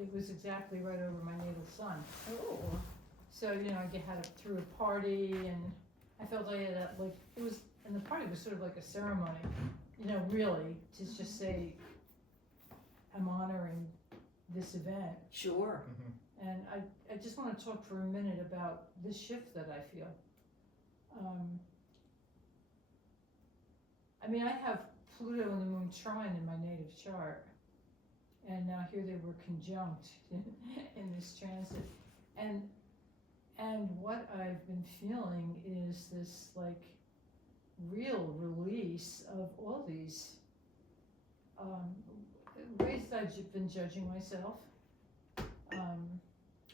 it was exactly right over my natal sun. Oh. So, I had it through a party, and I felt like it was, and the party was sort of like a ceremony, really, to just say, I'm honoring this event. Sure. And I just want to talk for a minute about this shift that I feel. I have Pluto and the Moon trine in my native chart, and now here they were conjunct in this transit, and what I've been feeling is this real release of all these ways that I've been judging myself,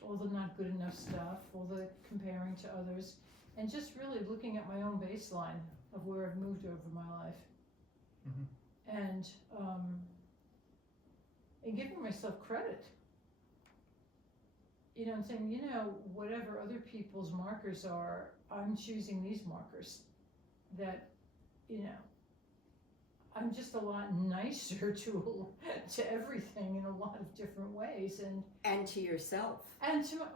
all the not good enough stuff, all the comparing to others, and just really looking at my own baseline of where I've moved over my life. And giving myself credit. And saying, whatever other people's markers are, I'm choosing these markers. That, I'm just a lot nicer to everything in a lot of different ways, and to yourself. And to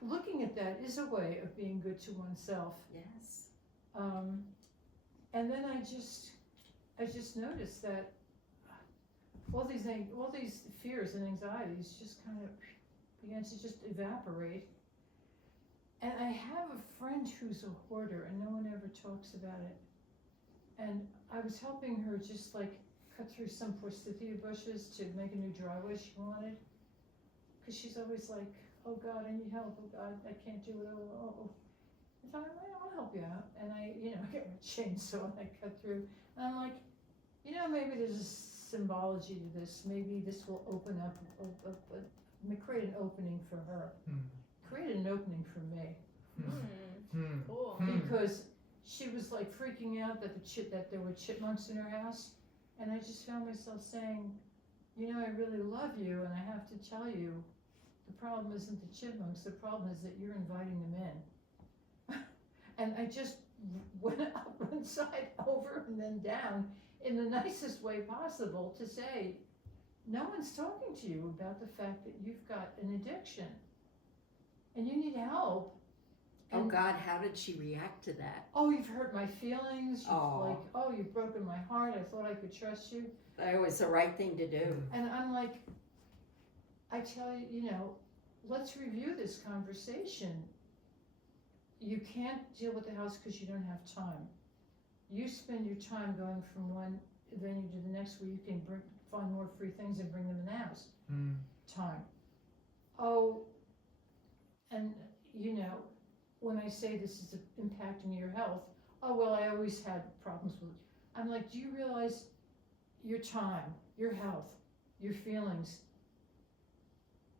looking at that is a way of being good to oneself. Yes. And then I just noticed that all these fears and anxieties just kind of began to just evaporate. And I have a friend who's a hoarder, and no one ever talks about it. And I was helping her just cut through some forsythia bushes to make a new driveway she wanted. Because she's always like, oh God, I need help. Oh God, I can't do it. Oh. I thought, I'll help you out. And I get my chainsaw and I cut through. And I'm like, maybe there's a symbology to this. Maybe this will open up, create an opening for her. Create an opening for me. Cool. Because she was freaking out that there were chipmunks in her house. And I just found myself saying, I really love you, and I have to tell you, the problem isn't the chipmunks, the problem is that you're inviting them in. And I just went up one side, over, and then down in the nicest way possible to say, no one's talking to you about the fact that you've got an addiction and you need help. Oh God, how did she react to that? Oh, you've hurt my feelings. Oh. You've broken my heart. I thought I could trust you. It was the right thing to do. And I'm like, I tell you, let's review this conversation. You can't deal with the house because you don't have time. You spend your time going from one venue to the next where you can find more free things and bring them in the house. Time. Oh, and when I say this is impacting your health, oh well, I always had problems with it. I'm like, do you realize your time, your health, your feelings?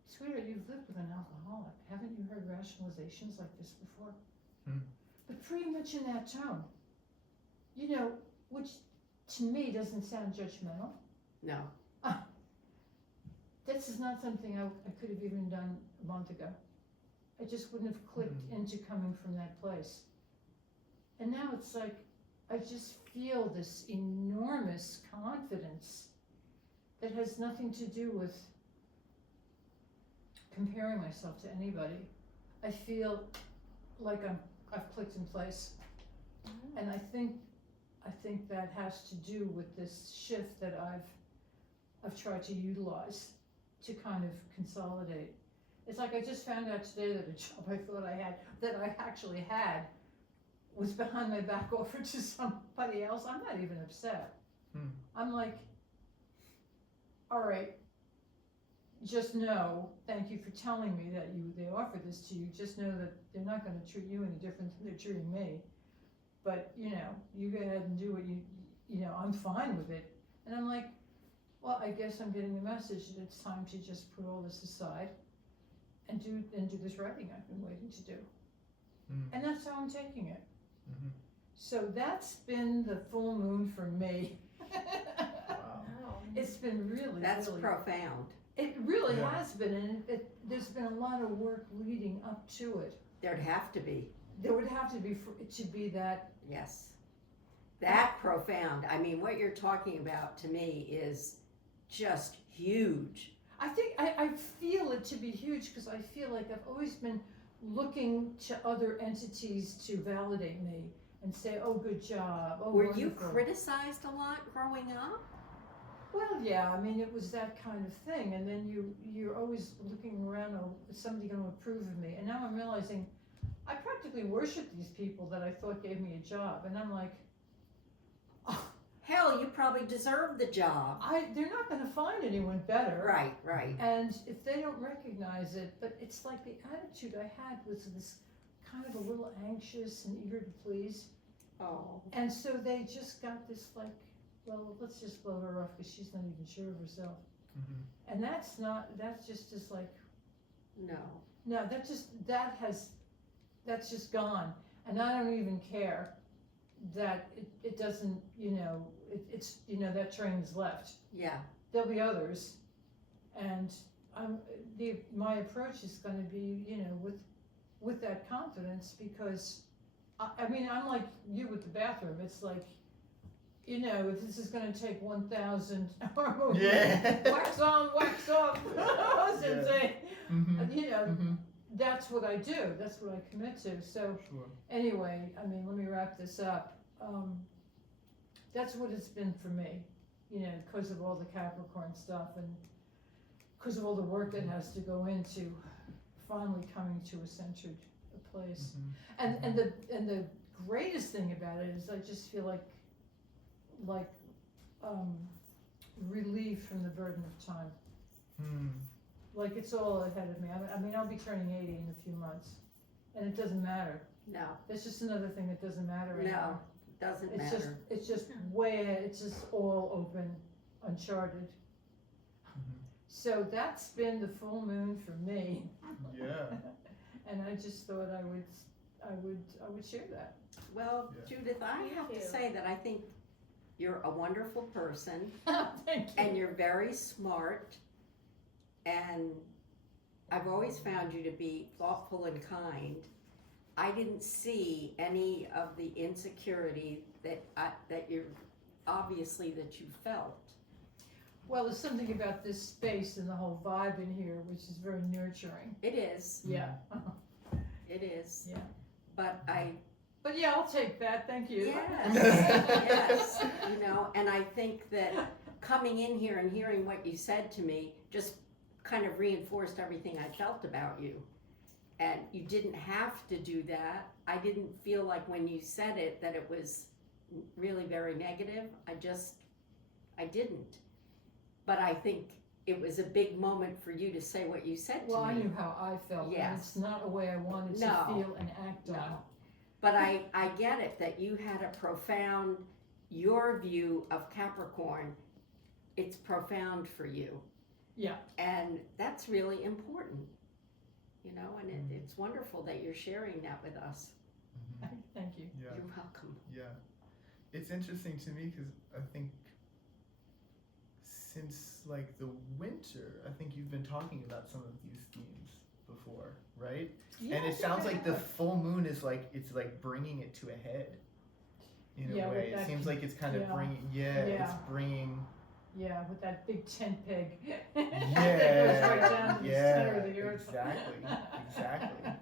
Sweetheart, you've lived with an alcoholic. Haven't you heard rationalizations like this before? But pretty much in that tone. Which to me doesn't sound judgmental. No. This is not something I could have even done a month ago. I just wouldn't have clicked into coming from that place. And now it's like, I just feel this enormous confidence that has nothing to do with comparing myself to anybody. I feel like I've clicked in place. And I think that has to do with this shift that I've tried to utilize to kind of consolidate. It's like I just found out today that a job I thought I had, that I actually had, was behind my back offered to somebody else. I'm not even upset. I'm like, all right, just know, thank you for telling me that they offered this to you. Just know that they're not going to treat you any different than they're treating me. But, you go ahead and do what I'm fine with it. And I'm like, well, I guess I'm getting the message that it's time to just put all this aside and do this writing I've been waiting to do. And that's how I'm taking it. So that's been the full moon for me. Wow. It's been really, That's really profound. It really has been, and there's been a lot of work leading up to it. There'd have to be. There would have to be for it to be that. Yes. That profound. I mean, what you're talking about to me is just huge. I I feel it to be huge because I feel like I've always been looking to other entities to validate me and say, oh, good job. Oh, Were you wonderful. criticized a lot growing up? Well, yeah, I mean, it was that kind of thing. And then you're always looking around, oh, is somebody going to approve of me? And now I'm realizing I practically worship these people that I thought gave me a job. And I'm like, Hell, you probably deserve the job. they're not going to find anyone better. Right, right. And if they don't recognize it, but it's like the attitude I had was this kind of a little anxious and eager to please. Oh, And so they just got this like, well, let's just blow her off because she's not even sure of herself. Mm-hmm. And that's just like, no. no, that's just gone. And I don't even care that it doesn't, it's, that train's left. Yeah. There'll be others. And my approach is gonna be, with that confidence because, I mean, I'm like you with the bathroom. It's like, if this is gonna take 1,000 Yeah. wax on, wax off, Yeah. say, Mm-hmm. Mm-hmm. That's what I do. That's what I commit to. So Sure. anyway, I mean, let me wrap this up. That's what it's been for me, because of all the Capricorn stuff and because of all the work that has to go into finally coming to a centered place. Mm-hmm. And the greatest thing about it is I just feel like relief from the burden of time. Mm. Like it's all ahead of me. I mean, I'll be turning 80 in a few months, and it doesn't matter. No. It's just another thing that doesn't matter No. anymore. Doesn't It's matter. just way ahead. It's just all open, uncharted. Mm-hmm. So that's been the full moon for me. Yeah. And I just thought I would share that. Well, Yeah. Judith, I Thank have to you. say that I think you're a wonderful person Thank you. and you're very smart, and I've always found you to be thoughtful and kind. I didn't see any of the insecurity that you're obviously that you felt. Well, there's something about this space and the whole vibe in here which is very nurturing. It is. Yeah. It is. Yeah. But But yeah, I'll take that. Thank you. yes, yes, and I think that coming in here and hearing what you said to me just kind of reinforced everything I felt about you. And you didn't have to do that. I didn't feel like when you said it that it was really very negative. I didn't. But I think it was a big moment for you to say what you said to Well, me. I knew how I felt. And Yes. it's not a way I wanted No. to feel and act on. No. But I get it, that you had a profound, your view of Capricorn, it's profound for you. Yeah. And that's really important, and it's wonderful that you're sharing that with us. Mm-hmm. Thank you. Yeah. You're welcome. Yeah. It's interesting to me because I think since like the winter, I think you've been talking about some of these themes before, right? And it sounds like the full moon is like, it's like bringing it to a head in Yeah, a with way. It that- seems like it's kind of yeah. bringing, Yeah. it's bringing, Yeah, with that big tent peg. yeah, That goes right down to the center of the earth.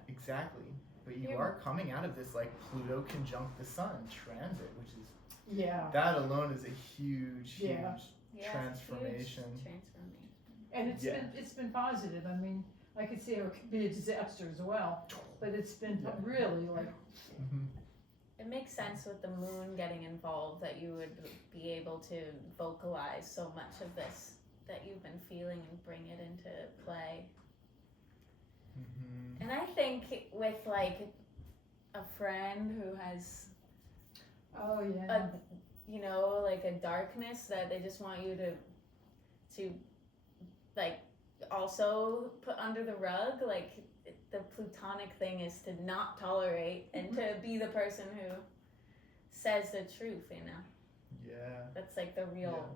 exactly. But you are coming out of this like Pluto conjunct the sun transit, which is, Yeah. that alone is a huge, Yeah. huge Yeah, transformation. huge transformation. And Yeah. it's been positive. I mean, I could see how it could be a disaster as well, but it's been Yeah. really like, Mhm. It makes sense with the moon getting involved that you would be able to vocalize so much of this that you've been feeling and bring it into play. Mhm. And I think with like a friend who has oh yeah. like a darkness that they just want you to like also put under the rug, like the plutonic thing is to not tolerate and to be the person who says the truth, Yeah. that's like the real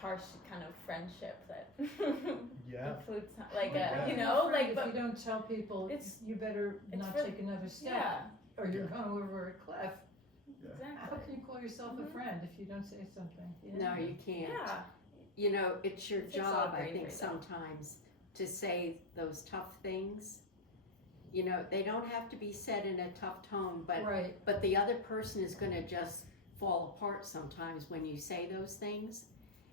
harsh kind of friendship that Yeah. like Yeah. If but you don't tell people, it's- you better it's not really- take another step, yeah, or you're going over a cliff. How exactly. can you call yourself a Mhm. friend if you don't say something? No, you can't. Yeah, you know, it's your It takes a lot job, of I think, bravery, though. sometimes to say those tough things. You know, they don't have to be said in a tough tone, Right, but the other person is gonna just fall apart sometimes when you say those things.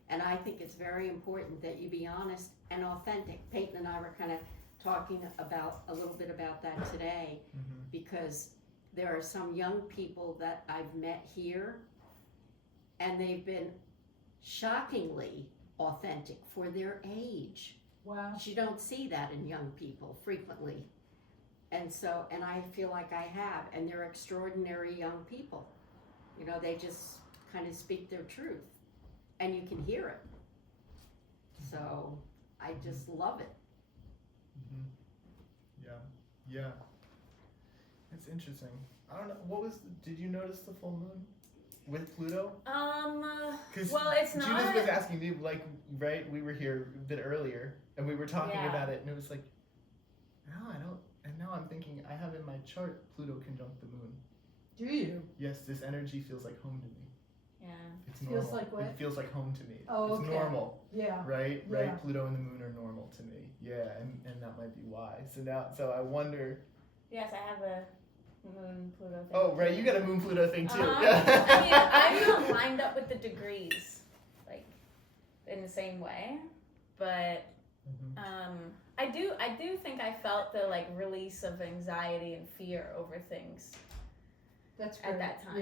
And I think it's very important that you be honest and authentic. Peyton and I were kind of talking about a little bit about that today, because there are some young people that I've met here, and they've been shockingly authentic for their age. wow. You don't see that in young people frequently. And so, and I feel like I have, and they're extraordinary young people. You know, they just kind of speak their truth, and you can hear it. So, I just love it. Yeah. It's interesting. I don't know. Did you notice the full moon with Pluto? Because well, it's not. Judith was asking me, like, right? We were here a bit earlier, and we were talking Yeah. about it, and it was like, no, I don't. And now I'm thinking, I have in my chart Pluto conjunct the moon. Do you? Yes, this energy feels like home to me. Yeah. It's Feels normal. like what? It feels like home to me. Oh, it's okay. normal, Yeah, right? Yeah. Right? Pluto and the moon are normal to me. Yeah, and that might be why. So I wonder. Yes, I have a moon Pluto thing. Oh, right, you got a moon Pluto thing too. I mean, I'm not lined up with the degrees, like, in the same way, but I do think I felt the, like, release of anxiety and fear over things that's great. at that time.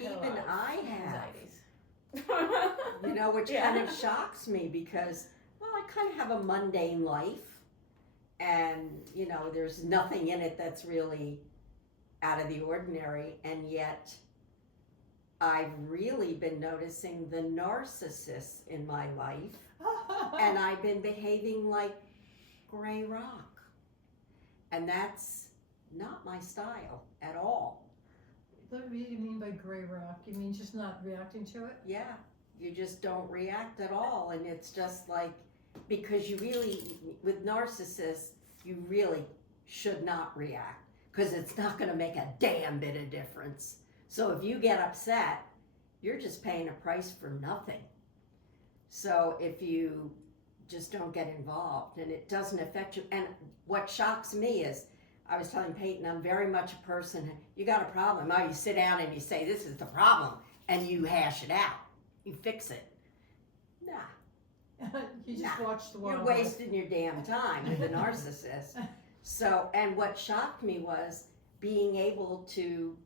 Yeah. Even I have. Anxieties. You know, which Yeah. kind of shocks me because, well, I kind of have a mundane life, and, you know, there's nothing in it that's really out of the ordinary, and yet I've really been noticing the narcissists in my life, and I've been behaving like gray rock, and that's not my style at all. What do you mean by gray rock? You mean just not reacting to it? Yeah, you just don't react at all, and it's just like, because you really, with narcissists, you really should not react, because it's not going to make a damn bit of difference. So if you get upset, you're just paying a price for nothing. So if you just don't get involved and it doesn't affect you, and what shocks me is, I was telling Peyton, I'm very much a person, you got a problem, now you sit down and you say, this is the problem, and you hash it out, you fix it. Nah. You just watch the You're world. wasting your damn time with a narcissist. So, and what shocked me was being able to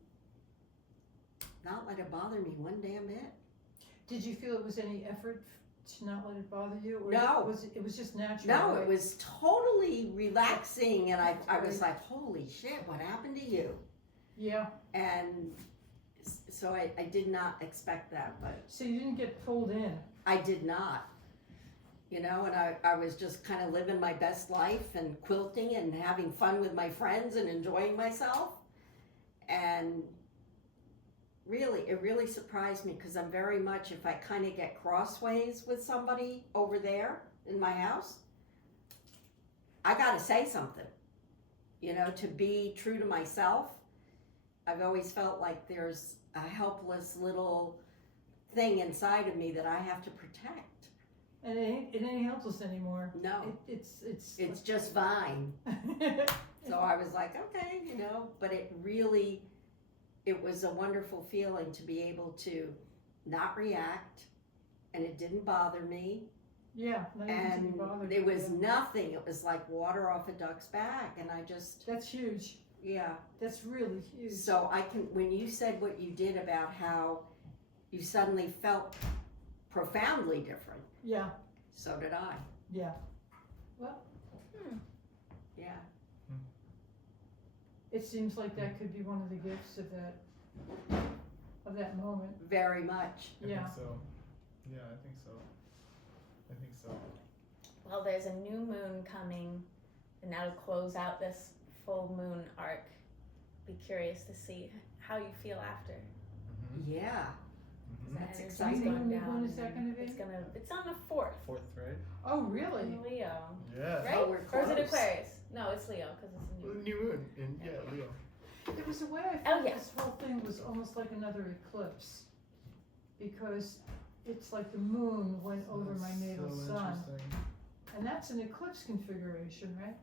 not let it bother me one damn bit. Did you feel it was any effort to not let it bother you? Or No. it was just natural? No, right? it was totally relaxing, and I was Great. like, holy shit, what happened to you? Yeah. And so I did not expect that, but So you didn't get pulled in. I did not. You know, and I was just kind of living my best life and quilting and having fun with my friends and enjoying myself. And really, it really surprised me, because I'm very much, if I kind of get crossways with somebody over there in my house, I got to say something, you know, to be true to myself. I've always felt like there's a helpless little thing inside of me that I have to protect. And it ain't helpless anymore. No, It's it's just fine. So I was like, okay, you know, but it was a wonderful feeling to be able to not react, and it didn't bother me, yeah. Not even to be and bothered. there was Yeah. nothing, it was like water off a duck's back, and I just, That's huge. yeah. That's really huge. So when you said what you did about how you suddenly felt profoundly different, Yeah. so did I, Yeah. Well, yeah. it seems like that could be one of the gifts of that moment. Very much. I Yeah. think so. Yeah, I think so. Well, there's a new moon coming, and now to close out this full moon arc, be curious to see how you feel after. Yeah. The That's energy's exciting. going When down, is that and gonna be? It's on the 4th. 4th, right? Oh, really? In Leo, Yeah. right? Oh, we're Or is it close. Aquarius? No, it's Leo because it's a new. New moon in Leo. There was a way I Oh, felt yeah. this whole thing was almost like another eclipse, because it's like the moon went over my That's natal so sun. interesting. And that's an eclipse configuration, right?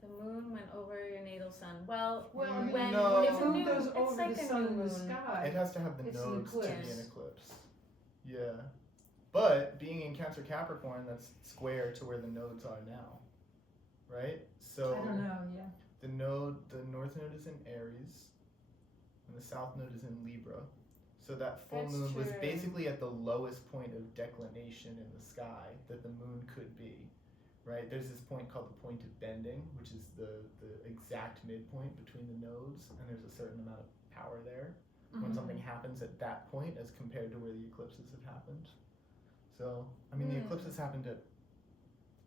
The moon went over your natal sun. Well, Well, I mean, when No. it's a the moon new, goes it's over like the a sun new in the moon. sky. It has to have the It's an nodes to be an eclipse. eclipse. Yeah. But being in Cancer Capricorn, that's square to where the nodes are now. Right? So I don't know, yeah. the north node is in Aries, and the south node is in Libra. So that full That's moon was true. basically at the lowest point of declination in the sky that the moon could be. Right? There's this point called the point of bending, which is the exact midpoint between the nodes, and there's a certain amount of power there when Mhm. something happens at that point as compared to where the eclipses have happened. So, I mean, the Hmm. eclipses happened at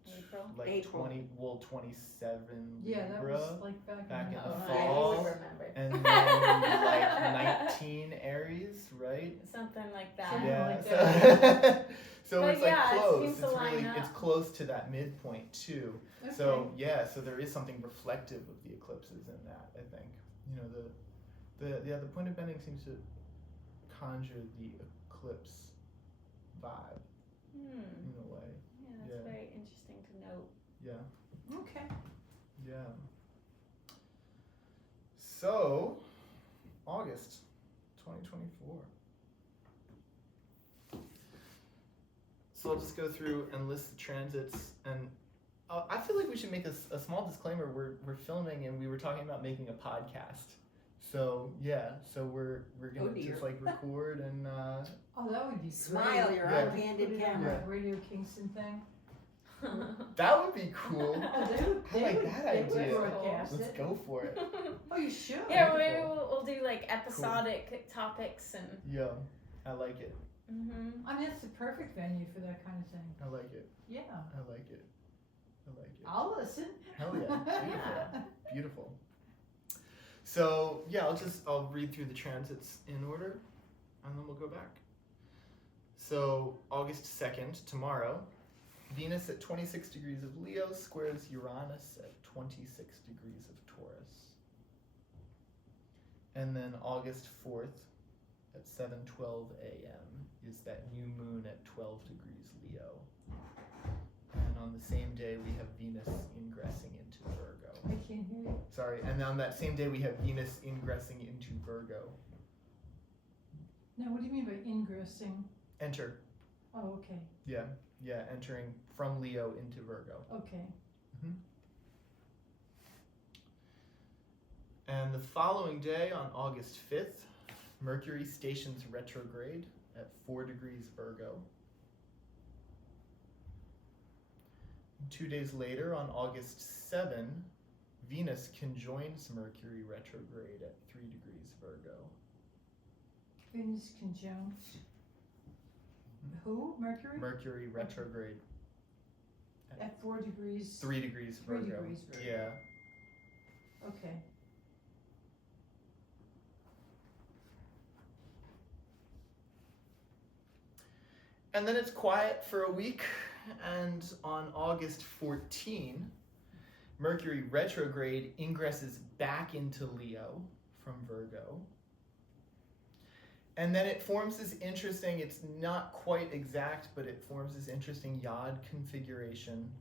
April. like April. 27 Yeah, that Libra, was like back back in in Oh, the yeah, you fall, would remember. and then like 19 Aries, right? Something like that. Something Yeah. like So But it's yeah, like it close. seems to It's line really up. it's close to that midpoint too. Okay. So yeah, so there is something reflective of the eclipses in that, I think. You know, the point of bending seems to conjure the eclipse vibe in a way. Yeah, that's Yeah. very interesting to note. Yeah. Okay. Yeah. So August 2024. So I'll just go through and list the transits, and I feel like we should make a small disclaimer. We're filming, and we were talking about making a podcast. So yeah, so we're gonna Oh, dear. just like record and Oh, that would be Smile, great. you're Yeah. on candid Put it on camera. that Radio Kingston thing. that would be cool. Oh, they would, I like that they would idea. broadcast Let's it. go for it. Oh, you should. Yeah, Beautiful. we'll do like episodic topics and. Yeah, I like it. Mm-hmm. I mean, it's the perfect venue for that kind of thing. I like it. Yeah. I like it. I like it. I'll listen. Hell yeah. Beautiful. Yeah. Beautiful. So yeah, I'll read through the transits in order, and then we'll go back. So August 2nd, tomorrow, Venus at 26 degrees of Leo squares Uranus at 26 degrees of Taurus. And then August 4th at 7:12 a.m. is that new moon at 12 degrees Leo. And on the same day we have Venus ingressing into Virgo. I can't hear you. Sorry, and on that same day we have Venus ingressing into Virgo. Now, what do you mean by ingressing? Enter. Oh, okay. Yeah, entering from Leo into Virgo. Okay. And the following day, on August 5th, Mercury stations retrograde at 4 degrees Virgo. 2 days later, on August 7, Venus conjoins Mercury retrograde at 3 degrees Virgo. Venus conjunct. Who? Mercury? Mercury retrograde At 4 degrees. 3 degrees 3 Virgo. degrees Virgo. Yeah. Okay. And then it's quiet for a week, and on August 14, Mercury retrograde ingresses back into Leo from Virgo. And then it forms this interesting, it's not quite exact, but it forms this interesting Yod configuration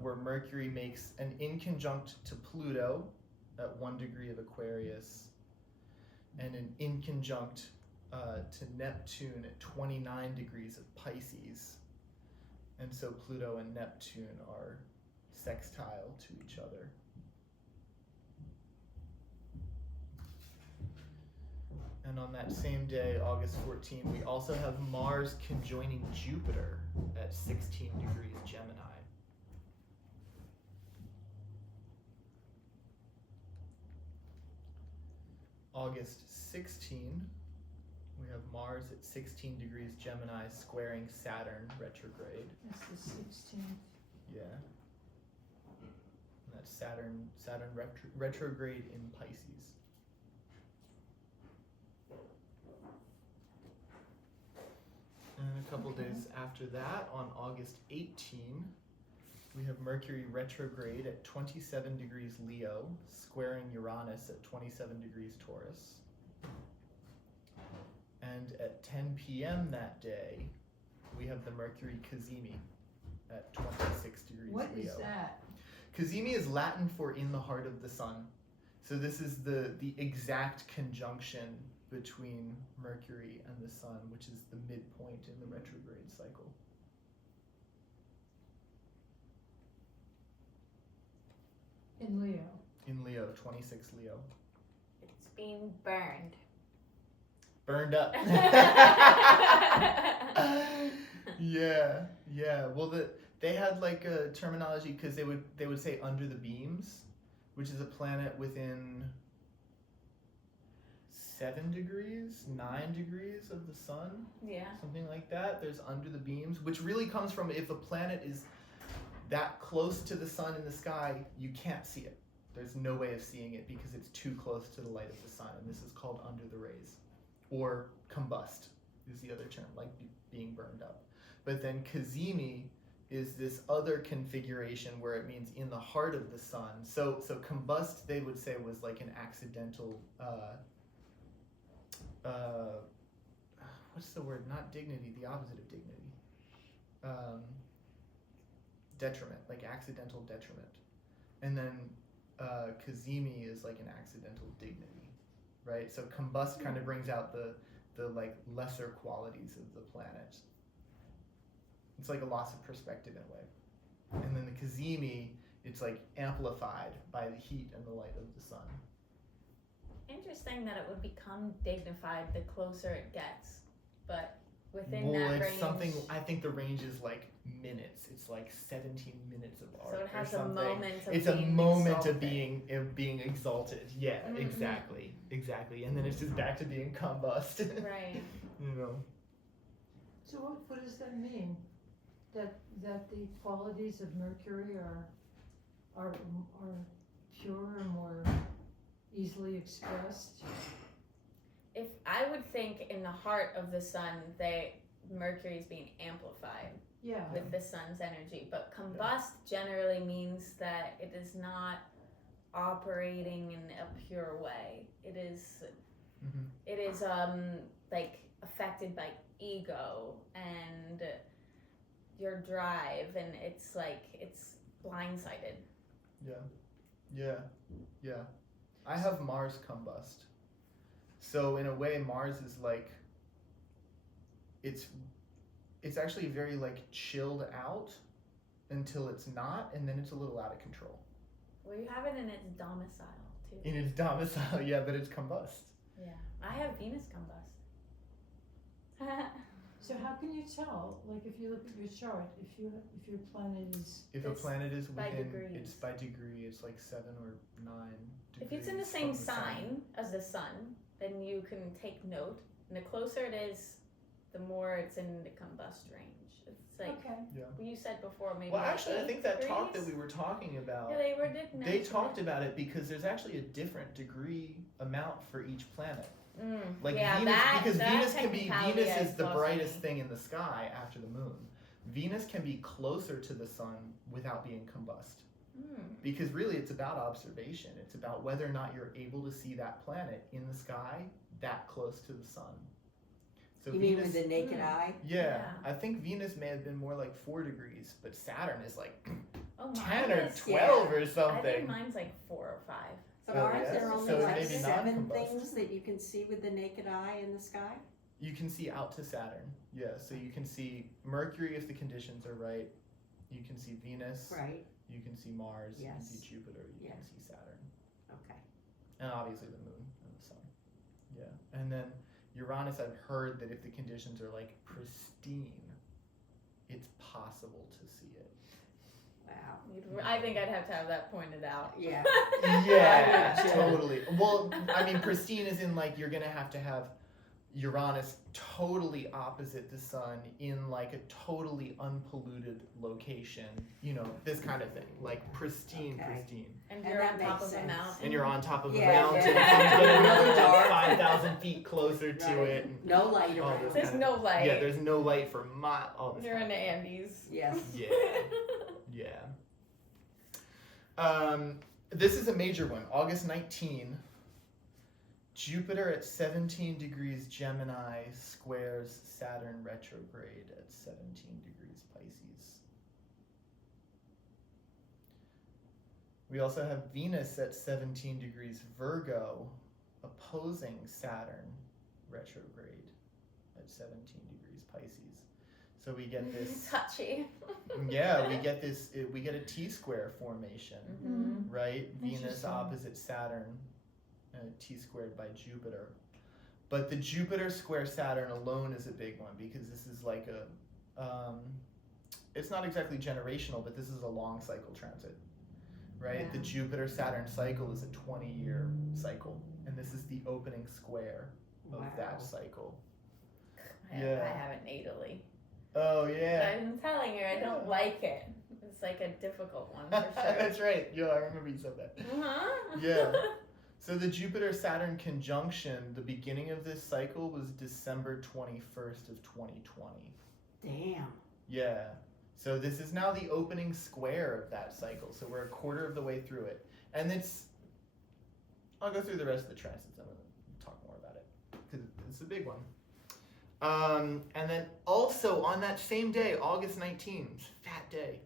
where Mercury makes an inconjunct to Pluto at 1 degree of Aquarius and an inconjunct to Neptune at 29 degrees of Pisces. And so Pluto and Neptune are sextile to each other. And on that same day, August 14, we also have Mars conjoining Jupiter at 16 degrees Gemini. August 16, we have Mars at 16 degrees Gemini squaring Saturn retrograde. That's the 16th. Yeah. And that's Saturn retrograde in Pisces. And a couple Okay. days after that, on August 18, we have Mercury retrograde at 27 degrees Leo, squaring Uranus at 27 degrees Taurus. And at 10 p.m. that day, we have the Mercury cazimi at 26 degrees What Leo. is that? Cazimi is Latin for in the heart of the sun. So this is the exact conjunction between Mercury and the sun, which is the midpoint in the retrograde cycle. In Leo. In Leo, 26 Leo. It's being burned. Burned up. Yeah. Well, they had like a terminology because they would say under the beams, which is a planet within 7 degrees, 9 degrees of the sun, Yeah. something like that. There's under the beams, which really comes from if a planet is that close to the sun in the sky, you can't see it. There's no way of seeing it because it's too close to the light of the sun, and this is called under the rays. Or combust is the other term, like being burned up. But then cazimi is this other configuration where it means in the heart of the sun. So combust, they would say, was like an accidental, what's the word? Not dignity, the opposite of dignity. Detriment, like accidental detriment. And then cazimi is like an accidental dignity, right? So combust kind of brings out the like lesser qualities of the planet. It's like a loss of perspective in a way. And then the cazimi, it's like amplified by the heat and the light of the sun. Interesting that it would become dignified the closer it gets, but within Well, that it's range. something, I think the range is like minutes. It's like 17 minutes of arc So it has or a something. moment of It's a being moment of exalted. being exalted. Yeah, Mhm. exactly. And then it's just back to being combust. Right. You know. So what does that mean? That the qualities of Mercury are purer, more easily expressed? If I would think in the heart of the sun, Mercury's being amplified Yeah. with the sun's energy, but combust generally means that it is not operating in a pure way. It is like affected by ego and your drive, and it's like it's blindsided. Yeah. I have Mars combust. So in a way, Mars is like, it's actually very like chilled out until it's not, and then it's a little out of control. Well, you have it in its domicile too. In its domicile, yeah, but it's combust. Yeah, I have Venus combust. So how can you tell? Like if you look at your chart, if your planet is If a It's planet is by within, degrees. it's by degree, it's like 7 or 9 degrees. If it's in the same from the sun. sign as the sun, then you can take note. And the closer it is, the more it's in the combust range. It's like okay. you said before, maybe. Well, like actually, I 8 think that talk that degrees? we were talking about, Yeah, did they mention talked it. about it because there's actually a different degree amount for each planet. Like yeah, Venus, that, because that Venus can be, technicality Venus is the lost brightest me. thing in the sky after the moon. Venus can be closer to the sun without being combust. Because really it's about observation. It's about whether or not you're able to see that planet in the sky that close to the sun. So You Venus, mean with the naked eye? yeah, Yeah. I think Venus may have been more like 4 degrees, but Saturn is like Oh, 10 mine or is- 12 or I think something. mine's like 4 or 5. But Oh, aren't yeah? there only So like maybe 7 non-combust. things that you can see with the naked eye in the sky? You can see out to Saturn. Yeah, so you can see Mercury if the conditions are right. You can see Venus. Right, You can see Mars. You can Yes. see Jupiter. You can Yes. see Saturn. okay. And obviously the moon and the sun. Yeah. And then Uranus, I've heard that if the conditions are like pristine, it's possible to see it. Wow. I think I'd have to have that pointed out. Yeah. Yeah, I would too. totally. Well, I mean, pristine is in like you're gonna have to have Uranus totally opposite the sun in like a totally unpolluted location. You know, this kind of thing, like pristine, Okay. pristine. And And you're that on top makes of a sense. mountain. And you're on top of a Yeah, mountain, yeah. so you get Really another dark. 5,000 feet closer to Right. it. and No light all around. this There's kind no of- light. Yeah, there's no light for all this You're in kind the of- Andes. Yes. Yeah. This is a major one. August 19 Jupiter at 17 degrees Gemini squares Saturn retrograde at 17 degrees Pisces. We also have Venus at 17 degrees Virgo opposing Saturn retrograde at 17 degrees Pisces. So we get this, Touchy. yeah, we get a T-square formation, Mm-hmm. right? Venus Interesting. opposite Saturn, T-squared by Jupiter. But the Jupiter square Saturn alone is a big one because this is like it's not exactly generational, but this is a long cycle transit, right? Yeah. The Jupiter Saturn cycle is a 20-year cycle, and this is the opening square of that cycle. I Yeah. have it natally. Oh yeah. I'm telling you, I don't Yeah. like it. It's like a difficult one for sure. That's right. Yeah, I remember you said that. Uh-huh. Yeah. So the Jupiter-Saturn conjunction, the beginning of this cycle was December 21st of 2020. Damn. Yeah. So this is now the opening square of that cycle. So we're a quarter of the way through it. And I'll go through the rest of the transits. I'm going to talk more about it because it's a big one. And then also on that same day, August 19th, fat day,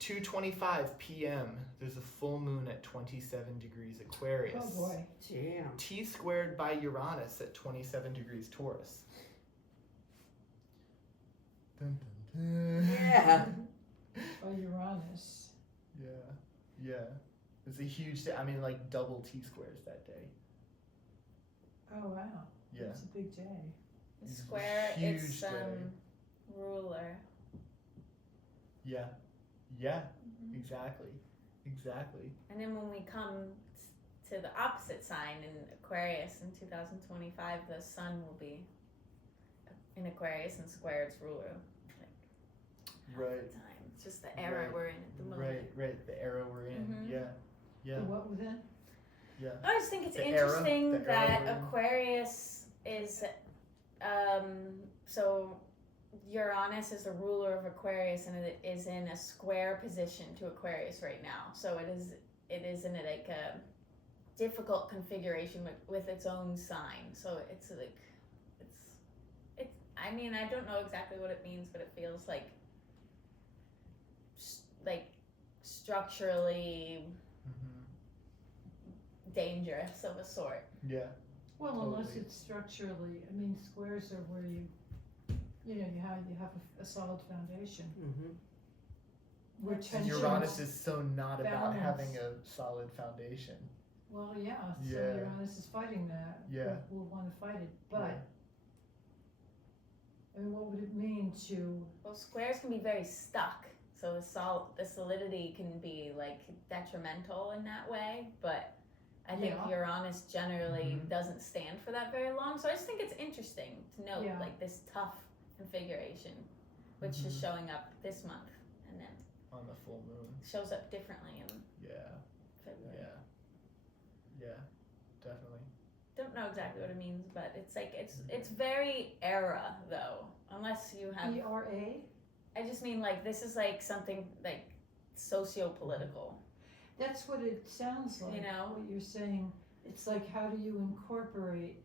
2:25 p.m., there's a full moon at 27 degrees Aquarius. Oh boy. Damn. T squared by Uranus at 27 degrees Taurus. Dun, dun, dun. Yeah. By Uranus. Yeah. It's a huge day. I mean, like double T squares that day. Oh wow. Yeah. It's a big day. The square, Huge it's day. ruler. Yeah. Yeah. Exactly. And then when we come to the opposite sign in Aquarius in 2025, the sun will be in Aquarius and square its ruler. Like half Right. the time. It's just the era Right. we're in at the moment. Right. The era we're in. Mhm. Yeah. The what within? Yeah. I just think it's The era- interesting the era that we're in. Aquarius is, so Uranus is the ruler of Aquarius and it is in a square position to Aquarius right now. So it is in like a difficult configuration with its own sign. So it's like, I mean, I don't know exactly what it means, but it feels like structurally dangerous of a sort. Yeah. Well, unless Totally. it's structurally, I mean, squares are where you have a solid foundation, Mm-hmm. which And has Uranus is so not about balance. having a solid foundation. Well, yeah, so Yeah. Uranus is fighting that. Yeah. We'll want to fight it, but Yeah. I mean, what would it mean to? Well, squares can be very stuck. So the solidity can be like detrimental in that way, but I think Yeah. Uranus generally Mhm. doesn't stand for that very long. So I just think it's interesting to note Yeah. like this tough configuration, which is Mhm. showing up this month and then On the full moon. shows up differently in Yeah. February. Yeah. Definitely. Don't know exactly what it means, but it's like it's very era though. Unless you have, ERA? I just mean like this is like something like socio-political. That's what it sounds like. You know? What you're saying. It's like, how do you incorporate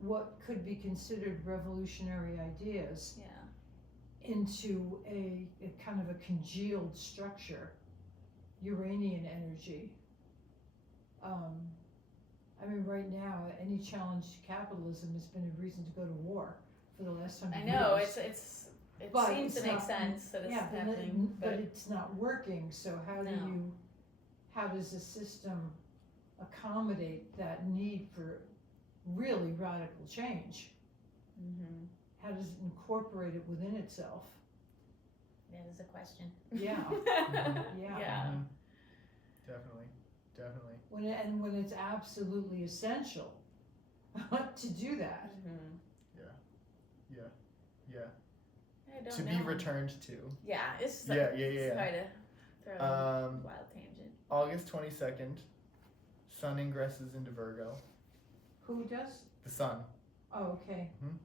what could be considered revolutionary ideas Yeah. into a kind of a congealed structure, Uranian energy. I mean, right now, any challenge to capitalism has been a reason to go to war for the last 100 I know years. it But seems it's to make not- sense that it's Yeah, happening, but it's not working, so No. how does the system accommodate that need for really radical change? mm-hmm. How does it incorporate it within itself? That is a question. Yeah. Yeah. Yeah. Mhm. Definitely. When it's absolutely essential to do that. Mm-hmm. Yeah. I don't To know. be returned to. Yeah, it's Yeah, like, yeah, yeah. Sorry to throw a Um, wild tangent. August 22nd, Sun ingresses into Virgo. Who does? The Sun. Oh, okay. Mhm.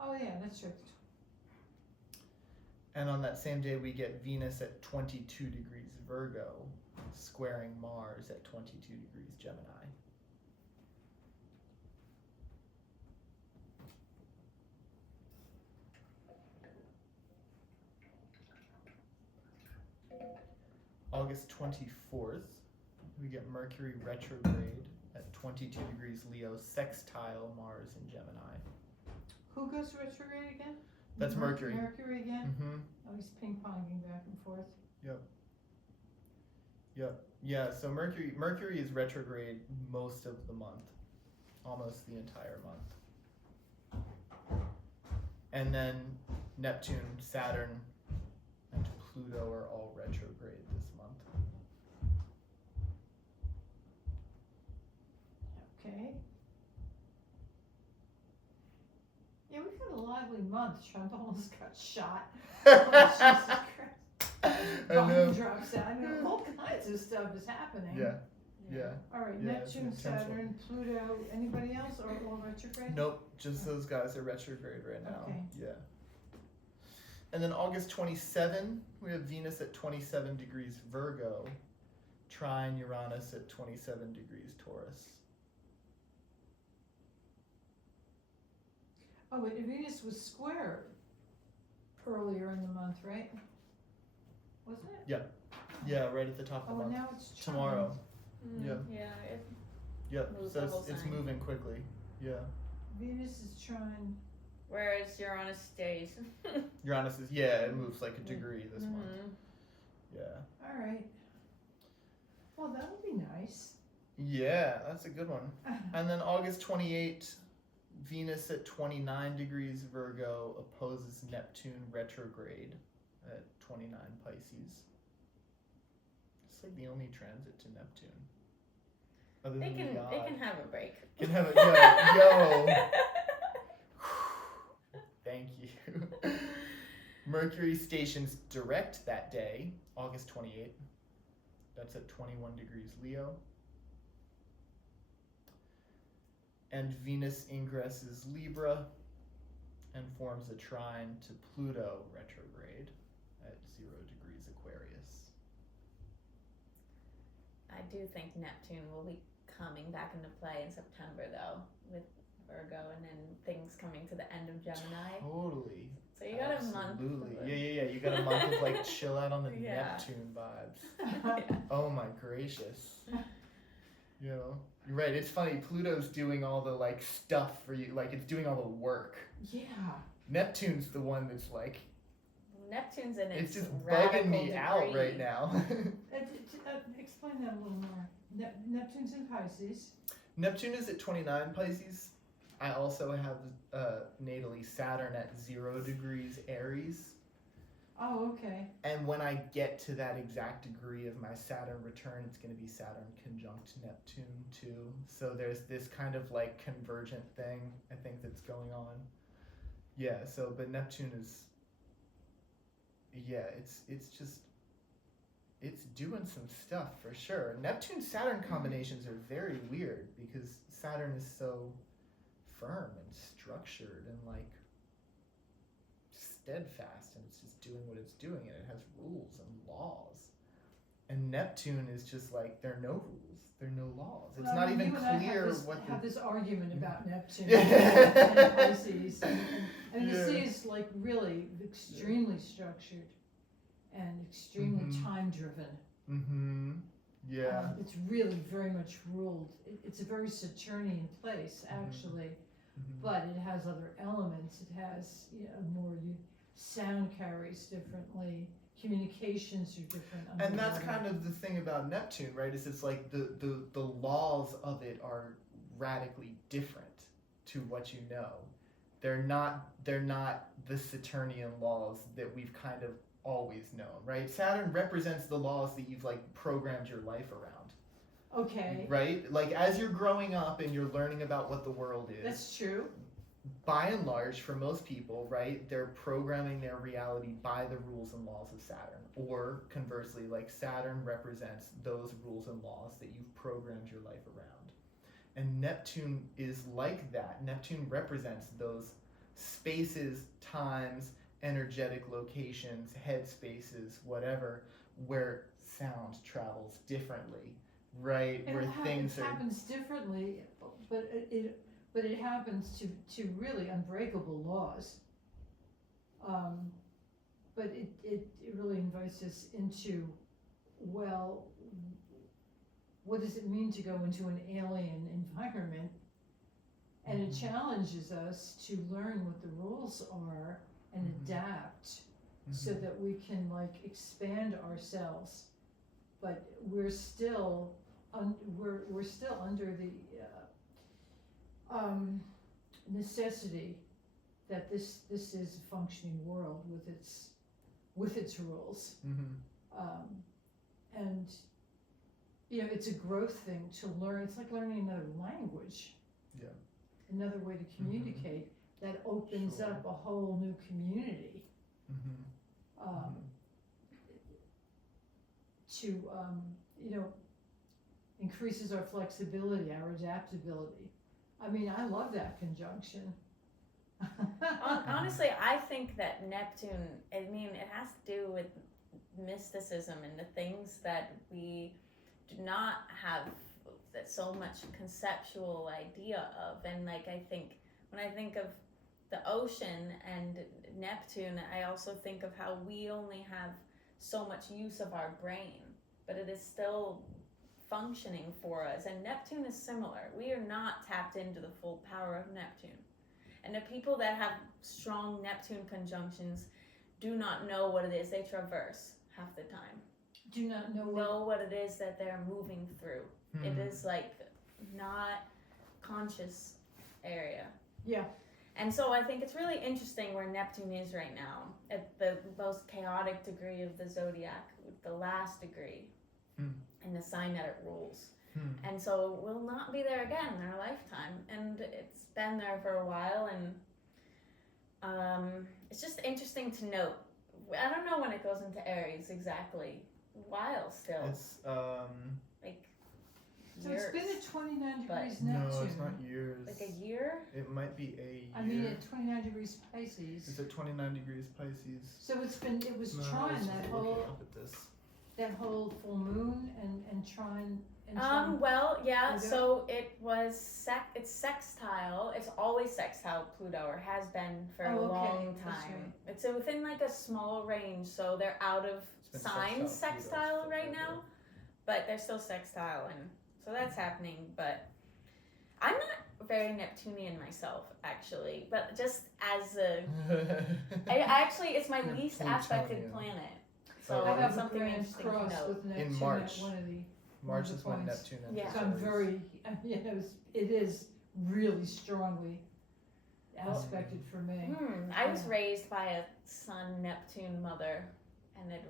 Oh, yeah, that's right. And on that same day, we get Venus at 22 degrees Virgo, squaring Mars at 22 degrees Gemini. August 24th, we get Mercury retrograde at 22 degrees Leo, sextile Mars in Gemini. Who goes retrograde again? That's Mercury. Mercury again? Mm-hmm. Oh, he's ping-ponging back and forth. Yep. Yeah, so Mercury is retrograde most of the month. Almost the entire month. And then Neptune, Saturn, and Pluto are all retrograde this month. Okay. Yeah, we've had a lively month. Trump almost got shot. Oh, Jesus Christ. I Bomb know. drops out. I mean, all kinds of stuff is happening. Yeah. All right, Yeah, it's Neptune, intentional. Saturn, Pluto. Anybody else or all retrograde? Nope, just those guys are retrograde right now. Okay. Yeah. And then August 27, we have Venus at 27 degrees Virgo, trine Uranus at 27 degrees Taurus. Oh, wait, Venus was square earlier in the month, right? Wasn't it? Yeah, right at the top of Oh, the and month. now it's trine. Tomorrow. Yeah. Yeah. Yep, Moves so the whole it's sign. moving quickly. Yeah. Venus is trine. Whereas Uranus stays. Uranus is, it moves like a degree this month. Yeah. All right. Well, that would be nice. Yeah, that's a good one. And then August 28, Venus at 29 degrees Virgo opposes Neptune retrograde at 29 Pisces. It's like the only transit to Neptune. Other They than can the they odd. can have a break. Can have a yo. Thank you. Mercury stations direct that day, August 28th. That's at 21 degrees Leo. And Venus ingresses Libra and forms a trine to Pluto retrograde at 0 degrees Aquarius. I do think Neptune will be coming back into play in September though, with Virgo and then things coming to the end of Gemini. Totally. So you got a month. Absolutely. Yeah. You got a month of like chill out on the Yeah. Neptune vibes. Yeah. Oh my gracious. You know, you're right. It's funny. Pluto's doing all the like stuff for you. Like it's doing all the work. Yeah. Neptune's the one that's like, Neptune's in it's its just radical bugging me out degree. right now. Explain that a little more. Neptune's in Pisces. Neptune is at 29 Pisces. I also have natally Saturn at 0 degrees Aries. Oh, okay. And when I get to that exact degree of my Saturn return, it's going to be Saturn conjunct Neptune too. So there's this kind of like convergent thing, I think, that's going on. Yeah, so, but Neptune is, it's doing some stuff for sure. Neptune-Saturn combinations are very weird because Saturn is so firm and structured and like steadfast, and it's just doing what it's doing, and it has rules and laws. And Neptune is just like, there are no rules, there are no laws. It's Well, not even you and I clear have this, what have this argument about Neptune Yeah. and Pisces, and you Yeah. see it's like really extremely structured and extremely Mhm. time driven. Mm-hmm. Yeah. It's really very much ruled. It's a very Saturnian place actually, Mhm. but it has other elements. It has sound carries differently. Communications are different. And that's underwater. kind of the thing about Neptune, right? Is it's like the laws of it are radically different to what you know. They're not the Saturnian laws that we've kind of always known, right? Saturn represents the laws that you've like programmed your life around. Okay, Right? Like as you're growing up and you're learning about what the world is, that's true. by and large, for most people, right, they're programming their reality by the rules and laws of Saturn. Or conversely, like Saturn represents those rules and laws that you've programmed your life around. And Neptune is like that. Neptune represents those spaces, times, energetic locations, headspaces, whatever, where sound travels differently, right? And where it things are. happens differently, but it happens to really unbreakable laws. But it really invites us into, well, what does it mean to go into an alien environment? And it challenges us to learn what the rules are and adapt so that we can like expand ourselves. But we're still we're still under the necessity that this is a functioning world with its rules. And you know, it's a growth thing to learn. It's like learning another language. Yeah. Another way to communicate that opens Sure. up a whole new community. To you know, increases our flexibility, our adaptability. I mean, I love that conjunction. Honestly, I think that Neptune, I mean, it has to do with mysticism and the things that we do not have that so much conceptual idea of. And like, I think when I think of the ocean and Neptune, I also think of how we only have so much use of our brain, but it is still functioning for us. And Neptune is similar. We are not tapped into the full power of Neptune. And the people that have strong Neptune conjunctions do not know what it is they traverse half the time. Do not know What it is that they're moving through. It is like not conscious area. Yeah. And so I think it's really interesting where Neptune is right now, at the most chaotic degree of the zodiac, the last degree, and the sign that it rules. And so it will not be there again in our lifetime. And it's been there for a while, and it's just interesting to note. I don't know when it goes into Aries exactly. While still. It's like So years. it's been at 29 degrees no, Neptune. it's not years. Like a year? It might be a year. I mean, at 29 degrees Pisces. It's at 29 degrees Pisces. So it was No, I trine was that just whole looking up at this. full moon and trine. Well, yeah, Pluto? so it was it's sextile. It's always sextile Pluto, or has been for a long that's time. right. It's within like a small range, so they're out of It's been signs sextile sextile Pluto right now, but they're still sextile, and so that's happening. But I'm not very Neptunian myself, actually, but just as a, it's my You're least aspected Plutonian. planet. So I have something a grand interesting to cross note. with Neptune March. at one of the March the is when points. Neptune Yeah. enters So I'm Aries. very, you know, it is really strongly aspected for me. I was Yeah. raised by a Sun Neptune mother, and it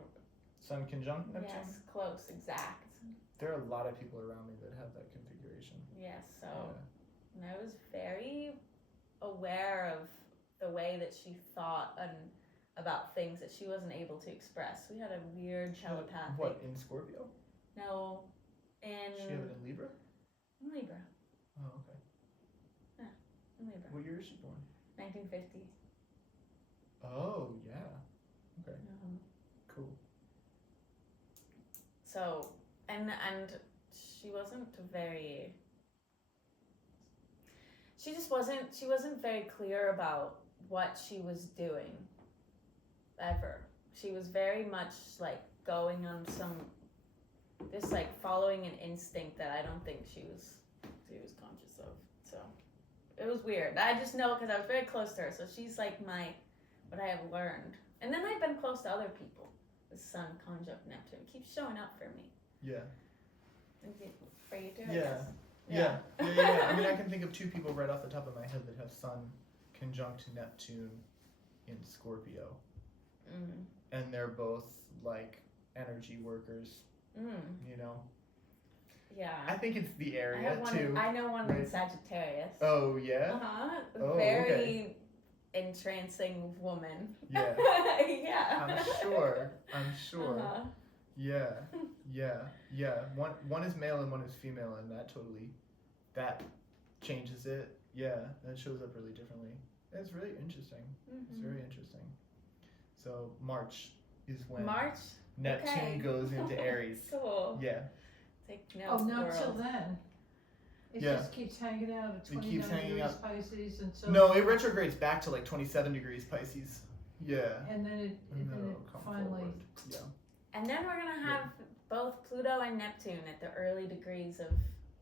Sun conjunct Neptune. yes, close, exact. There are a lot of people around me that have that configuration. Yes, so Yeah. and I was very aware of the way that she thought and about things that she wasn't able to express. We had a weird telepathic. What, in Scorpio? No, in She have it in Libra? Libra. Oh, okay. In Libra. What year is she born? 1950. Oh, yeah. Okay, cool. So and she wasn't very. She wasn't very clear about what she was doing. Ever. She was very much like going on just like following an instinct that I don't think she was conscious of. So it was weird. I just know because I was very close to her. So she's like what I have learned. And then I've been close to other people. The Sun conjunct Neptune keeps showing up for me. Yeah. For you too, I Yeah. guess. Yeah. I mean, I can think of two people right off the top of my head that have Sun conjunct Neptune in Scorpio. And they're both like energy workers, you know. Yeah. I think it's the I area have one. too. I know one in right? Sagittarius. Oh yeah. Oh, Very entrancing woman. Yeah. Yeah. I'm sure. Uh-huh. Yeah. One is male and one is female, and that changes it. Yeah, that shows up really differently. It's really interesting. It's very interesting. So March is when March. Neptune Okay. goes into Aries. Cool. Yeah. Take Oh, note, not world. till then. It Yeah. just keeps hanging out at It keeps 29 hanging degrees out. Pisces until. No, it retrogrades back to like 27 degrees Pisces. Yeah. And then it it'll come finally. forward. Yeah. And then we're gonna have both Pluto and Neptune at the early degrees of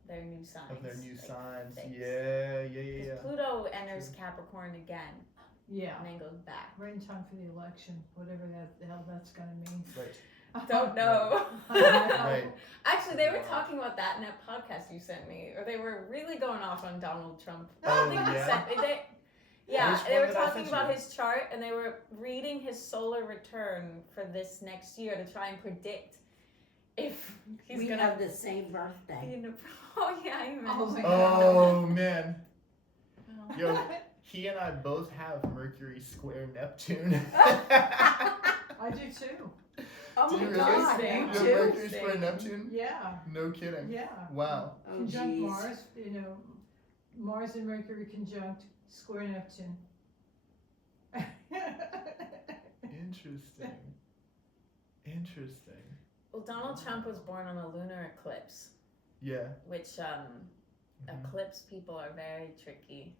their new signs. Of their new like, signs. fixed. Yeah. 'Cause Pluto enters Capricorn again Yeah. and then goes back. Right in time for the election, whatever the hell that's gonna mean. Right. Don't know. Right. Actually, they were talking about that in that podcast you sent me, or they were really going off on Donald Trump. Oh, I think you yeah? sent- yeah, Which they one were did I talking send about you? his chart, and they were reading his solar return for this next year to try and predict if he's We gonna have the same birthday. be in a. Oh yeah, I Oh, mentioned. my Oh man. Oh. Yo, he and I both have Mercury square Neptune. I do too. Oh Do my you really? God, Interesting. You me have too. Mercury square Neptune? Yeah. No kidding. Yeah. Wow. Oh Conjunct geez. Mars, Mars and Mercury conjunct square Neptune. Interesting. Interesting. Well, Donald Trump was born on a lunar eclipse, Yeah. which Mhm. eclipse people are very tricky.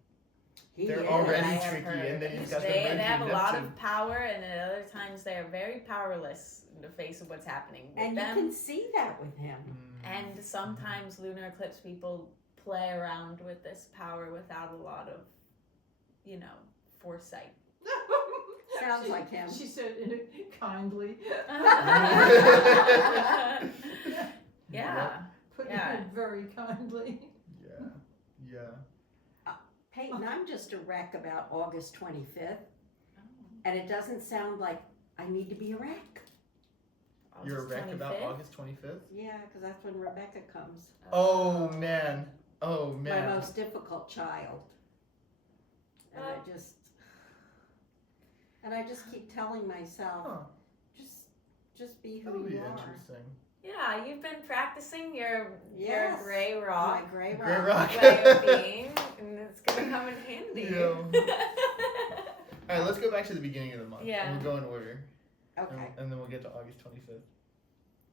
He They're is. already I have tricky, heard. and then you've got the they Mercury have a lot Neptune. of power, and at other times they are very powerless in the face of what's happening with And you them. can see that with him. Mm. And sometimes lunar eclipse people play around with this power without a lot of, foresight. Sounds like him. She said it kindly. Yeah. Put Yeah. it very kindly. Yeah. Peyton, I'm just a wreck about August 25th, and it doesn't sound like I need to be a wreck. You're a August wreck about 25th? August 25th? Yeah, because that's when Rebecca comes. Oh man. Oh My man. most difficult child. And I just keep telling myself, Huh. just be That'll who be you are. interesting. Yeah, you've been practicing your Yes. gray My rock gray Gray rock. rock. way of being, and it's gonna come in handy. Yeah. Alright, let's go back to the beginning of the month. Yeah. And we'll go in order. Okay. And then we'll get to August 25th.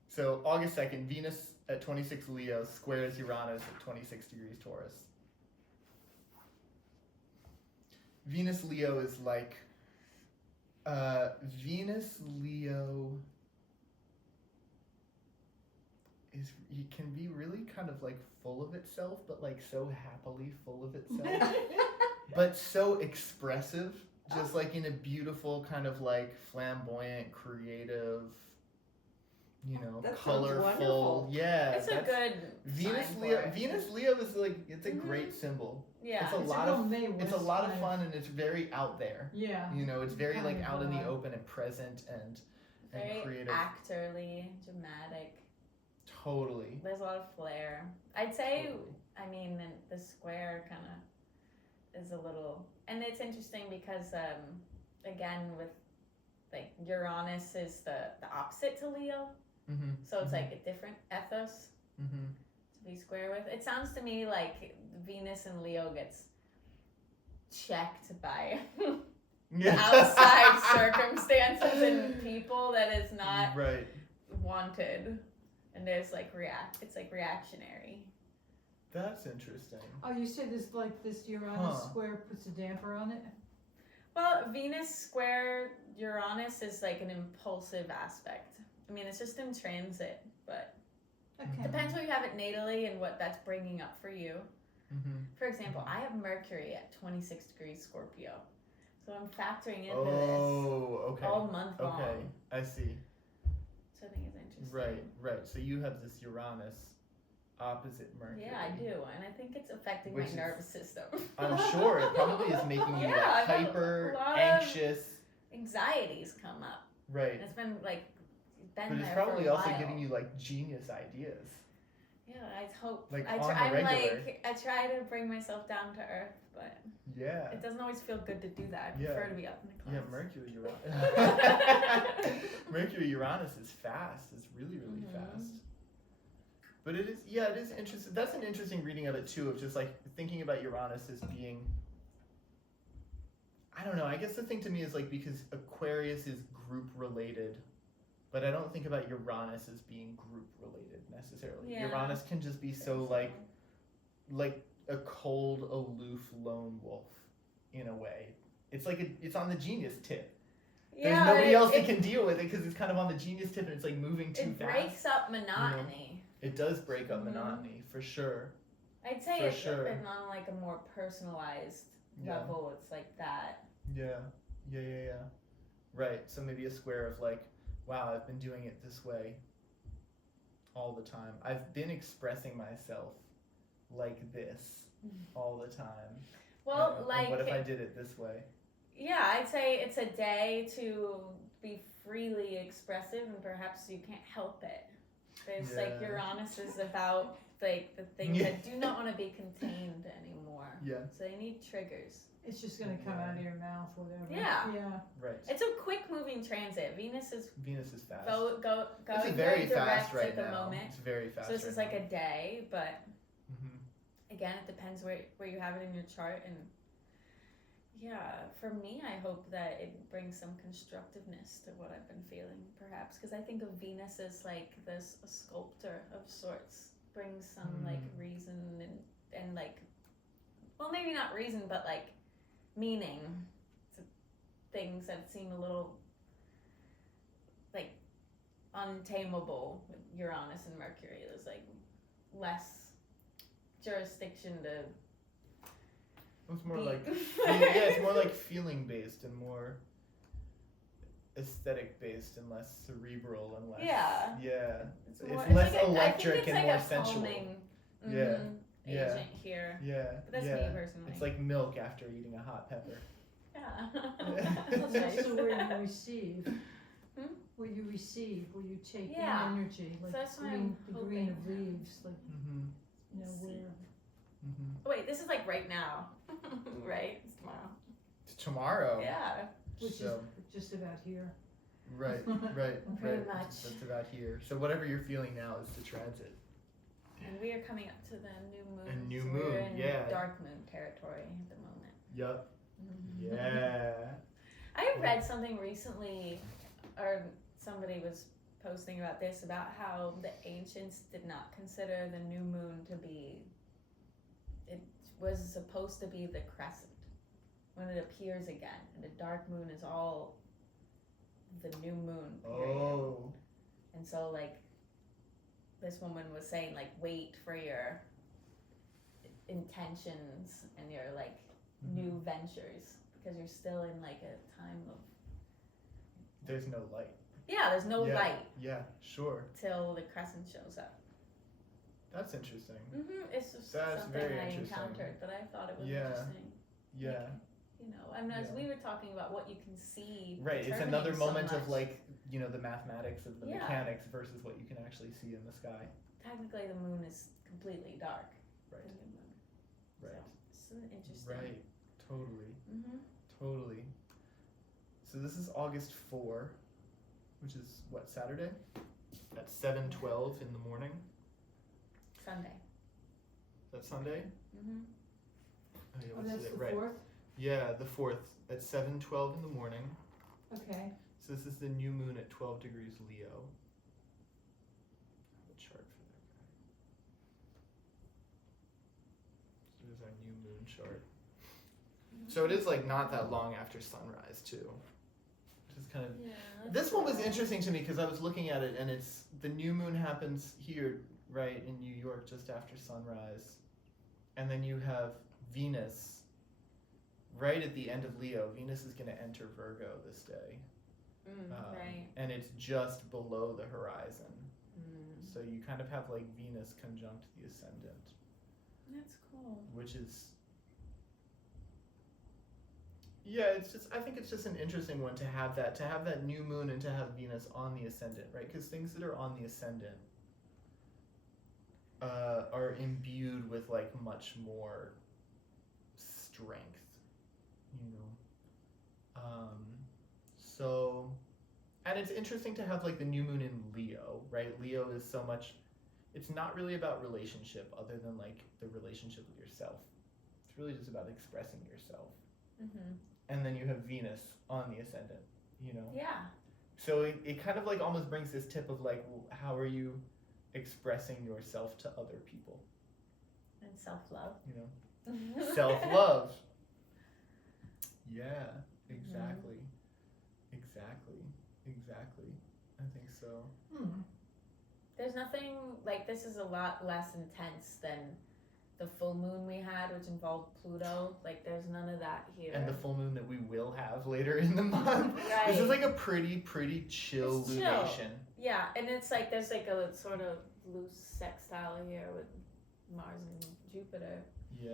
So August 2nd, Venus at 26 Leo squares Uranus at 26 degrees Taurus. Venus Leo is like, Venus Leo it can be really kind of like full of itself, but like so happily full of itself, but so expressive, just like in a beautiful kind of like flamboyant, creative, That sounds colorful. wonderful. Yeah, It's a good Venus sign Leo. for it. Venus Leo is like it's a Mhm. great symbol. Yeah. It's a It's lot real of Mae it's a West lot of kind fun and it's very out there. Yeah. It's very Kind like of out in the vibe. open and present and Very creative. actorly, dramatic. Totally. There's a lot of flair. I'd say, Totally. I mean, the square kind of is a little, and it's interesting because, again, with like Uranus is the opposite to Leo, Mm-hmm. so it's like a different ethos Mm-hmm. to be square with. It sounds to me like Venus and Leo gets checked by Yeah. outside circumstances and people that is not Right. wanted, and there's like it's like reactionary. That's interesting. Oh, you say this like this Uranus Huh. square puts a damper on it? Well, Venus square Uranus is like an impulsive aspect. I mean, it's just in transit, but Okay. depends where you have it natally and what that's bringing up for you. Mm-hmm. For example, I have Mercury at 26 degrees Scorpio, so I'm factoring into Oh, this okay. all month long. Okay, I see. So I think it's interesting. Right. So you have this Uranus opposite Mercury. Yeah, I do, and I think it's affecting Which my is- nervous system. I'm sure it probably is making you Yeah, like I've had hyper a lot of- anxious. Anxieties come up. Right. And it's been like been But it's there probably for a also while. giving you like genius ideas. Yeah, I hope. Like, I on the I'm regular. like I try to bring myself down to earth, but Yeah. it doesn't always feel good to do that. I Yeah. prefer to be up in the clouds. Yeah, Mercury Uranus. Mercury Uranus is fast. It's really, really Mhm. fast. But it is interesting. That's an interesting reading of it too, of just like thinking about Uranus as being, I don't know, I guess the thing to me is like because Aquarius is group related, but I don't think about Uranus as being group related necessarily. Yeah. Uranus can just be so like a cold, aloof lone wolf in a way. It's like it's on the genius tip. There's nobody else that can deal with it because it's kind of on the genius tip and it's like moving too It fast. breaks up monotony. It does break up Mhm. monotony for sure. I'd say For it's sure. been on like a more personalized Yeah. level. It's like that. Yeah. Right. So maybe a square of like, wow, I've been doing it this way all the time. I've been expressing myself like this all the time. Well, And like what if I did it this way? yeah, I'd say it's a day to be freely expressive, and perhaps you can't help it. There's like Yeah. Uranus is about like the things that do not want to be contained anymore. Yeah. So they need triggers. It's just gonna come out of your mouth, whatever. Yeah. Yeah. Right. It's a quick moving transit. Venus is Venus is fast. going it's very very direct fast right at the now. moment. It's very fast. So this right is like now. a day, but Mhm. again, it depends where you have it in your chart. And yeah, for me, I hope that it brings some constructiveness to what I've been feeling, perhaps, because I think of Venus as like this a sculptor of sorts, brings some like reason and like, well, maybe not reason, but like meaning to things that seem a little like untamable with Uranus and Mercury. There's like less jurisdiction to It's more be- like it's more like feeling based and more aesthetic based and less cerebral and less Yeah. It's more- less like electric I think it's and like more a sensual. calming, Yeah. Yeah. agent here. Yeah. But that's yeah. me personally. It's like milk after eating a hot pepper. yeah. It's Nice. also where you receive. Hmm? Where you receive, where you take Yeah. in energy, like So that's why green, I'm the green of hoping. leaves, like Mm-hmm. you know See. where. Mm-hmm. Oh, wait, this is like right now, right? It's tomorrow. It's tomorrow. Yeah. Which So, is just about here. right. Pretty much. That's about here. So whatever you're feeling now is the transit. And we are coming up to the new moon. A new so moon, We're in yeah. dark moon territory at the moment. Yup. Mhm. Yeah. I read something recently, or somebody was posting about this, about how the ancients did not consider the new moon to be, it was supposed to be the crescent when it appears again, and the dark moon is all the new moon period. Oh. And so like this woman was saying like wait for your intentions and your like new ventures, because you're still in like a time of There's no light. there's no Yeah. light Yeah, sure. till the crescent shows up. That's interesting. It's just That's something very I interesting. encountered, but I thought it was Yeah. interesting. Yeah. You know, and as Yeah. we were talking about what you can see, Right. It's determining another so moment of much. like, you know, the mathematics of the Yeah. mechanics versus what you can actually see in the sky. Technically, the moon is completely dark. Right. The new moon. Right. So it's interesting. Right. Totally. Mm-hmm. Totally. So this is August 4, which is what, Saturday? At 7:12 in the morning. Sunday. Is that Sunday? Mm-hmm. Oh, yeah, Oh, what's that's it? the Right. 4th? Yeah, the 4th at 7:12 in the morning. Okay. So this is the new moon at 12 degrees Leo. I have a chart for that guy. So there's our new moon chart. So it is like not that long after sunrise too. Which is kind of Yeah. This one was interesting to me because I was looking at it and it's the new moon happens here, right, in New York just after sunrise. And then you have Venus right at the end of Leo. Venus is going to enter Virgo this day. Right. And it's just below the horizon. Mm. So you kind of have like Venus conjunct the ascendant, That's cool. which is it's just I think it's just an interesting one to have that new moon and to have Venus on the ascendant, right? Because things that are on the ascendant are imbued with like much more strength, you know. So, and it's interesting to have like the new moon in Leo, right? Leo is so much. It's not really about relationship, other than like the relationship with yourself. It's really just about expressing yourself. Mm-hmm. And then you have Venus on the ascendant, you know? Yeah. So it kind of like almost brings this tip of like, how are you expressing yourself to other people? And self-love. You know, self-love. Yeah, exactly. Exactly. I think so. There's nothing, like, this is a lot less intense than the full moon we had, which involved Pluto. Like, there's none of that here. And the full moon that we will have later in the month. Right. This is like a pretty chill It's chill. lunation. Yeah, and it's like, there's like a sort of loose sextile here with Mars and Jupiter. Yeah.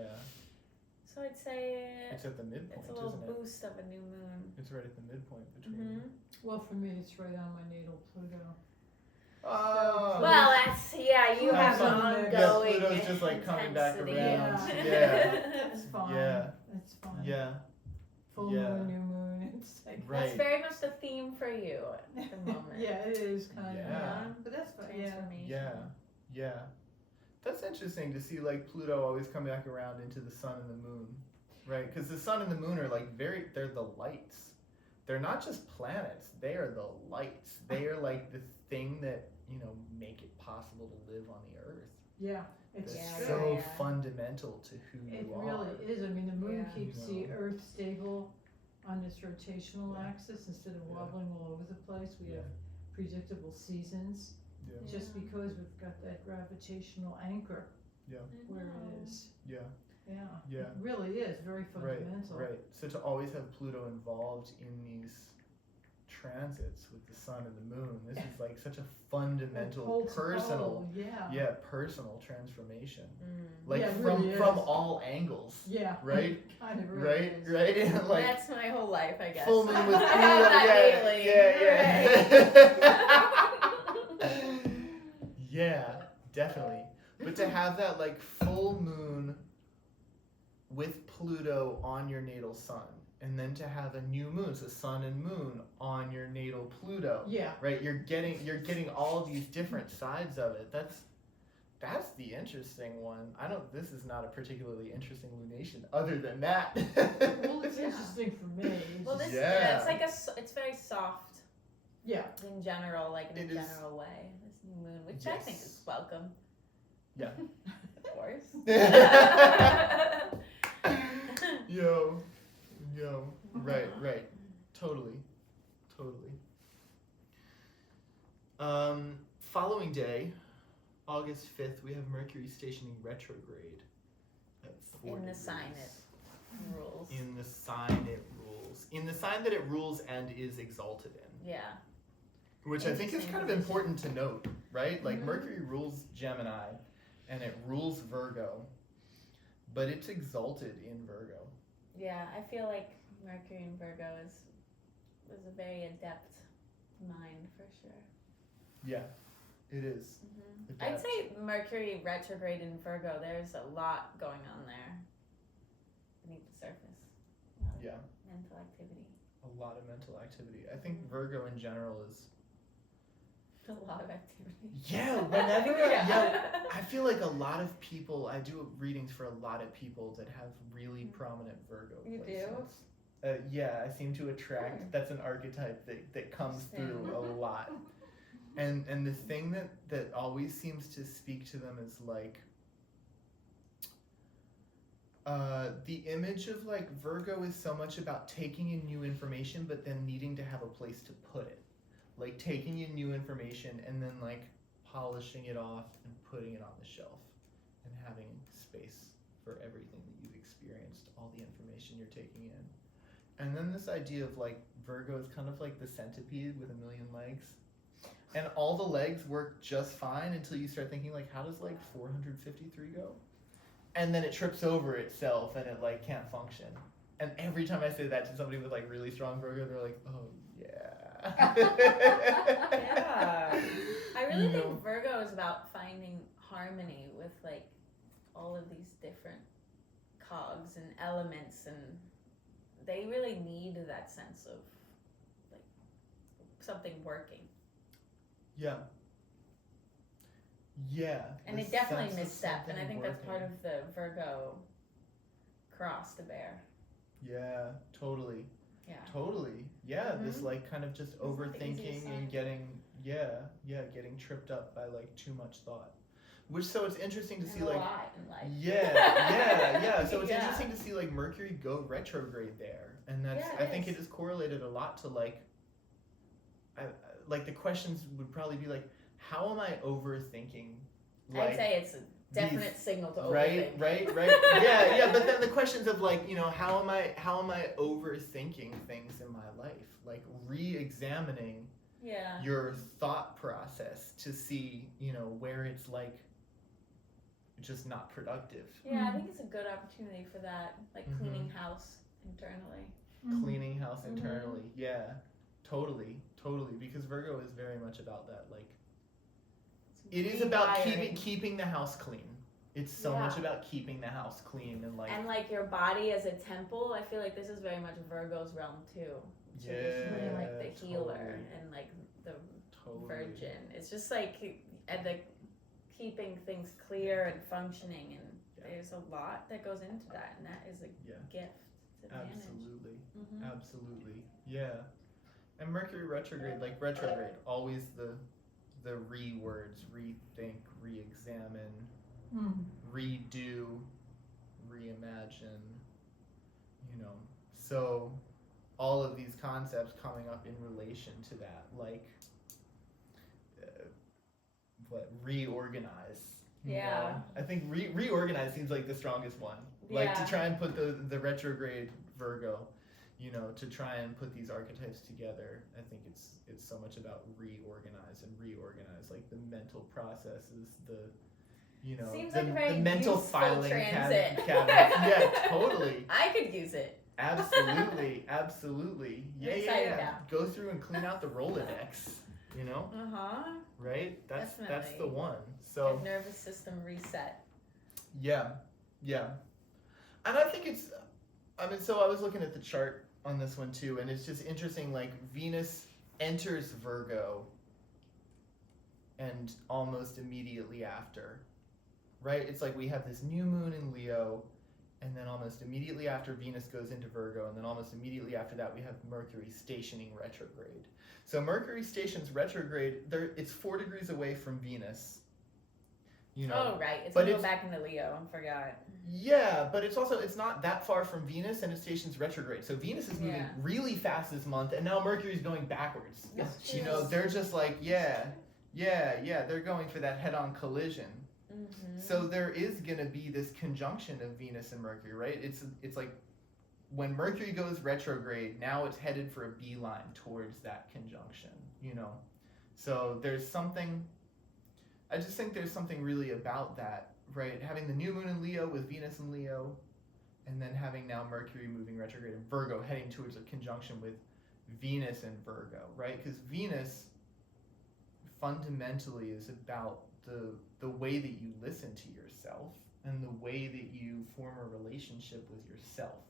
So I'd say It's at the midpoint, it's a little isn't it? boost of a new moon. It's right at the midpoint between. Well, for me, it's right on my natal Pluto. Oh. Well, that's, yeah, you have Pluto's an on the mix. ongoing Yeah, Pluto's just, like, coming back intensity. around. Yeah. It's fine. Yeah. It's fine. Yeah. Full Yeah. moon, new moon. It's like Right. That's very much the theme for you at the moment. yeah, it is kind of. Yeah. But that's fine. Yeah. Transformation. Yeah. That's interesting to see like Pluto always come back around into the sun and the moon, right? Because the sun and the moon are like they're the lights. They're not just planets. They are the lights. They are like the thing that, you know, make it possible to live on the earth. Yeah. It's That's Yeah, true. so yeah. fundamental to who It you are. really is. I mean, the moon Yeah. keeps You the know. Earth stable on its rotational Yeah. axis instead of Yeah. wobbling all over the place. We Yeah. have predictable seasons Yeah. just because we've got that gravitational anchor where it is. Yeah. Yeah. Yeah. It really is very Right. fundamental. Right. So to always have Pluto involved in these transits with the sun and the moon, this is like such a fundamental Pole to personal pole, yeah. personal transformation. Mm. Like Yeah, it from really from is. all angles. Yeah. Right? Kind of really is. Right? And like That's my whole life, I guess. full moon with I Pluto. have that Yeah. Yeah, definitely. But to have that like full moon with Pluto on your natal sun, and then to have a new moon, so sun and moon on your natal Pluto. Yeah. Right? You're getting all these different sides of it. That's the interesting one. This is not a particularly interesting lunation other than that. Well, it's interesting for me. It's Well, just- this, Yeah. yeah, it's like it's very soft yeah. in general, like in It a is. general way. This new moon, which I think Yes. is welcome. Yeah. Of course. Yo. Right. Totally. Following day, August 5th, we have Mercury stationing retrograde at 4 In the degrees. sign it rules. In the sign it rules. In the sign that it rules and is exalted in. Yeah. Which I think is Interesting kind of position. important to note, right? Like Mhm. Mercury rules Gemini and it rules Virgo, but it's exalted in Virgo. Yeah, I feel like Mercury in Virgo is a very adept mind for sure. Yeah, it is. I'd Adept. say Mercury retrograde in Virgo. There's a lot going on there beneath the surface. A lot of Yeah, mental activity. a lot of mental activity. I think Virgo in general is. A lot of activity. Yeah, whenever. Yeah. I feel like a lot of people. I do readings for a lot of people that have really prominent Virgo You do? placements. Yeah, I seem to attract. That's an archetype that comes through a lot. And the thing that always seems to speak to them is like the image of like Virgo is so much about taking in new information but then needing to have a place to put it. Like taking in new information and then like polishing it off and putting it on the shelf and having space for everything that you've experienced, all the information you're taking in. And then this idea of like Virgo is kind of like the centipede with a million legs. And all the legs work just fine until you start thinking like, how does like 453 go? And then it trips over itself and it like can't function. And every time I say that to somebody with like really strong Virgo, they're like, oh yeah. Yeah. I really You know? think Virgo is about finding harmony with like all of these different cogs and elements, and they really need that sense of like something working. Yeah. Yeah. And the it definitely sense of misstep, and I something think that's part working. of the Virgo cross to bear. Yeah, totally. Yeah. Totally. this like kind of just It's not the overthinking easiest and sign. getting tripped up by like too much thought. Which, so it's interesting to And see a like lot in life. yeah. So it's Yeah. interesting to see like Mercury go retrograde there, and that's Yeah, I it think is. it is correlated a lot to like, like the questions would probably be like, how am I overthinking? I'd say it's a definite signal to right, overthink. yeah. But then the questions of like, how am I overthinking things in my life? Like re-examining Yeah. your thought process to see, where it's like just not productive. Yeah, I think it's a good opportunity for that, like Mhm. cleaning house internally. Cleaning house Mhm. internally. Yeah. Totally. Because Virgo is very much about that. Like it is about Rewiring. keeping the house clean. It's so much about keeping the house clean and like And like your body as a temple, I feel like this is very much Virgo's realm too. Traditionally, like the healer totally. and like the Totally. virgin. It's just like and the keeping things clear and functioning, and there's a lot that goes into that, and that is a Yeah. gift to manage. Absolutely. Mm-hmm. Absolutely. Yeah. And Mercury retrograde, always the re-words, rethink, re-examine, redo, reimagine, So all of these concepts coming up in relation to that, like reorganize. Yeah. I think reorganize seems like the strongest one. Like to try and put the retrograde Virgo, to try and put these archetypes together. I think it's so much about reorganize, like the mental processes, Seems the, like a very the mental useful filing transit. cabinet. Yeah, totally. I could use it. Absolutely. Yeah. excited now. Go through and clean out the Rolodex. Uh-huh. Right? That's the Definitely. one. So Nervous system reset. yeah. And I think so I was looking at the chart on this one too, and it's just interesting, like Venus enters Virgo and almost immediately after, right? It's like we have this new moon in Leo, and then almost immediately after Venus goes into Virgo, and then almost immediately after that we have Mercury stationing retrograde. So Mercury stations retrograde, it's 4 degrees away from Venus. Oh, right. It's but going to go it's- back into Leo. I forgot. Yeah, but it's not that far from Venus, and it stations retrograde. So Venus is moving Yeah. really fast this month, and now Mercury's going backwards. That's You true. know, they're just like, they're going for that head-on collision. Mm-hmm. So there is going to be this conjunction of Venus and Mercury, right? It's like when Mercury goes retrograde, now it's headed for a beeline towards that conjunction, So I just think there's something really about that, right? Having the new moon in Leo with Venus in Leo, and then having now Mercury moving retrograde in Virgo, heading towards a conjunction with Venus and Virgo, right? Because Venus fundamentally is about the way that you listen to yourself and the way that you form a relationship with yourself.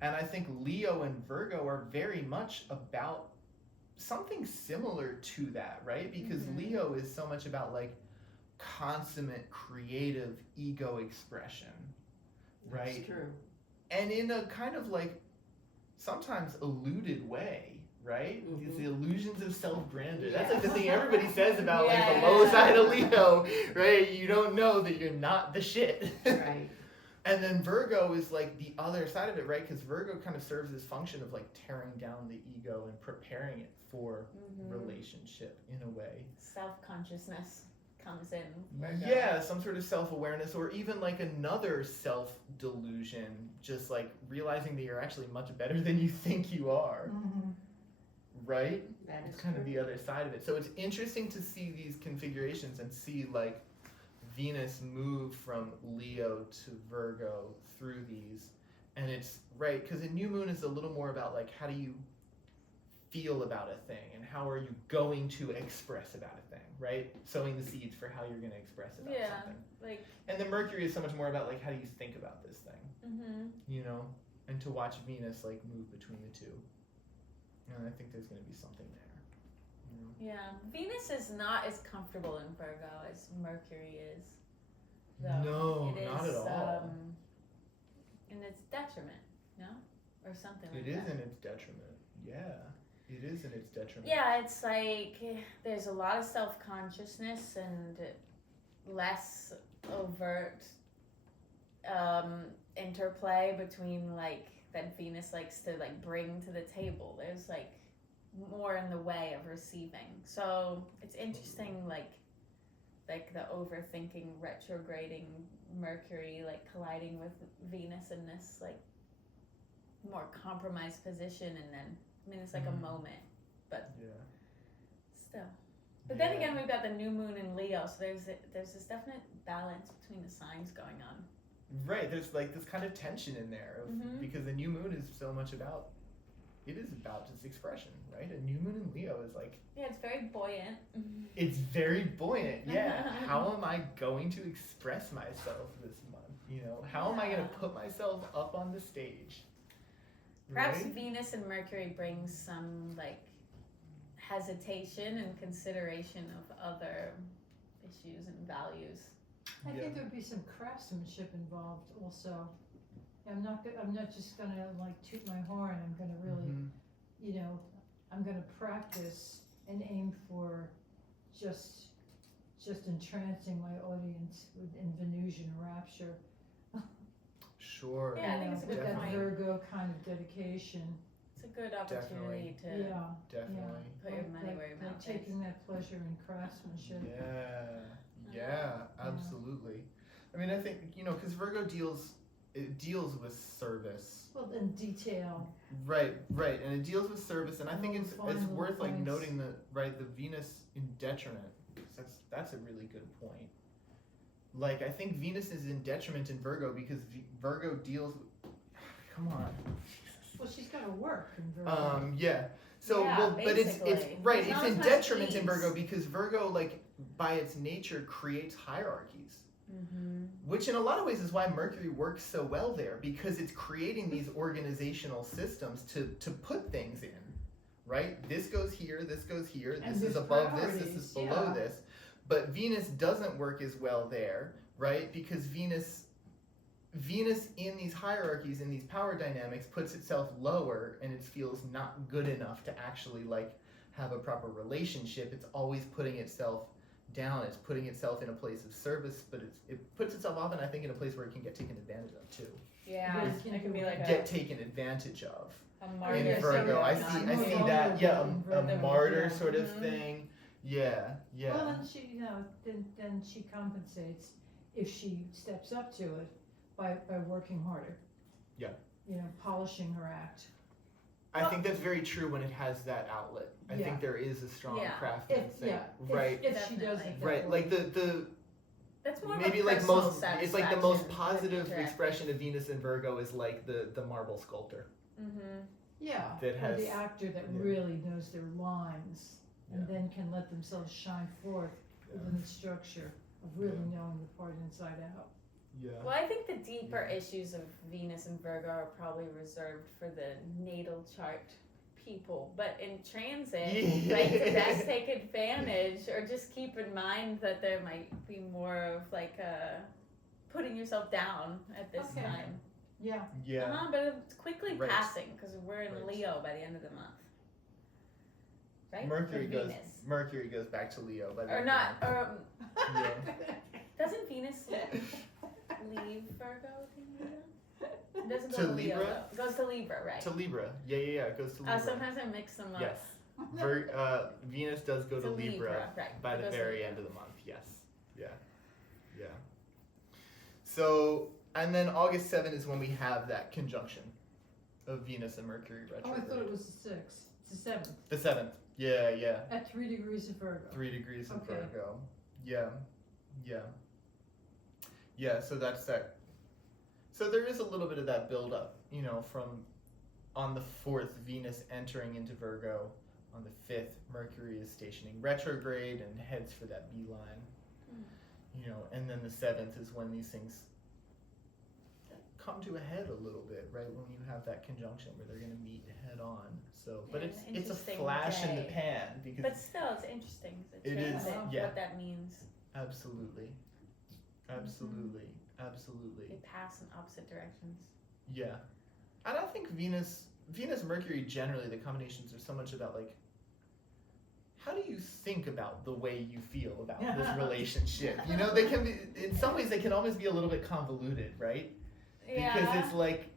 And I think Leo and Virgo are very much about something similar to that, right? Because Leo is so much about like consummate creative ego expression, right? That's true. And in a kind of like sometimes eluded way, right? These illusions of self-grandeur. That's like the thing everybody says about like the low side of Leo, right? You don't know that you're not the shit. Right. And then Virgo is like the other side of it, right? Because Virgo kind of serves this function of like tearing down the ego and preparing it for relationship in a way. Self-consciousness comes in. Virgo. Yeah, some sort of self-awareness, or even like another self-delusion, just like realizing that you're actually much better than you think you are. Right? That is It's kind true. of the other side of it. So it's interesting to see these configurations and see like Venus move from Leo to Virgo through these. And it's right, because a new moon is a little more about like how do you feel about a thing and how are you going to express about a thing, right? Sowing the seeds for how you're going to express about something. Like. And then Mercury is so much more about like how do you think about this thing, and to watch Venus like move between the two. And I think there's going to be something there. Yeah, Venus is not as comfortable in Virgo as Mercury is. Though. No, It not is, at all. And it's detriment, no? Or something like It that. is in its detriment. it is in its detriment. Yeah, it's like there's a lot of self-consciousness and less overt interplay between like that Venus likes to like bring to the table. There's like more in the way of receiving. So it's interesting, like the overthinking, retrograding Mercury, like colliding with Venus in this like more compromised position, and then I mean it's like a moment, but still. But then again, we've got the new moon in Leo, so there's this definite balance between the signs going on. Right, there's like this kind of tension in there of, because the new moon is so much about, it is about just expression, right? A new moon in Leo is like, Yeah, it's very buoyant. it's very buoyant. Yeah, how am I going to express myself this month? You know, how am I going to put myself up on the stage? Perhaps Right? Venus and Mercury brings some like hesitation and consideration of other issues and values. I think there'd be some craftsmanship involved also. I'm not just gonna like toot my horn. I'm gonna really, you know, I'm gonna practice and aim for just entrancing my audience in Venusian rapture. Sure. Yeah, I think it's a good with that point. Virgo kind of dedication. It's a good opportunity to Definitely. put your money where your mouth is. Taking that pleasure in craftsmanship. Yeah, absolutely. I mean, I think, you know, because Virgo deals with service. Well, in detail. Right, and it deals with service, and I think it's Final worth like points. noting that, right, the Venus in detriment. 'Cause that's a really good point. Like, I think Venus is in detriment in Virgo because Virgo deals. Come on. Well, she's got to work in Virgo. Yeah. So, Yeah, well, but it's basically. right. There's It's not in as much detriment in ease. Virgo because Virgo, like, by its nature, creates hierarchies. Which in a lot of ways is why Mercury works so well there, because it's creating these organizational systems to put things in, right? This goes here, this goes here, And this is there's above this is priorities, below yeah. this. But Venus doesn't work as well there, right? Because Venus in these hierarchies, in these power dynamics, puts itself lower and it feels not good enough to actually like have a proper relationship. It's always putting itself down. It's putting itself in a place of service, but it puts itself often, I think, in a place where it can get taken advantage of too. Yeah, Yes, it can be like Get taken advantage of a in martyr. Yes, Virgo. I yeah, see yeah. that. Yeah, a Virgo, martyr yeah. sort of thing. Yeah. Well, and she, you know, then she compensates if she steps up to it by working harder. Yeah. You know, polishing her act. I think that's very true when it has that outlet. I Yeah. think there is a strong Yeah. craftsman thing. If she Definitely. does it that Right, way. like the That's more maybe of a like personal most it's like the most satisfaction positive than expression of Venus and Virgo is like the marble sculptor. Yeah, that or has- the actor that yeah. really knows their lines and Yeah. then can let themselves shine forth within the structure of really knowing the part inside out. Yeah. Well, I think the deeper issues of Venus and Virgo are probably reserved for the natal chart people, but in transit, Yeah. like to best take advantage, or just keep in mind that there might be more of like putting yourself down at this Okay. time. Yeah, Yeah. But it's quickly Right. passing because we're in Right. Leo by the end of the month. Right? Mercury Or goes Venus. Mercury goes back to Leo by the Or end not, of or Yeah. doesn't Venus leave Virgo? It doesn't go To to Leo, Libra? though. It goes to Libra, right? to Libra. Yeah, it goes to Libra. Sometimes I mix them up. Yes. Venus does go to Libra right. by It the goes to very Libra. end of the month. Yes. Yeah. So, and then August 7th is when we have that conjunction of Venus and Mercury Oh, I retrograde. thought it was the 6th. It's the 7th. The 7th. Yeah. At 3 degrees of Virgo. 3 degrees of Okay. Virgo. Yeah. So that's that. So there is a little bit of that build up, you know, from on the 4th, Venus entering into Virgo. On the 5th, Mercury is stationing retrograde and heads for that beeline. You know, and then the 7th is when these things come to a head a little bit, right? When you have that conjunction where they're going to meet head on. So, but Yeah, it's a interesting flash in the day. pan because But still, it's interesting. The It is, transit, yeah. What that means. absolutely. They They pass in opposite directions. Yeah. And I think Venus Venus, Mercury, generally, the combinations are so much about like, how do you think about the way you feel about this relationship? You know, they can be, in some ways, they can almost be a little bit convoluted, right? Because it's like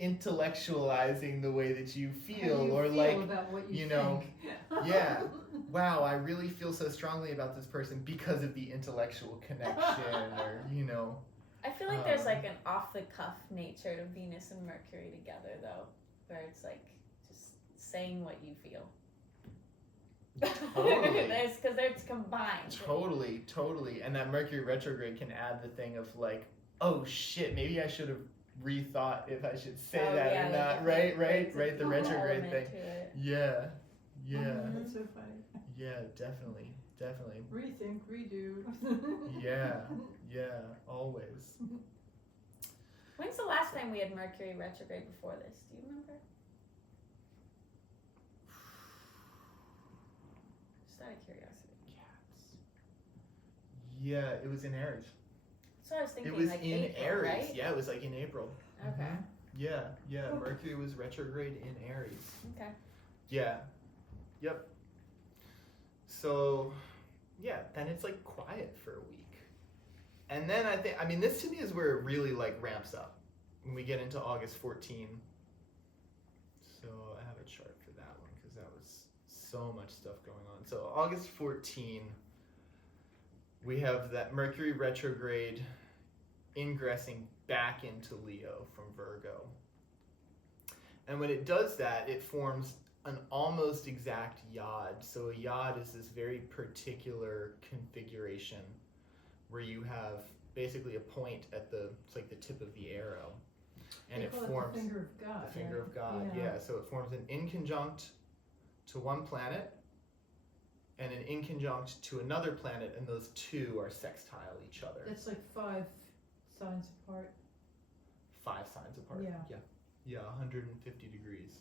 intellectualizing the way that you feel, How do you or feel like, about what you know, think? yeah, wow, I really feel so strongly about this person because of the intellectual connection, or, you know. I feel like there's like an off-the-cuff nature to Venus and Mercury together, though, where it's like just saying what you feel. Totally. Because they're combined. Totally. And that Mercury retrograde can add the thing of like, oh shit, maybe I should have rethought if I should say that or not, right? The retrograde thing. Yeah. That's so funny. Yeah, definitely. Rethink, redo. Yeah, always. When's the last time we had Mercury retrograde before this? Do you remember? Just out of curiosity. Cats. Yeah, it was in Aries. So I was thinking It was like in April, Aries. right? Yeah, it was like in April. Okay. Yeah. Mercury was retrograde in Aries. Okay. Yeah. Yep. So, yeah, then it's like quiet for a week. And then this to me is where it really like ramps up when we get into August 14. So I have a chart for that one because that was so much stuff going on. So August 14, we have that Mercury retrograde ingressing back into Leo from Virgo. And when it does that, it forms an almost exact yod. So a yod is this very particular configuration where you have basically a point at it's like the tip of the arrow. And They it call forms the finger of God. the finger of God. Yeah. Yeah, so it forms an inconjunct to one planet and an inconjunct to another planet, and those two are sextile each other. It's like 5 signs apart. 5 signs apart. Yeah. Yeah, 150 degrees.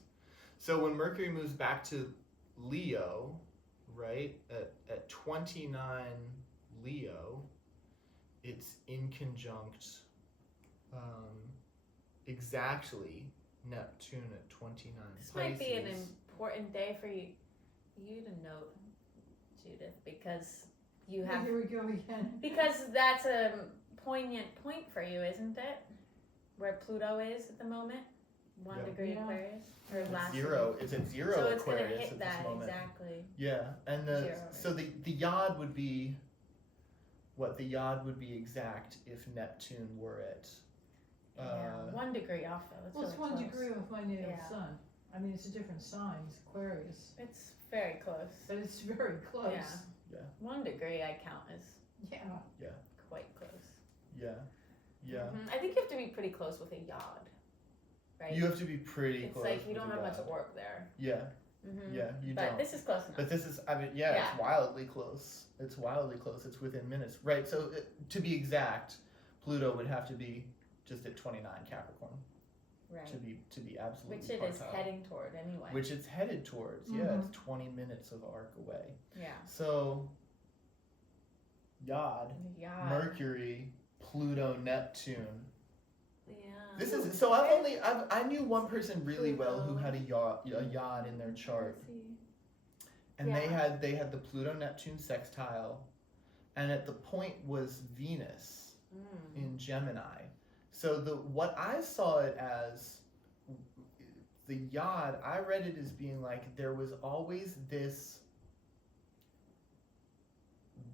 So when Mercury moves back to Leo, right, at 29 Leo, it's inconjunct exactly Neptune at 29 This Pisces. might be an important day for you to note, Judith, because you have Here we go again. because that's a poignant point for you, isn't it? Where Pluto is at the moment, 1 Yeah. degree Yeah. Aquarius or It's last. zero. It's at zero So it's gonna Aquarius hit at this that moment. exactly. Yeah, and the yod would be what the yod would be exact if Neptune were at. Yeah, 1 degree off though. It's Well, it's really 1 close. degree with my natal Yeah. sun. I mean, it's a different sign. It's Aquarius. It's very close. But it's very close. Yeah. 1 degree I count as Yeah. quite close. Yeah. Mhm. I think you have to be pretty close with a yod, right? You have to be pretty It's close. like you with don't the have much yod. orb there. Yeah, Mm-hmm. yeah, you But don't. this is close enough. But this is, Yeah. it's wildly close. It's within minutes. Right, so to be exact, Pluto would have to be just at 29 Capricorn right. to be absolutely Which it is partile. heading toward anyway. Which it's headed towards, yeah, Mhm. it's 20 minutes of arc away. Yeah. So, Yod, Yeah. Mercury, Pluto, Neptune. Yeah. This is, so I knew one person really well who had a yod in their chart. And Yeah. they had the Pluto Neptune sextile, and at the point was Venus in Gemini. So what I saw it as, the yod, I read it as being like there was always this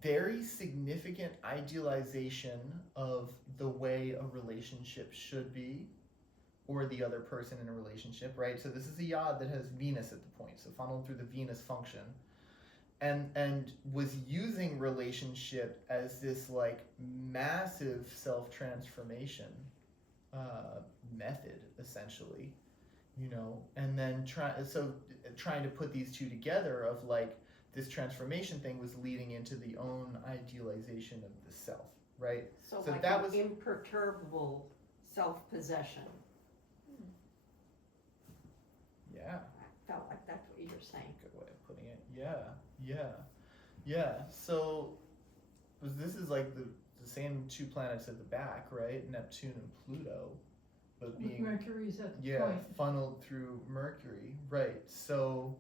very significant idealization of the way a relationship should be, or the other person in a relationship, right? So this is a yod that has Venus at the point, so funneled through the Venus function, and was using relationship as this like massive self-transformation method, essentially, you know, and then trying to put these two together of like this transformation thing was leading into the own idealization of the self, right? So So like that an was- imperturbable self-possession. Yeah. I felt like that's what you were saying. Good way of putting it. Yeah. So this is like the same 2 planets at the back, right? Neptune and Pluto. but With being Mercury's at the yeah point. funneled through Mercury, right? So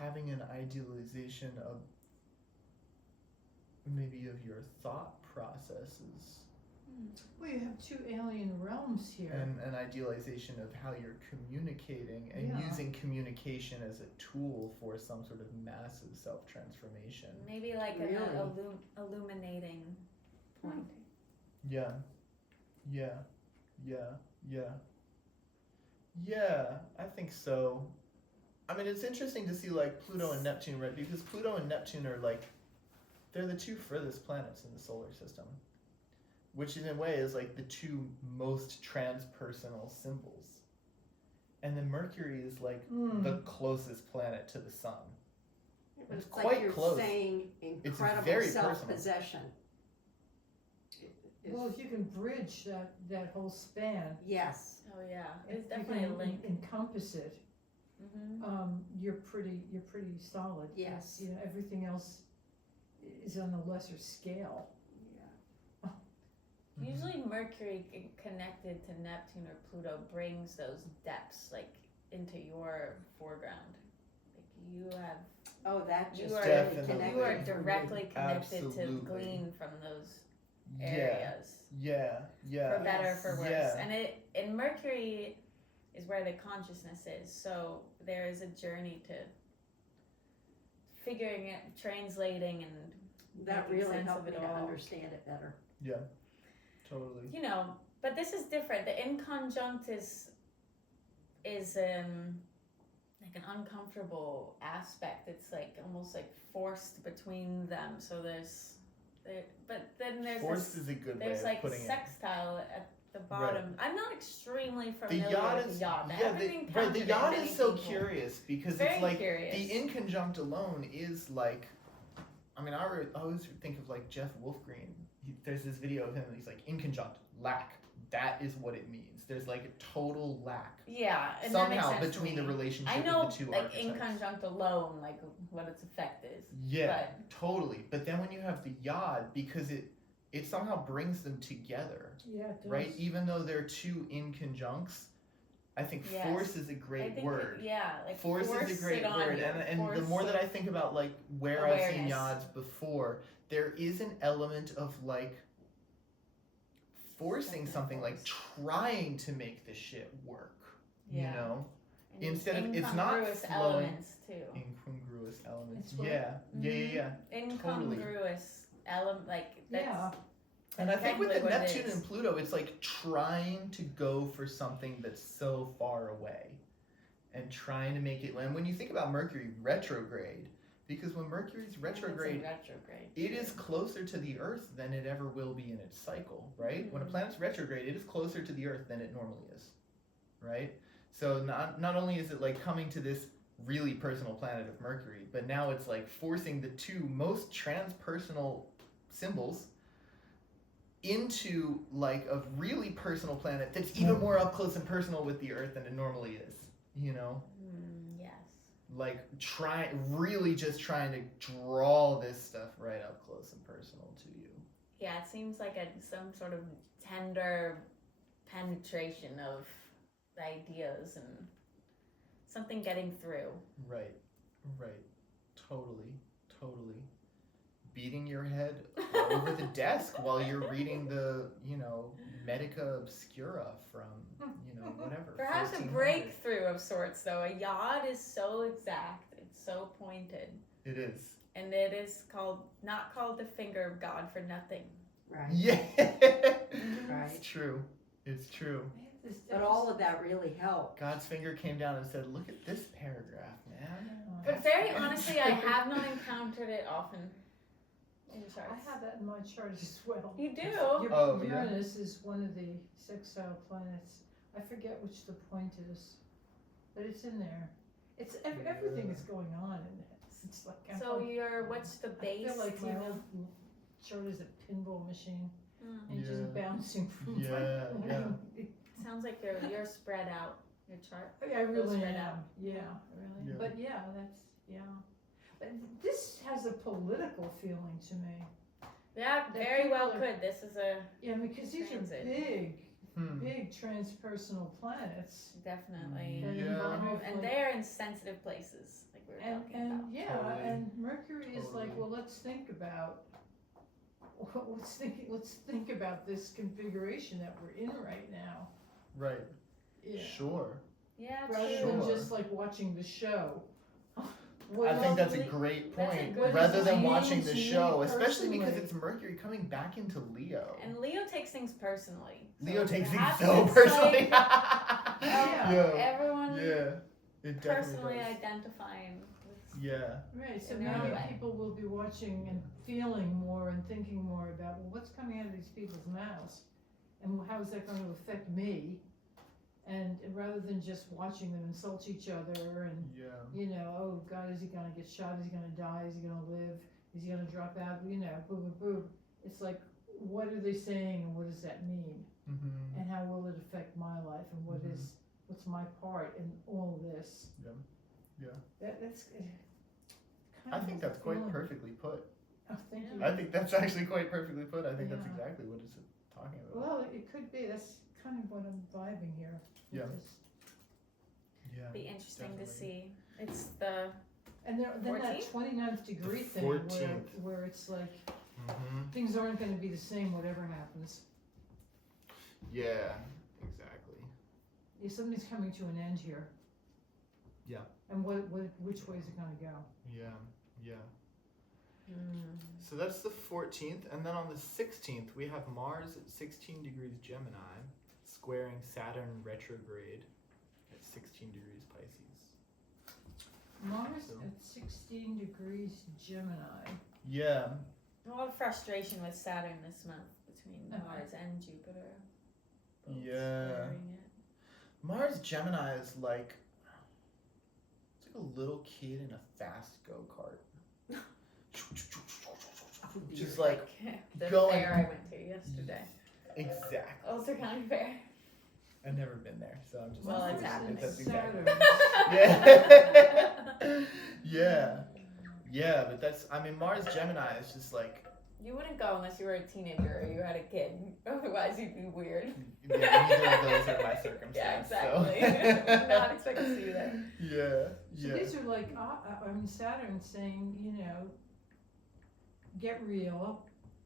having an idealization of maybe of your thought processes Well, you have two alien realms here. and an idealization of how you're communicating and Yeah. using communication as a tool for some sort of massive self-transformation. Maybe like Really? an illuminating point. Yeah, I think so. I mean, it's interesting to see like Pluto and Neptune, right? Because Pluto and Neptune are like, they're the two furthest planets in the solar system, which in a way is like the two most transpersonal symbols. And then Mercury is like the closest planet to the sun. But It's it's quite like you're close. saying incredible very personal. self-possession. Well, if you can bridge that whole span, Yes, Oh yeah, if it's you definitely a can link. encompass it, Mm-hmm. you're pretty solid. Yes. Everything else is on a lesser scale. yeah. Usually Mercury connected to Neptune or Pluto brings those depths like into your foreground. Like you have, Oh, that you just are, really Definitely. connected. you are for me. directly connected Absolutely. to glean from those Yeah, areas. yeah. For better, Yes. for worse. Yeah. And Mercury is where the consciousness is. So there is a journey to figuring it, translating, and That making really sense helped of me it to all. understand it better. Totally. But this is different. The inconjunct is like an uncomfortable aspect. It's like almost like forced between them. So but then there's Forced this, is a good way there's of like putting it. sextile at the bottom. I'm not extremely The familiar yacht with is the yacht. I yeah, haven't the encountered yacht many is so people. curious because Very it's like curious. the inconjunct alone is like, I mean, I always think of like Jeff Wolfgreen. There's this video of him and he's like, inconjunct, lack. That is what it means. There's like a total lack Yeah, and that makes somehow sense to between the me. relationship I know of the two like archetypes. inconjunct alone, like what its effect is. Yeah, totally. But then when you have the yod, because it somehow brings them together, Yeah, it does. right? Even though they're two inconjuncts, I think Yes. force is a I great think word. like Force is a great it on word, you. and the Force more that I of- think about like where I've seen awareness. yods before, there is an element of like forcing something, like trying to make the shit work. Yeah. You know, and instead of- it's not incongruous flowing. elements too. incongruous elements. It's what? Yeah, yeah. Incongruous element, like that's, Yeah. And I think with the technically what it Neptune is. and Pluto, it's like trying to go for something that's so far away and trying to make it. And when you think about Mercury retrograde, because when Mercury's It's in retrograde, retrograde. it is closer to the Earth than it ever will be in its cycle, right? When a Mhm. planet's retrograde, it is closer to the Earth than it normally is, right? So not only is it like coming to this really personal planet of Mercury, but now it's like forcing the two most transpersonal symbols into like a really personal planet that's even more up close and personal with the Earth than it normally is, you know? Yes. Like really just trying to draw this stuff right up close and personal to you. Yeah, it seems like some sort of tender penetration of ideas and something getting through. Right. Totally. Beating your head over the desk while you're reading the, Medica Obscura from, whatever. Perhaps a 1400. breakthrough of sorts, though. A yod is so exact, it's so pointed, It is. and it is not called the finger of God for nothing. Right. Yeah. Right. It's true. But all of that really helped. God's finger came down and said, "Look at this paragraph, man." But very honestly, I have not encountered it often in I charts. have that in my chart as well. You do? Oh, yeah. Uranus is one of the sextile planets. I forget which the point is, but it's in there. It's everything is going on in it. It's like So what's the base? I feel like do my you know? old chart is a pinball machine Mm. and just bouncing from Yeah, yeah. Sounds like you're spread out, your chart. I really spread am. out. Yeah, really. Yeah. But yeah, that's. But this has a political feeling to me. Yeah, That very people well are- could. This is a Yeah, because these Transit. are big, Hmm. big transpersonal planets. definitely. And Yeah. involve, And like- they're in sensitive places, like we were And, talking about. and yeah, Totally. and Mercury is like, Totally. well, let's think about this configuration that we're in right now. Right. Yeah. Sure. Yeah, Rather true. than Sure. just like watching the show. I think that's a Well, great that's a point. good Rather point. than watching the To me show, especially because personally. it's Mercury coming back into Leo. And Leo takes things personally. Leo So takes things perhaps so it's personally. Like, Yeah. everyone Yeah. It definitely personally does. identifying with Yeah. Right, so In their now own way. people will be watching and feeling more and thinking more about, well, what's coming out of these people's mouths? And how is that going to affect me? And rather than just watching them insult each other and, Yeah. you know, oh God, is he gonna get shot? Is he gonna die? Is he gonna live? Is he gonna drop out? You know, boo, boo, boo. It's like, what are they saying and what does that mean? Mm-hmm. And how will it affect my life? And what's my part in all of this? Yeah. Yeah. That's kind I of think the that's quite feeling. perfectly put. Oh, thank Yeah. you. I think that's actually quite perfectly put. I think that's Yeah. exactly what it's talking about. Well, it could be. That's kind of what I'm vibing here. with Yeah. this. Yeah. be interesting to Definitely. see. It's the And then that 14th? 29th degree thing 14th. where it's like Mm-hmm. things aren't going to be the same whatever happens. Yeah. Exactly. Yeah, something's coming to an end here. Yeah. And which way is it going to go? Yeah. Yeah. So that's the 14th, and then on the 16th we have Mars at 16 degrees Gemini, squaring Saturn retrograde at 16 degrees Pisces. Mars So- at 16 degrees Gemini. Yeah. a lot of frustration with Saturn this month between Okay. Mars and Jupiter. Both Yeah. squaring it. Mars Gemini is like it's like a little kid in a fast go-kart. Just like the going- fair I went to yesterday. exactly. Ulster County Fair. I've never been there, so I'm just Well, it's Mars happening. and That's exactly. Saturn. Yeah. Yeah, but that's I mean Mars Gemini is just like You wouldn't go unless you were a teenager or you had a kid. Otherwise, you'd be weird. yeah, neither of those are my circumstances. Yeah, so. exactly. Not expect to see you there. Yeah. So Yeah. these are like, Saturn saying, you know, get real,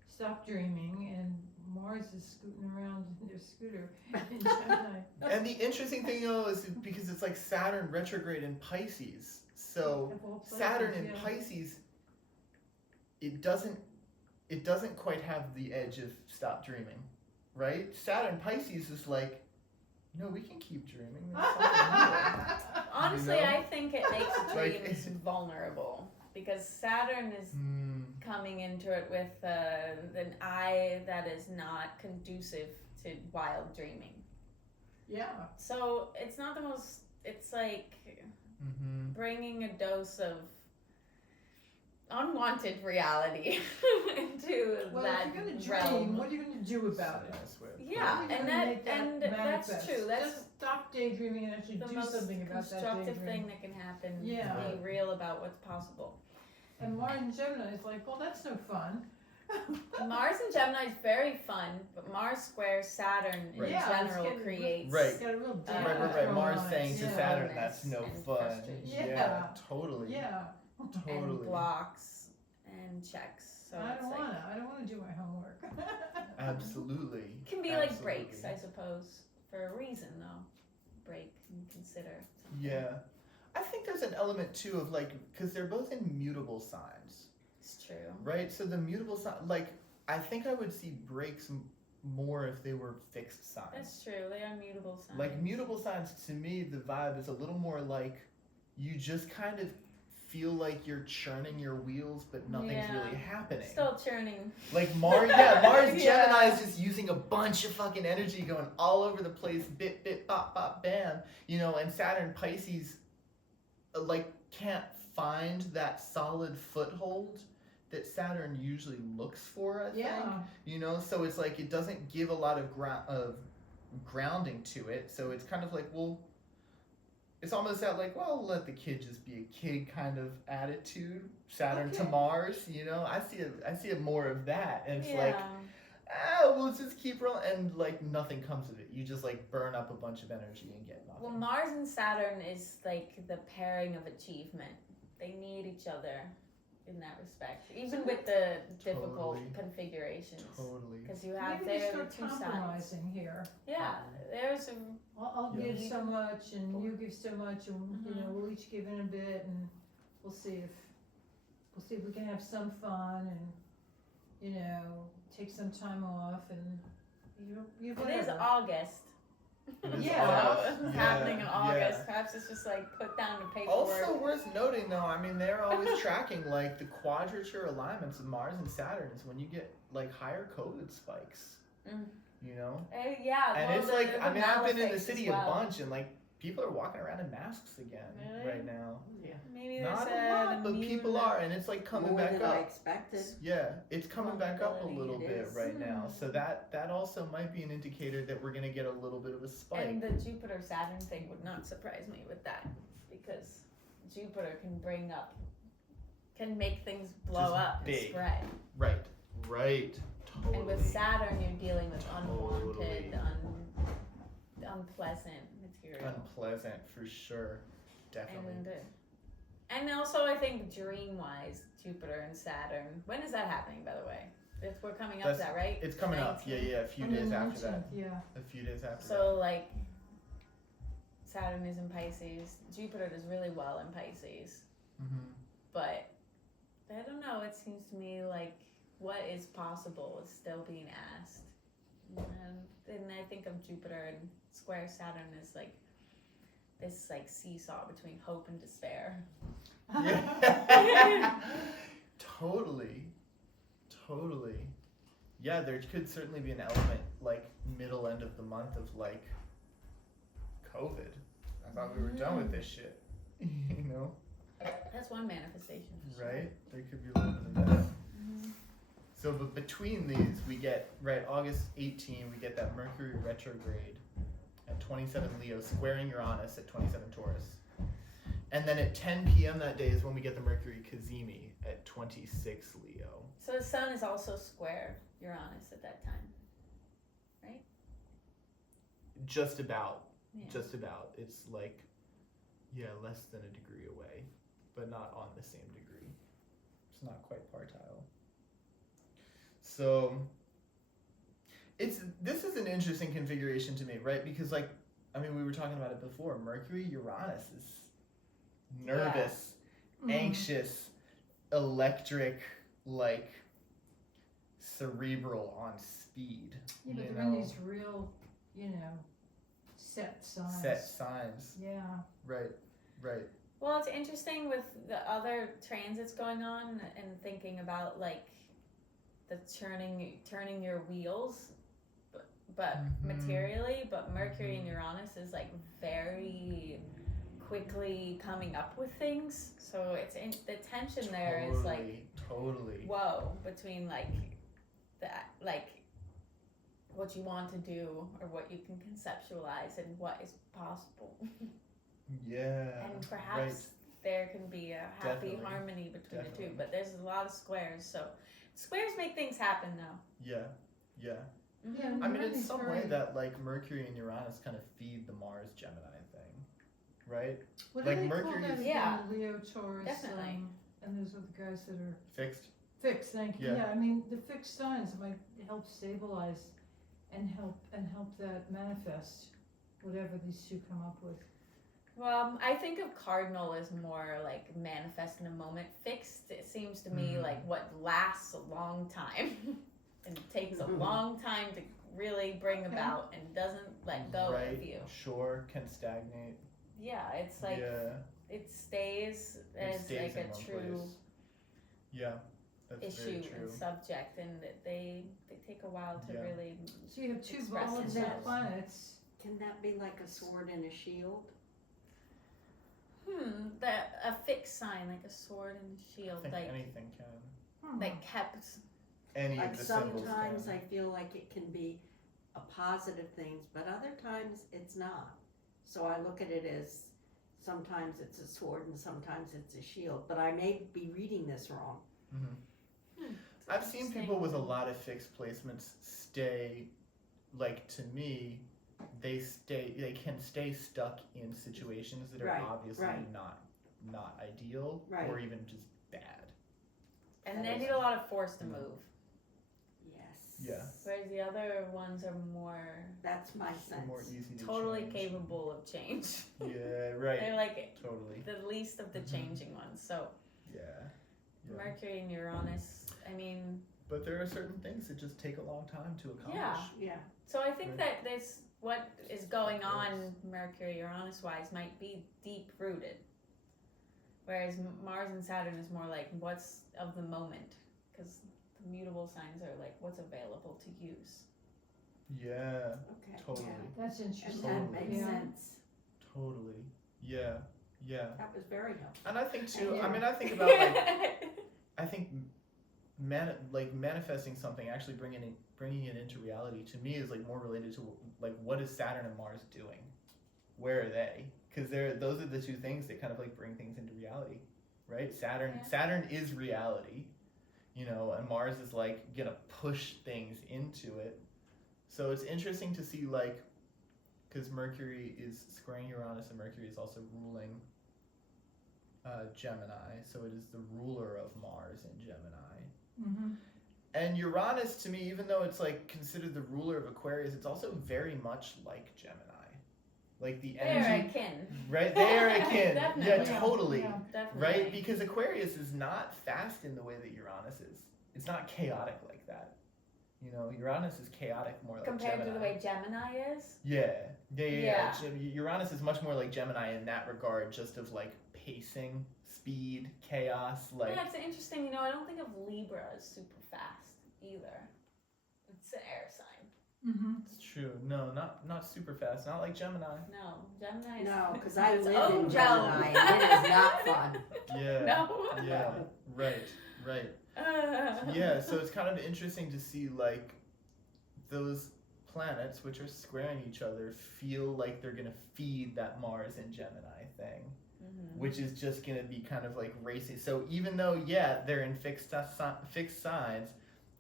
stop dreaming, and Mars is scooting around in their scooter in Gemini. And the interesting thing though is because it's like Saturn retrograde in Pisces. So Of all places, Saturn in yeah. Pisces it doesn't quite have the edge of stop dreaming. Right? Saturn Pisces is like, no, we can keep dreaming. There's something here. Honestly, You know? I think it makes Like- dreams vulnerable because Saturn is coming into it with an eye that is not conducive to wild dreaming. Yeah. So it's not the most. It's like Mm-hmm. bringing a dose of unwanted reality into Well, that if you're gonna dream, realm. what are you gonna do about it? Yeah, How are you and gonna make that's manifest? true. That's Just stop daydreaming and actually the do most something about that constructive daydream. thing that can happen. Yeah. Be real about what's possible. And Mars and Gemini is like, well, that's no fun. Mars and Gemini is very fun, but Mars squares Saturn in Right. Yeah, it's general getting- creates. Right. It's got a real Right, damage right. going Mars on. saying to Yeah. Saturn, that's no And fun. frustration. Yeah. Totally. Yeah. And Totally. blocks and checks. So I it's don't like wanna do my homework. Absolutely. it can be like Absolutely. breaks, I suppose, for a reason though. Break and consider. something. Yeah. I think there's an element too of like, because they're both in mutable signs, It's true. right? So the mutable sign, like, I think I would see breaks more if they were fixed signs. That's true. They are mutable signs. Like mutable signs, to me, the vibe is a little more like you just kind of feel like you're churning your wheels, but nothing's Yeah. really happening. Still churning. Like Mars Gemini Yeah. is just using a bunch of fucking energy going all over the place, bit, bop, bop, bam, you know, and Saturn Pisces, like, can't find that solid foothold that Saturn usually looks for, I think. Yeah. You know, so it's like it doesn't give a lot of grounding to it, so it's kind of like, well, it's almost that like, well, let the kid just be a kid kind of attitude. Saturn to Okay. Mars, you know, I see it more of that, and it's Yeah. like, we'll just keep rolling, and like nothing comes of it. You just like burn up a bunch of energy and get nothing. Well, Mars and Saturn is like the pairing of achievement. They need each other in that respect, even with the difficult Totally. configurations. Totally. Because you have Maybe we there the start two sides. compromising here. Yeah, there's a I'll Yeah. give so much and you give so much and, you know, we'll each give in a bit and we'll see if we can have some fun and, you know, take some time off and you It is whatever. August. It is Yeah. August. So it's Yeah, happening in August. yeah. Perhaps it's just like put down the paperwork. Also worth noting though, I mean, they're always tracking like the quadrature alignments of Mars and Saturn is when you get like higher COVID spikes. Mm. You know? Yeah, And well, it's like, the I mean, I've been in the malefics city as well. a bunch and like people are walking around in masks again Really? right now. Yeah. Maybe Not there's a lot, but people immune- are, and it's like coming More back than I up. expected. Yeah, it's coming back up a Vulnerability, little it bit is. right now. So that also might be an indicator that we're gonna get a little bit of a spike. And the Jupiter Saturn thing would not surprise me with that, because Jupiter can make things blow Just up big. and spread. Right. Totally. And with Saturn, you're dealing with unwanted, Totally. unpleasant material. Unpleasant for sure. Definitely. And also, I think dream-wise, Jupiter and Saturn. When is that happening, by the way? We're coming up to that, right? It's coming up. 19th. Yeah, a few On the days after that. 19th, yeah. A few days after that. So, like, Saturn is in Pisces. Jupiter does really well in Pisces. Mm-hmm. But, I don't know, it seems to me like what is possible is still being asked. And then I think of Jupiter and square Saturn as like this like seesaw between hope and despair. Yeah. Totally. Yeah, there could certainly be an element like middle end of the month of like COVID. I thought we were done with this shit. You know? That's one manifestation. for sure. Right? There could be a little bit of that. So, but between these, we get, August 18, we get that Mercury retrograde at 27 Leo, squaring Uranus at 27 Taurus. And then at 10 p.m. that day is when we get the Mercury Cazimi at 26 Leo. So the sun is also square Uranus at that time. Just about. Yeah. Just about. It's like, yeah, less than a degree away, but not on the same degree. It's not quite partile. So, this is an interesting configuration to me, right? Because like, I mean, we were talking about it before. Mercury, Uranus is nervous, anxious, electric, like cerebral on speed. Yeah, but you they're in know? these real, you know, set signs. Set signs. Yeah. Right. Well, it's interesting with the other transits going on and thinking about like the turning your wheels, but Mhm. materially. But Mercury and Mhm. Uranus is like very quickly coming up with things. So it's the tension there is like Totally. whoa between like that like what you want to do or what you can conceptualize and what is possible. Yeah. And perhaps there can be a happy Definitely. harmony between the Definitely. two, but there's a lot of squares, so squares make things happen though. Yeah. Yeah. I mean, in Mercury's some very- way, that like Mercury and Uranus kind of feed the Mars Gemini thing, right? What like do they Mercury call that is- Yeah. again? Leo, Taurus, Definitely. and those are the guys that are Fixed. fixed. Thank you. Yeah. Yeah, I mean the fixed signs might help stabilize and help that manifest whatever these two come up with. Well, I think of cardinal as more like manifest in a moment. Fixed, it seems to me Mhm. like what lasts a long time and takes a long time to really bring Okay. about and doesn't let go right. of you. Sure. Can stagnate. Yeah, it's like yeah. it stays It as stays like in a one true place. Yeah. That's very issue true. and subject, and they take a while to Yeah. really. So you have two Express volatile themselves. planets. Can that be like a sword and a shield? A fixed sign like a sword and a I shield, think like anything can. like kept. Any Like of the symbols sometimes can. I feel like it can be a positive thing, but other times it's not. So I look at it as sometimes it's a sword and sometimes it's a shield, but I may be reading this wrong. I've seen people with a lot of fixed placements stay, like, to me, they can stay stuck in situations that are Right, obviously right. not ideal Right. or even just bad. And they need a lot of force to move. Yes. Yeah. Whereas the other ones are more That's my sense. More easy to totally change. capable of change. Yeah, right. They're like Totally. the least of the changing ones. So Yeah. Yeah. Mercury and Uranus, I mean, But there are certain things that just take a long time to accomplish. Yeah. so I think Right. that this what is going Yes. on Mercury Uranus wise might be deep rooted. Whereas Mars and Saturn is more like what's of the moment, because the mutable signs are like what's available to use. Yeah. Okay. Totally. That's And interesting. that makes Yeah. sense. Totally. Yeah. Yeah. That was very helpful. And I think too. Yeah. I mean, I think about like I think manifesting something, actually bringing it into reality, to me is like more related to like what is Saturn and Mars doing? Where are they? Because those are the two things that kind of like bring things into reality, right? Saturn is reality, you know, and Mars is like gonna push things into it. So it's interesting to see like, because Mercury is squaring Uranus and Mercury is also ruling Gemini, so it is the ruler of Mars in Gemini. Mm-hmm. And Uranus, to me, even though it's like considered the ruler of Aquarius, it's also very much like Gemini. Like the energy, They're akin. right? They are akin. Yeah, Definitely. totally. Yeah. Definitely. Right? Because Aquarius is not fast in the way that Uranus is. It's not chaotic like that. You know, Uranus is chaotic more like Compared Gemini. to the way Gemini is. Yeah. Yeah. Uranus is much more like Gemini in that regard, just of like pacing, speed, chaos, like. Yeah, it's interesting. You know, I don't think of Libra as super fast either. It's an air sign. Mm-hmm. It's true. No, not super fast. Not like Gemini. No, Gemini is. No, because I its live own in realm. Gemini and it is not fun. Yeah. No. Yeah. Right. Yeah, so it's kind of interesting to see like those planets which are squaring each other feel like they're gonna feed that Mars and Gemini thing, which is just gonna be kind of like racing. So even though they're in fixed signs,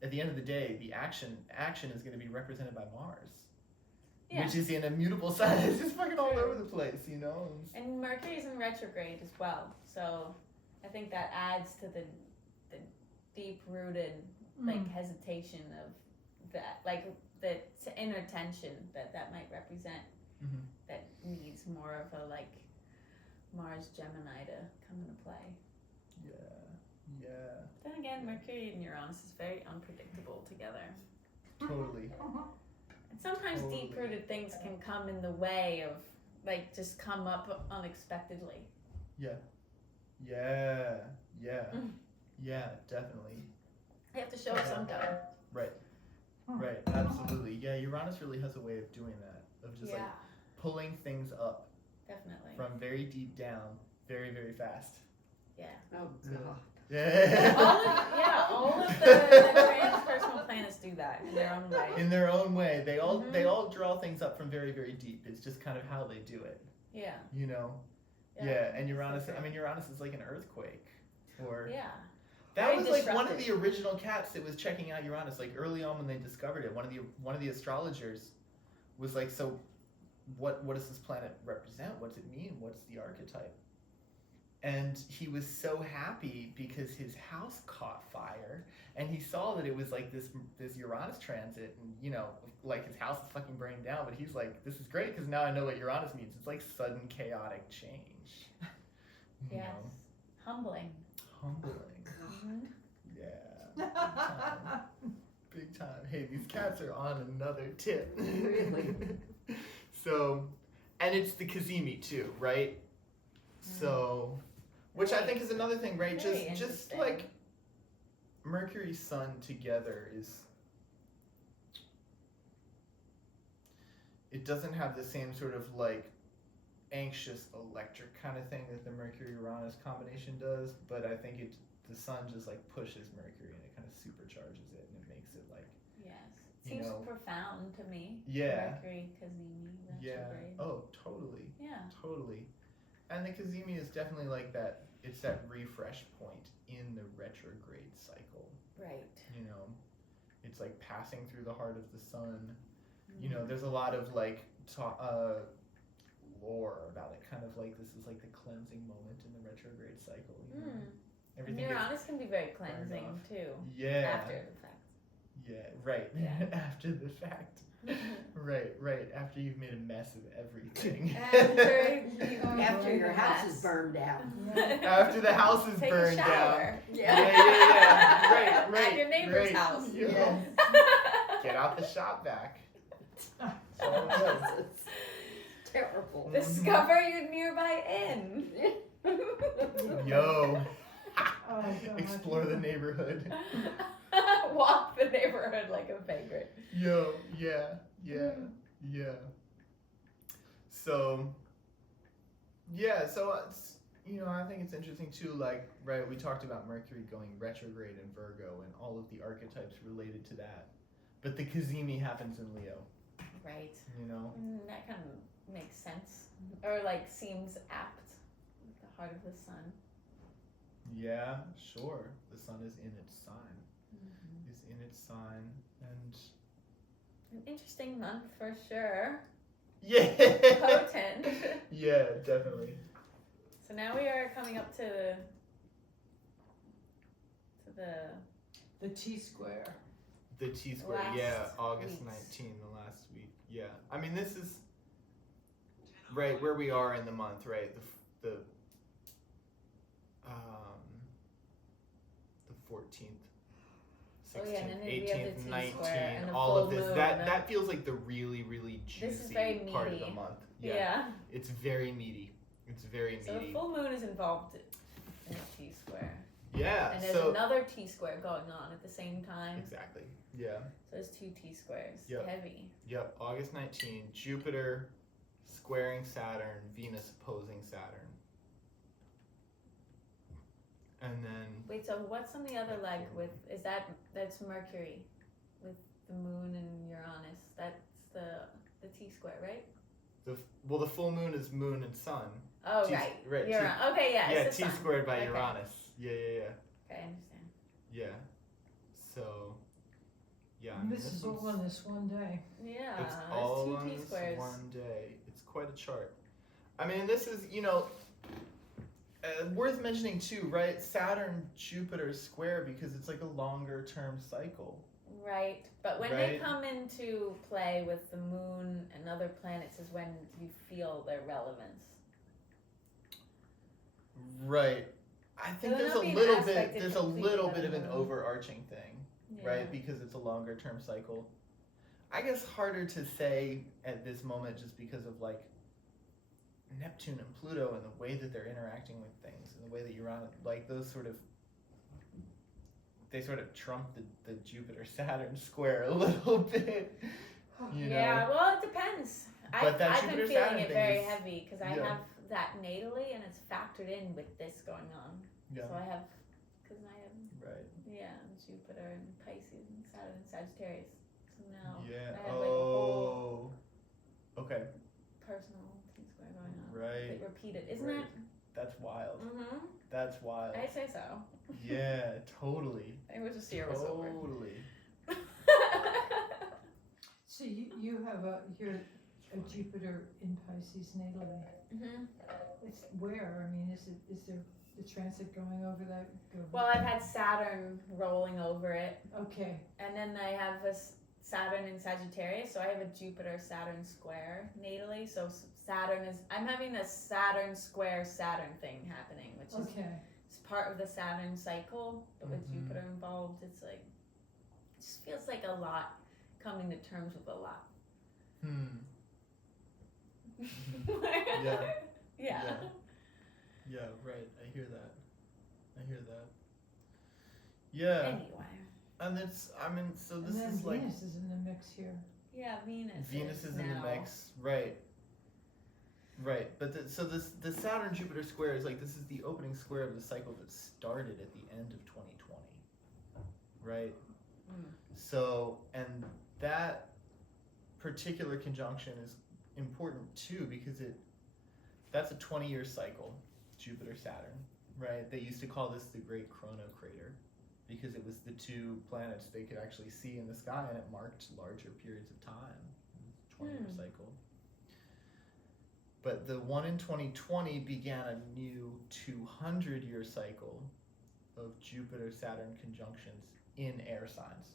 at the end of the day, the action is gonna be represented by Mars, Yeah. which is in a mutable sign. It's just fucking all over the place, you know. And Mercury's in retrograde as well, so I think that adds to the deep-rooted like hesitation of that, like the inner tension that might represent. Mhm. That needs more of a like Mars Gemini to come into play. Yeah. Then again, Mercury and Uranus is very unpredictable together. Totally. And sometimes Totally. deep-rooted things can come in the way of, like, just come up unexpectedly. Yeah, definitely. You have to show up sometime. Right, absolutely. Yeah, Uranus really has a way of doing that, of just like pulling things up Definitely. from very deep down, very, very fast. Yeah. Oh, God. Yeah. all of the transpersonal planets do that in their own way. In their own way, they all draw things up from very, very deep. It's just kind of how they do it, Yeah. you know. Yeah, and Uranus. I mean, Uranus is like an earthquake, or Yeah. that Very was like one of disruptive. the original cats that was checking out Uranus. Like early on when they discovered it, one of the astrologers was like, "So, what does this planet represent? What's it mean? What's the archetype?" And he was so happy because his house caught fire, and he saw that it was like this Uranus transit, and you know, like his house is fucking burning down. But he's like, "This is great because now I know what Uranus means. It's like sudden chaotic change." You Yes. know? Humbling. Humbling. Mhm. Yeah. Big time. Hey, these cats are on another tip. Really? So, and it's the Kazemi too, right? So, which I think is another thing, right? Very Just interesting. like Mercury Sun together is, it doesn't have the same sort of like anxious electric kind of thing that the Mercury Uranus combination does, but I think the sun just like pushes Mercury and it kind of supercharges it and it makes it like, Yes. You Seems know. profound to me. yeah. Mercury, Kazemi, Yeah. retrograde. Oh, totally. Yeah. Totally. And the Kazemi is definitely like that. It's that refresh point in the retrograde cycle. Right. You know, it's like passing through the heart of the sun. You know, there's a lot of like lore about it. Kind of like this is like the cleansing moment in the retrograde cycle. You know? Everything gets Uranus can be very burned cleansing off. too. Yeah. After the fact. Yeah. Right. Yeah. After the fact. Right. After you've made a mess of everything. After your house is burned down. After the house is Take burned a down. shower. Yeah. Right. At your neighbor's house. Yeah. Yes. Get out the shop vac. It's terrible. Discover your nearby inn. Yo. Oh, God. Explore the neighborhood. Walk the neighborhood like a vagrant. Yo. Yeah. So it's, you know, I think it's interesting too, like, right, we talked about Mercury going retrograde in Virgo and all of the archetypes related to that. But the Kazemi happens in Leo, Right. you know? That kind of makes sense. Or like seems apt. The heart of the sun. Yeah, sure. The sun is in its sign. And An interesting month for sure. yeah. Potent. Yeah, definitely. So now we are coming up to The T-square. The T-square, Last yeah, August week's. 19, the last week. Yeah. I mean, this is right where we are in the month, right? The 14th, 16th, Oh, yeah, and then we have the 18th, T-square 19th, and the all of full this. moon. That feels like the really, really This is juicy very part of the meaty. month. Yeah. It's very meaty. It's very So the meaty. full moon is involved in a T-square. Yeah. And there's So another T-square going on at the same time. exactly. Yeah. So there's two T-squares. Yep. Heavy. Yep. August 19, Jupiter squaring Saturn, Venus opposing Saturn. And then Wait, so what's on the other leg with, that's Mercury with the moon and Uranus. That's the T-square, right? the full moon is moon and sun. Oh, T- right. right, Okay, yeah. Yeah, it's T the sun. squared by Okay. Uranus. Yeah. Okay, I understand. Yeah. So, yeah. I And mean, this is one's- all on this one day. Yeah, It's there's all two on this T-squares. one day. It's quite a chart. I mean, this is, you know, worth mentioning too, right? Saturn Jupiter square because it's like a longer term cycle. Right, but when they Right. come into play with the moon and other planets is when you feel their relevance. Right. I think So there's there'll a be an little aspect bit of there's a completely little bit other of an moon. overarching thing, Yeah. right? Because it's a longer term cycle. I guess harder to say at this moment just because of like Neptune and Pluto and the way that they're interacting with things and the way that Uranus, like those sort of, they sort of trump the Jupiter Saturn square a little bit. You Yeah, know? well, it depends. But that I've been Jupiter feeling Saturn it thing very is- heavy because I yeah. have that natally and it's factored in with this going on. Yeah. So I have, because I have, Right. yeah, Jupiter and Pisces and Saturn and Sagittarius. So now Yeah. I have like a whole Okay. personal T-square going on. Right. That repeated, isn't Right. it? That's wild. Mm-hmm. That's wild. I say so. Yeah, totally. I was just year was over. Totally. So you have you're a Jupiter in Pisces natally. Mm-hmm. It's where? I mean, is there the transit going over that? Well, I've had Saturn rolling over it, Okay. and then I have this Saturn in Sagittarius, so I have a Jupiter-Saturn square natally. So Saturn is, I'm having a Saturn square Saturn thing happening, which is Okay. it's part of the Saturn cycle, but with Mhm. Jupiter involved, it's like, it just feels like a lot, coming to terms with a lot. Yeah. Yeah. Yeah, right. I hear that. Yeah. Anyway. And it's, I mean, so this And then is like Venus is in the mix here. Yeah, Venus is in the now. mix, right? Right, but the Saturn Jupiter square is like, this is the opening square of the cycle that started at the end of 2020, right? Mm. So, and that particular conjunction is important too because that's a 20-year cycle, Jupiter Saturn, right? They used to call this the Great Chrono Crater because it was the two planets they could actually see in the sky, and it marked larger periods of time. 20-year cycle. But the one in 2020 began a new 200-year cycle of Jupiter-Saturn conjunctions in air signs.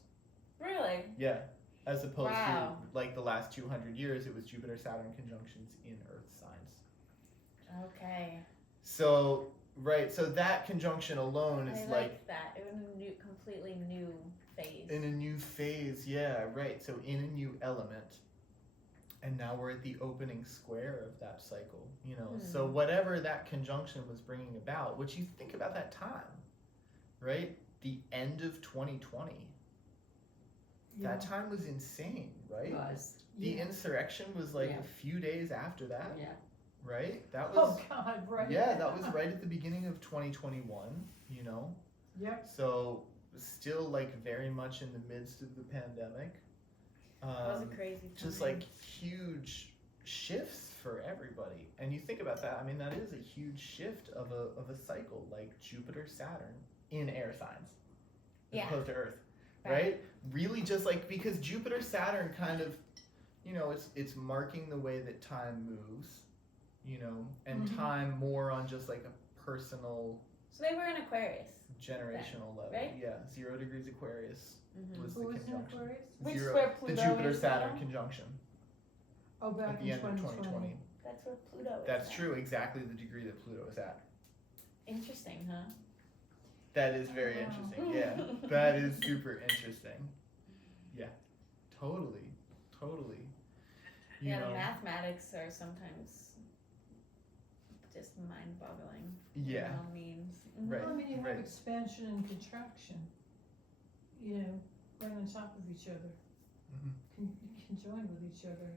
Really? Yeah. As opposed Wow. to like the last 200 years, it was Jupiter-Saturn conjunctions in Earth signs. Okay. So, right, so that conjunction alone is I like that. It was a new, completely new phase. in a new phase, yeah, right. So in a new element. And now we're at the opening square of that cycle, you know. So whatever that conjunction was bringing about, which you think about that time, right? The end of 2020. Yeah. That time was insane, right? It was. The insurrection was like Yeah. a few days after that, Yeah. right? That was Oh God, right. yeah, that was right at the beginning of 2021, you know. Yep. So still like very much in the midst of the pandemic. It was a crazy time. Just like huge shifts for everybody. And you think about that, I mean that is a huge shift of a cycle, like Jupiter Saturn in air signs as Yeah. opposed to Earth. Right? Really just like because Jupiter Saturn kind of, you know, it's marking the way that time moves, you know, and Mhm. time more on just like a personal So they were in Aquarius. generational level. right? Yeah, 0 degrees Aquarius was Who the was in conjunction. Aquarius? Which is Zero, where the Pluto Jupiter is Saturn now? conjunction Oh, back at the in end of 2020. That's where Pluto is. That's now. true, exactly the degree that Pluto is at. Interesting, huh? That is very Wow. interesting. Yeah, that is super interesting. Yeah, totally. You Yeah, know, the mathematics are sometimes just mind-boggling. yeah, By all means. right. Well, I mean, you have right. expansion and contraction, you know, right on top of each other, Mhm. conjoined with each other.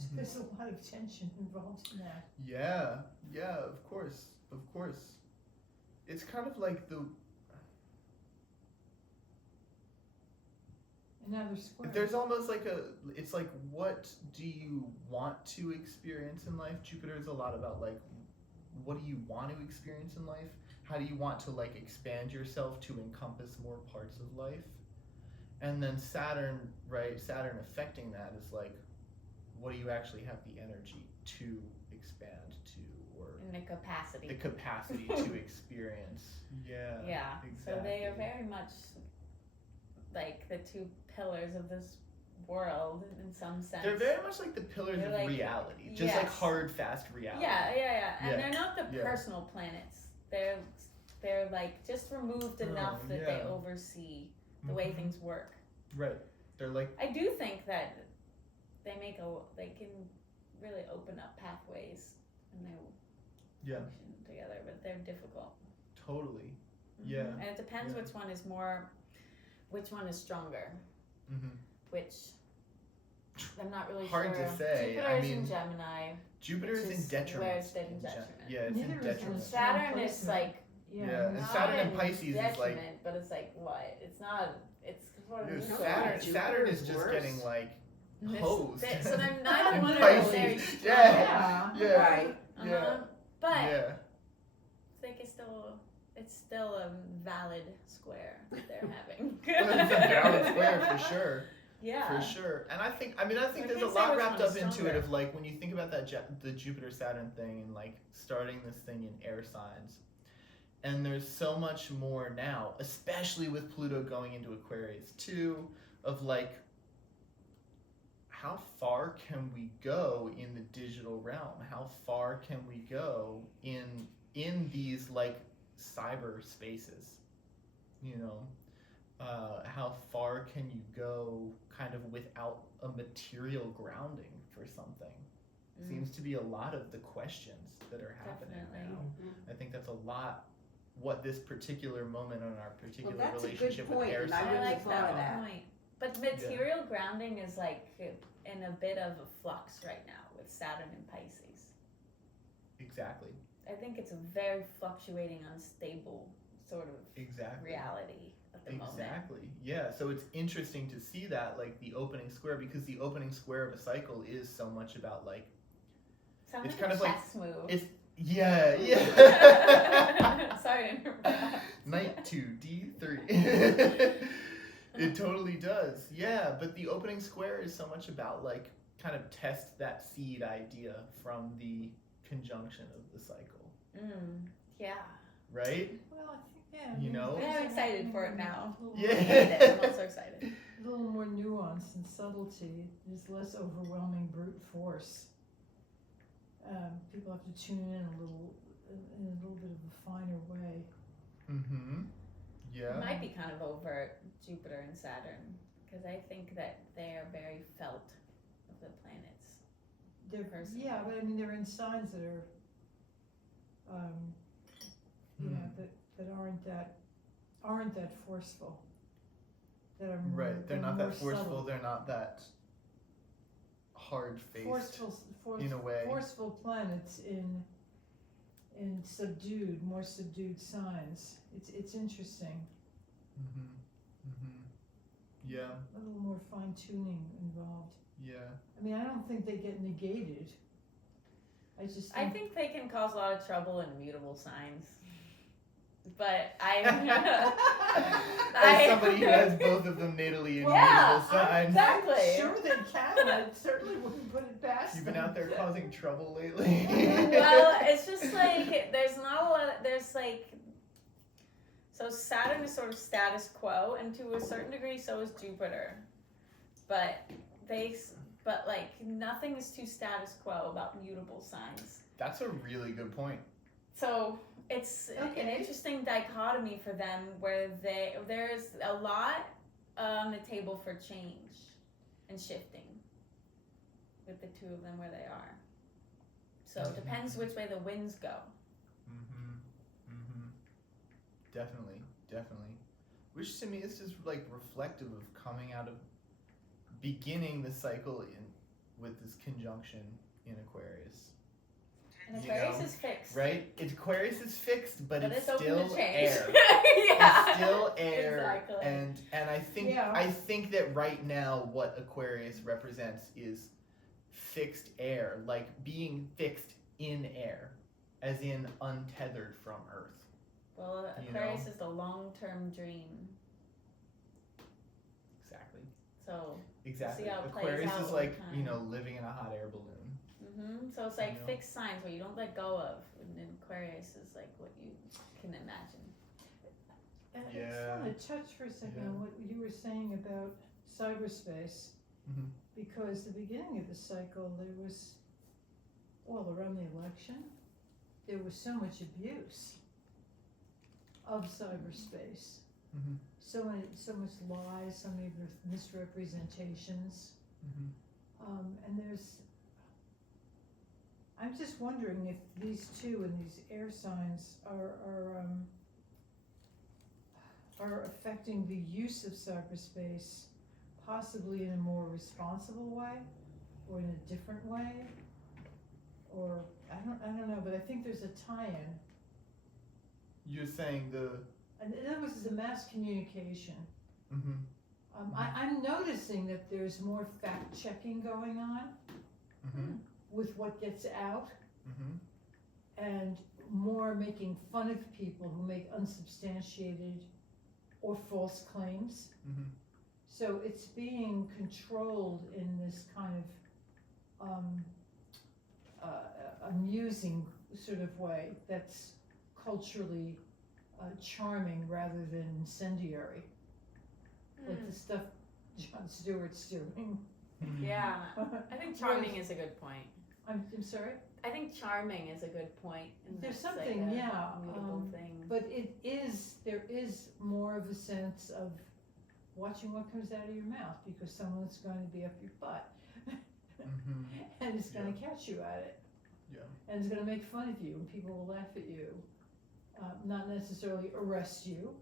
Mhm. There's a lot of tension involved in that. Yeah, of course. It's kind of like And now they're square. there's almost like it's like what do you want to experience in life? Jupiter is a lot about like what do you want to experience in life? How do you want to like expand yourself to encompass more parts of life? And then Saturn, right? Saturn affecting that is like what do you actually have the energy to expand to or In the capacity. the capacity to experience. Yeah. Yeah. So they are exactly. very much like the two pillars of this world in some sense. They're very much like the pillars They're of like- reality, just like yes. hard, fast reality. Yeah. And Yeah. they're not the Yeah. personal planets. They're like just removed enough that they yeah. oversee the way Mhm. things work. Right. They're like I do think that they can really open up pathways and they yeah, function together, but they're difficult. totally. Mhm. Yeah. And it depends Yeah. which one is stronger. Mm-hmm. Which I'm not really Hard sure. to say. Jupiter I is in mean, Gemini. Jupiter Which is in is detriment. where it's in in detriment. Yeah, it's Neither in is it. detriment. Saturn is placement. like Yeah, and not Saturn and in Pisces is like detriment, but it's like what? It's not. It's sort of dude, neutral. Saturn. Jupiter Saturn is is just worse. getting like This- hosed. So then neither And one of them are Pisces. very strong. Yeah. Yeah. Yeah. Right. Uh-huh. But Yeah. I think it's still a valid square that they're having. Well, it's a valid square for sure. Yeah. For sure. And I think So I there's a can't say lot which wrapped one up is into it stronger. of like when you think about that the Jupiter Saturn thing and like starting this thing in air signs. And there's so much more now, especially with Pluto going into Aquarius too, of like how far can we go in the digital realm? How far can we go in these like cyber spaces? You know? How far can you go kind of without a material grounding for something? Seems to be a lot of the questions that are happening Definitely. now. I think that's a lot what this particular moment on our particular that's a good relationship with point, air and I I signs. wouldn't like have thought of that that. point. But material grounding is like in a bit of a flux right now with Saturn and Pisces. Exactly. I think it's a very fluctuating, unstable sort of Exactly. reality at the moment. Exactly. Yeah. So it's interesting to see that like the opening square because the opening square of a cycle is so much about like Sounds It's like kind a of like- chess move. It's yeah. Sorry to interrupt. Knight 2 D3. It totally does. Yeah, but the opening square is so much about like kind of test that seed idea from the conjunction of the cycle, Yeah. right? Well, I think, yeah. You know? Yeah, I'm excited for it now. Yeah. I'm also excited. A little more nuance and subtlety. There's less overwhelming brute force. People have to tune in a little bit of a finer way. Mm-hmm. It Yeah. might be kind of overt, Jupiter and Saturn, because I think that they are very felt of the planets. Personally. Yeah, but I mean, they're in signs that are, you know, that aren't that forceful. That are more, Right. They're not that more forceful. subtle. They're not that hard-faced in a way. Forceful planets in more subdued signs. It's interesting. Mm-hmm. Mm-hmm. Yeah. A little more fine tuning involved. Yeah. I mean, I don't think they get negated. I just I think they can cause a lot of trouble in mutable signs. But I As somebody who has both of them natally in Yeah, beautiful signs. exactly. Sure they can. I certainly wouldn't put it past You've been them. out there causing trouble lately. Well, it's just like there's not a lot. There's like so Saturn is sort of status quo, and to a certain degree, so is Jupiter. But like nothing is too status quo about mutable signs. That's a really good point. So it's Okay. an interesting dichotomy for them, where there's a lot on the table for change and shifting with the two of them where they are. So it depends which way the winds go. Mm-hmm. Mm-hmm. Definitely. Definitely. Which to me is just like reflective of coming out of beginning the cycle with this conjunction in Aquarius. And You Aquarius know, is fixed. Right? Aquarius is fixed, but it's open still to change. air. Yeah. It's still air. Exactly. And I think Yeah. I think that right now what Aquarius represents is fixed air, like being fixed in air, as in untethered from Earth. Well, You Aquarius know? is the long-term dream. Exactly. So, Exactly. how it plays Aquarius out is over like, time. living in a hot air balloon. so it's like You know? fixed signs where you don't let go of. And then Aquarius is like what you can imagine. I just Yeah. want to touch for a second Yeah. on what you were saying about cyberspace. Mhm. Because the beginning of the cycle, there was, around the election, there was so much abuse of cyberspace. Mhm. So much lies, so many misrepresentations. Mhm. And I'm just wondering if these two and these air signs are affecting the use of cyberspace possibly in a more responsible way or in a different way, or I don't know, but I think there's a tie-in. You're saying the. And in other words, it's a mass communication. Mm-hmm. I'm noticing that there's more fact-checking going on Mm-hmm. with what gets out, Mm-hmm. and more making fun of people who make unsubstantiated or false claims. Mm-hmm. So it's being controlled in this kind of amusing sort of way that's culturally charming rather than incendiary, like the stuff Jon Stewart's doing. Yeah. I think charming is a good point. I'm sorry? I think charming is a good point. And There's that's something, like a yeah, mutable thing. But there is more of a sense of watching what comes out of your mouth, because someone's going to be up your butt Mm-hmm. and is going to catch you at it. Yeah. And is going to make fun of you, and people will laugh at you, not necessarily arrest you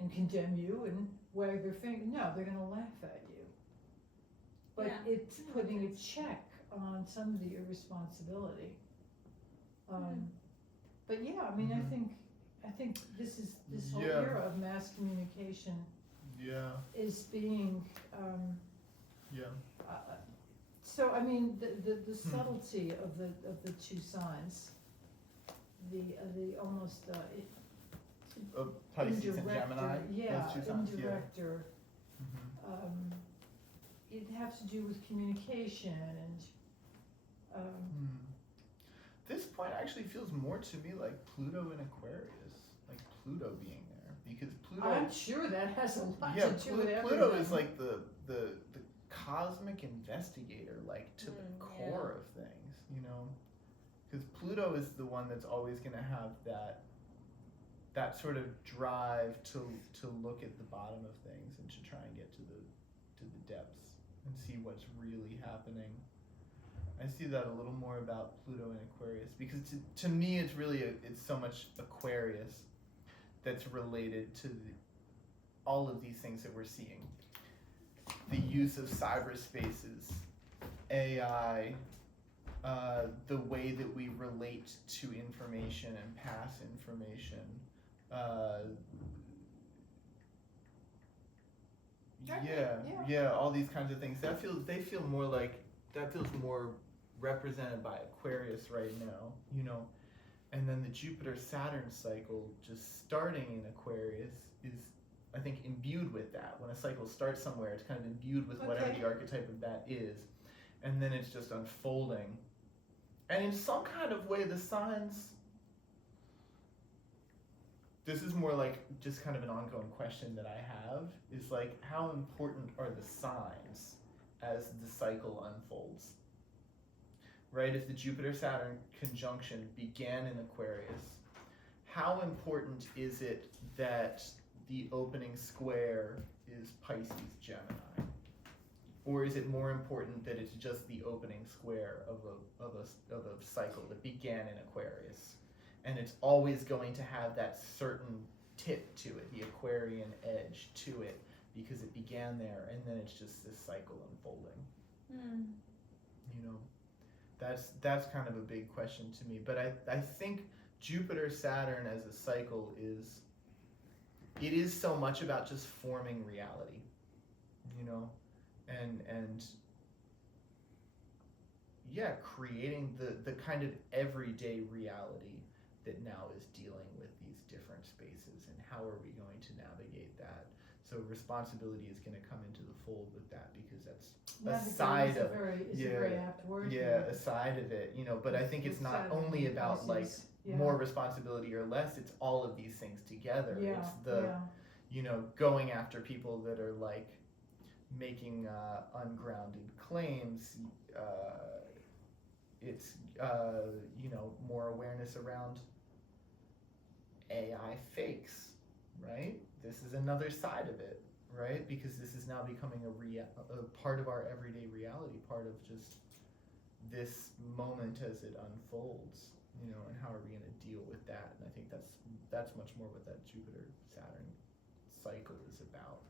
and condemn you and wag their finger. No, they're going to laugh at you. But Yeah. it's putting a check on some of the irresponsibility. But yeah, I mean, Mhm. I think this whole Yeah. era of mass communication Yeah. is being Yeah. So, I mean, the subtlety of the two signs, the almost, Pisces and indirect Gemini. or- yeah, those two signs. indirect or, Yeah. it has to do with communication and, This point actually feels more to me like Pluto in Aquarius, like Pluto being there, because Pluto. I'm sure that has a lot Yeah, to do with everything. Pluto is like the cosmic investigator, like to the yeah. core of things, you know, because Pluto is the one that's always going to have that sort of drive to look at the bottom of things and to try and get to the depths and see what's really happening. I see that a little more about Pluto and Aquarius because to me it's really it's so much Aquarius that's related to all of these things that we're seeing. The use of cyberspaces, AI, the way that we relate to information and pass information. Yeah, all these kinds of things. That feels more represented by Aquarius right now, you know. And then the Jupiter-Saturn cycle just starting in Aquarius is, I think, imbued with that. When a cycle starts somewhere, it's kind of imbued with whatever Okay. the archetype of that is. And then it's just unfolding. And in some kind of way, the signs... This is more like just kind of an ongoing question that I have, is like, how important are the signs as the cycle unfolds? Right? If the Jupiter-Saturn conjunction began in Aquarius, how important is it that the opening square is Pisces-Gemini? Or is it more important that it's just the opening square of a cycle that began in Aquarius? And it's always going to have that certain tip to it, the Aquarian edge to it, because it began there, and then it's just this cycle unfolding. You know, that's kind of a big question to me. But I think Jupiter-Saturn as a cycle it is so much about just forming reality, you know, and yeah, creating the kind of everyday reality that now is dealing with these different spaces, and how are we going to navigate that? So responsibility is going to come into the fold with that, because that's a side of a very apt word. a side of it, you know. But I think it's not only about like more responsibility or less. It's all of these things together. It's you know, going after people that are like making ungrounded claims. It's you know, more awareness around AI fakes, right? This is another side of it, right? Because this is now becoming a part of our everyday reality, part of just this moment as it unfolds, you know, and how are we going to deal with that? And I think that's much more what that Jupiter-Saturn cycle is about.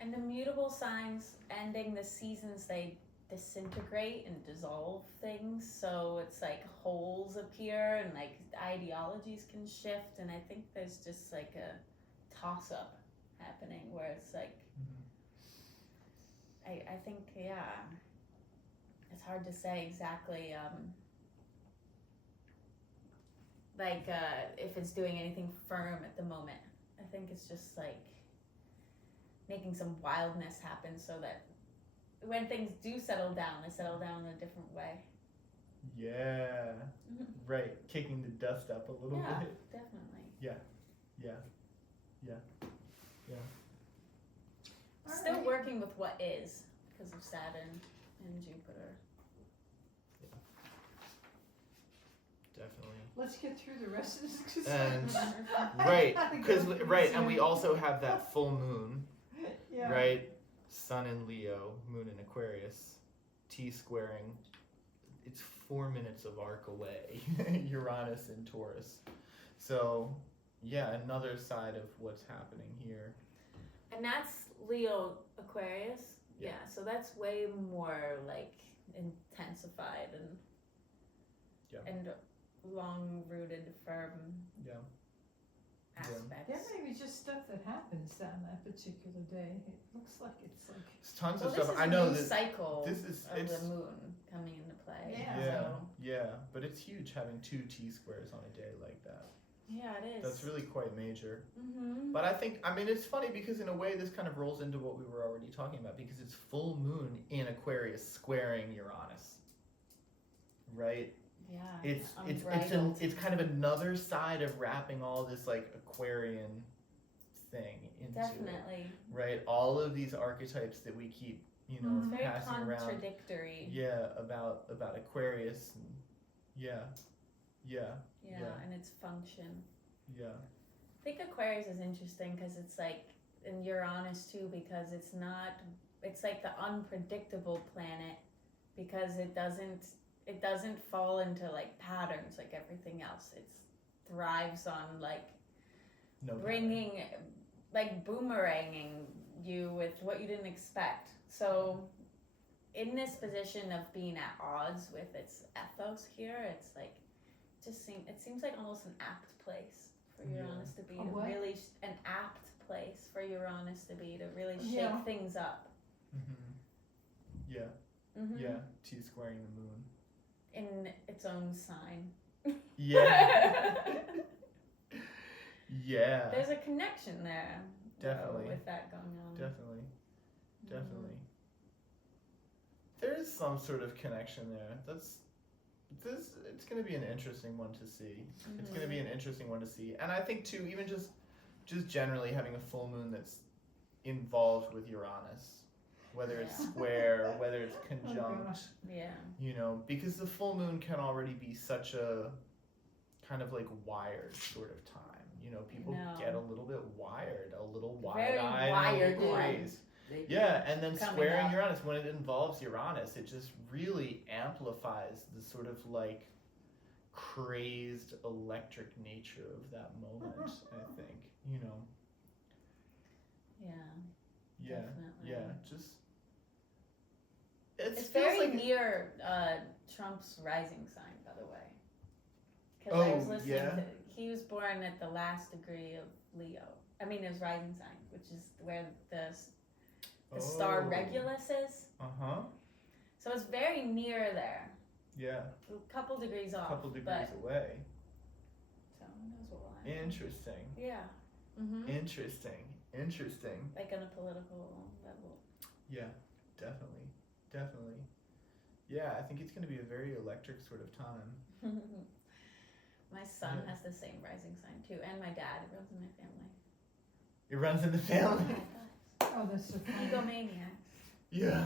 And the mutable signs ending the seasons, they disintegrate and dissolve things, so it's like holes appear and like ideologies can shift, and I think there's just like a toss-up happening where it's like I think it's hard to say exactly if it's doing anything firm at the moment. I think it's just like making some wildness happen so that when things do settle down, they settle down in a different way. Yeah. Right. Kicking the dust up a little bit. Definitely. Yeah. Still working with what is because of Saturn and Jupiter. Definitely. Let's get through the rest of this. And and we also have that full moon, Yeah. right? Sun in Leo, moon in Aquarius, T-squaring. It's 4 minutes of arc away, Uranus in Taurus. So, yeah, another side of what's happening here. And that's Leo Aquarius. Yeah. Yeah, so that's way more like intensified and long rooted, firm Yeah. aspects. That made me be just stuff that happens on that particular day. It looks like it's like. There's tons Well, of this stuff. is I a know new that cycle this is of the moon coming into play. Yeah. yeah, So, yeah, but it's huge having 2 T-squares on a day like that. yeah, it is. That's really quite major. Mm-hmm. But I mean, it's funny because in a way this kind of rolls into what we were already talking about because it's full moon in Aquarius squaring Uranus. Right? Yeah. It's kind of another side of wrapping all this like Aquarian thing into Definitely. it. Right? All of these archetypes that we keep, It's very passing around. contradictory. Yeah, about Aquarius and yeah. And its function. Yeah. I think Aquarius is interesting because it's like, and Uranus too, because it's like the unpredictable planet because it doesn't fall into like patterns like everything else. It thrives on like No bringing, like boomeranging you with what you didn't expect. So in this position of being at odds with its ethos here, it's like, it seems like almost an apt place for Uranus to be, A what? really an apt place for Uranus to be, to really shake Yeah. things up. Mm-hmm. Yeah. Mm-hmm. Yeah. T squaring the moon. In its own sign. Yeah. Yeah. There's a connection there. though, Definitely. with that going on. Definitely. Mm-hmm. Definitely. There is some sort of connection there. It's going to be an interesting one to see. It's going to be an interesting one to see. And I think too, even just generally having a full moon that's involved with Uranus, whether it's Yeah. square, whether it's Oh conjunct, gosh. Yeah. because the full moon can already be such a kind of like wired sort of time. People No. get a little bit wired, a little Very wide-eyed, wired a little one. crazed. They do. Yeah, and then Coming squaring up. Uranus, when it involves Uranus, it just really amplifies the sort of like crazed electric nature of that moment, I think. Yeah. Yeah. Definitely. Yeah. Just It's feels very like near Trump's rising sign, by the way. Because I was Oh, listening yeah? to, he was born at the last degree of Leo. I mean, his rising sign, which is where the star Regulus is. Uh-huh. So it's very near there. Yeah. A couple degrees A off. couple degrees but, away. so who knows what will happen. Interesting. Yeah. Mm-hmm. Interesting. Like on a political level. Yeah, definitely. Yeah, I think it's going to be a very electric sort of time. My son Yeah. has the same rising sign too, and my dad. It runs in my family. It runs in the family. Yeah, it Oh, that's so does. funny. Egomaniacs. Yeah.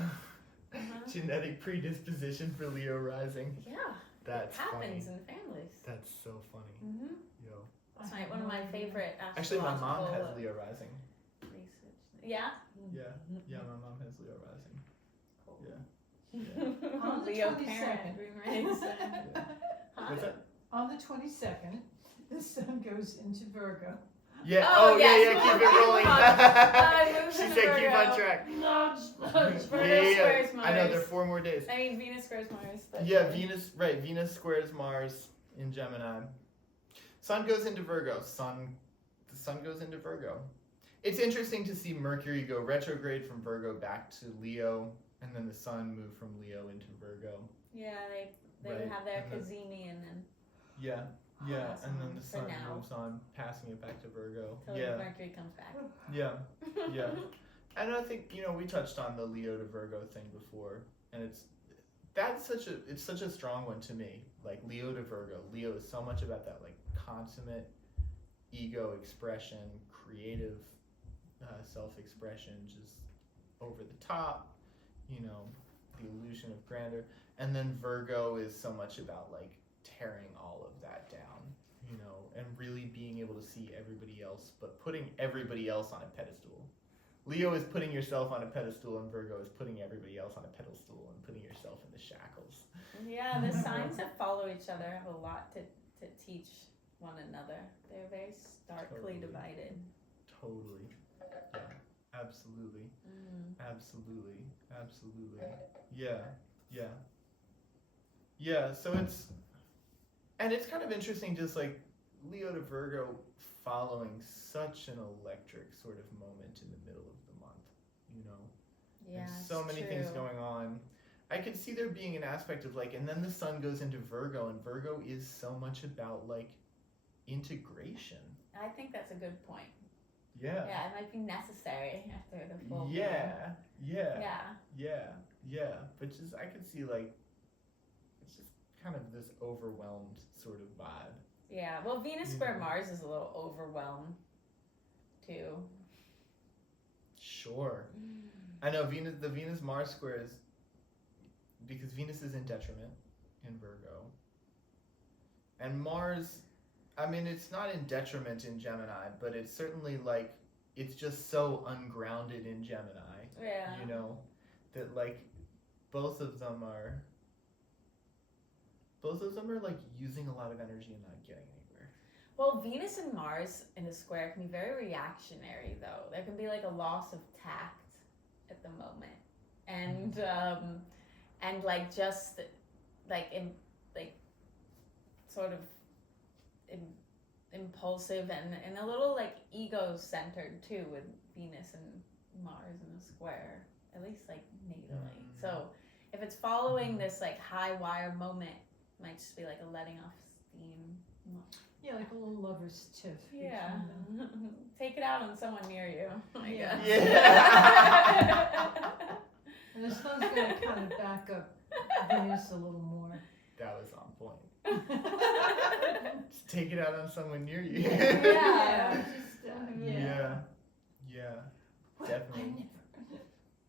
Uh-huh. Genetic predisposition for Leo rising. Yeah, That's it happens funny. in families. That's so funny. Mm-hmm. Yo. That's I have one of no my idea. favorite Actually, my mom astrological has Leo rising. research. Yeah. Yeah. Yeah, my mom has Leo rising. Cool. Yeah. On the Leo 22nd. parent. Reminds. What's that? On the 22nd, the sun goes into Virgo. Yeah. Oh, Oh, yes. yeah. Keep it rolling. Move She into said keep on Virgo. track. Nudge. Virgo squares I know there are Mars. 4 more days. I mean, Venus squares Mars. But Yeah, Venus. Right. Venus squares Mars in Gemini. Sun goes into Virgo. The sun goes into Virgo. It's interesting to see Mercury go retrograde from Virgo back to Leo, and then the sun move from Leo into Virgo. Yeah, they Right, have their and then- Kazemi and then Yeah, yeah, That's and then on the for sun now. moves on, passing it back to Virgo. till Yeah, Mercury comes back. yeah, yeah. And I think we touched on the Leo to Virgo thing before, and it's such a strong one to me. Like Leo to Virgo. Leo is so much about that like consummate ego expression, creative self-expression, just over the top. The illusion of grandeur. And then Virgo is so much about like tearing all of that down, and really being able to see everybody else, but putting everybody else on a pedestal. Leo is putting yourself on a pedestal, and Virgo is putting everybody else on a pedestal and putting yourself in the shackles. Yeah, the signs that follow each other have a lot to teach one another. They're very starkly Totally. divided. Totally. Yeah. Absolutely. Absolutely. Yeah. Yeah. So it's kind of interesting just like Leo to Virgo following such an electric sort of moment in the middle of the month, you know. Yeah, There's so many things going on. I could see there being an aspect of like, and then the sun goes into Virgo, and Virgo is so much about like integration. I think that's a good point. Yeah. Yeah, it might be necessary after the full Yeah. Yeah. Yeah. Yeah. Yeah. But just I could see like it's just kind of this overwhelmed sort of vibe. Yeah. Well, Venus square Mars is a little overwhelmed too. Sure. I know the Venus Mars square is because Venus is in detriment in Virgo. And Mars, I mean, it's not in detriment in Gemini, but it's certainly like, it's just so ungrounded in Gemini. Yeah. You know, that like, both of them are like using a lot of energy and not getting anywhere. Well, Venus and Mars in a square can be very reactionary, though. There can be like a loss of tact at the moment, and like just like sort of impulsive and a little like ego-centered too, with Venus and Mars in a square, at least like natally. So if it's following this like high wire moment, it might just be like a letting off steam. Yeah, like a little lover's tiff. Yeah. between them. Take it out on someone near you, I Yeah. guess. Yeah. And the sun's gonna kind of back up Venus a little more. That was on point. Just take it out on someone near you. Yeah, Yeah. Yeah. Well, Definitely. I never.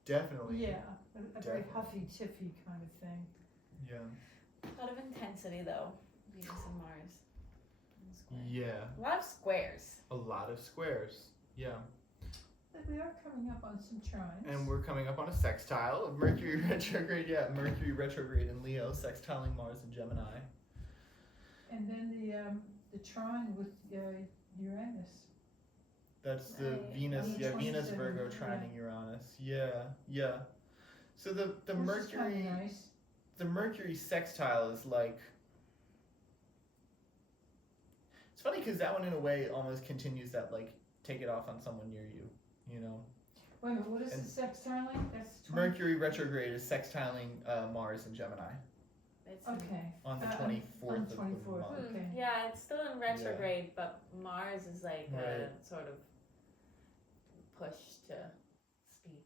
Definitely. Yeah, a very Definitely. huffy, tiffy kind of thing. Yeah. A lot of intensity though, Venus and Mars. in a square. Yeah. A lot of squares. A lot of squares. Yeah. But we are coming up on some trines. And we're coming up on a sextile of Mercury retrograde. Yeah, Mercury retrograde in Leo, sextiling Mars in Gemini. And then the trine with Uranus. That's the Right. Venus, On the yeah, Venus 27th, Virgo yeah. trining Uranus. Yeah, yeah. So the Which is Mercury kinda nice. the Mercury sextile is like, it's funny because that one in a way almost continues that like take it off on someone near you, you know. Wait a minute, what is And the sextiling? That's 20. Mercury retrograde is sextiling Mars in Gemini It's Okay. on the On 24th of the 24th, month. okay. Yeah, it's still in retrograde, but Mars is like a Right. sort of push to speak.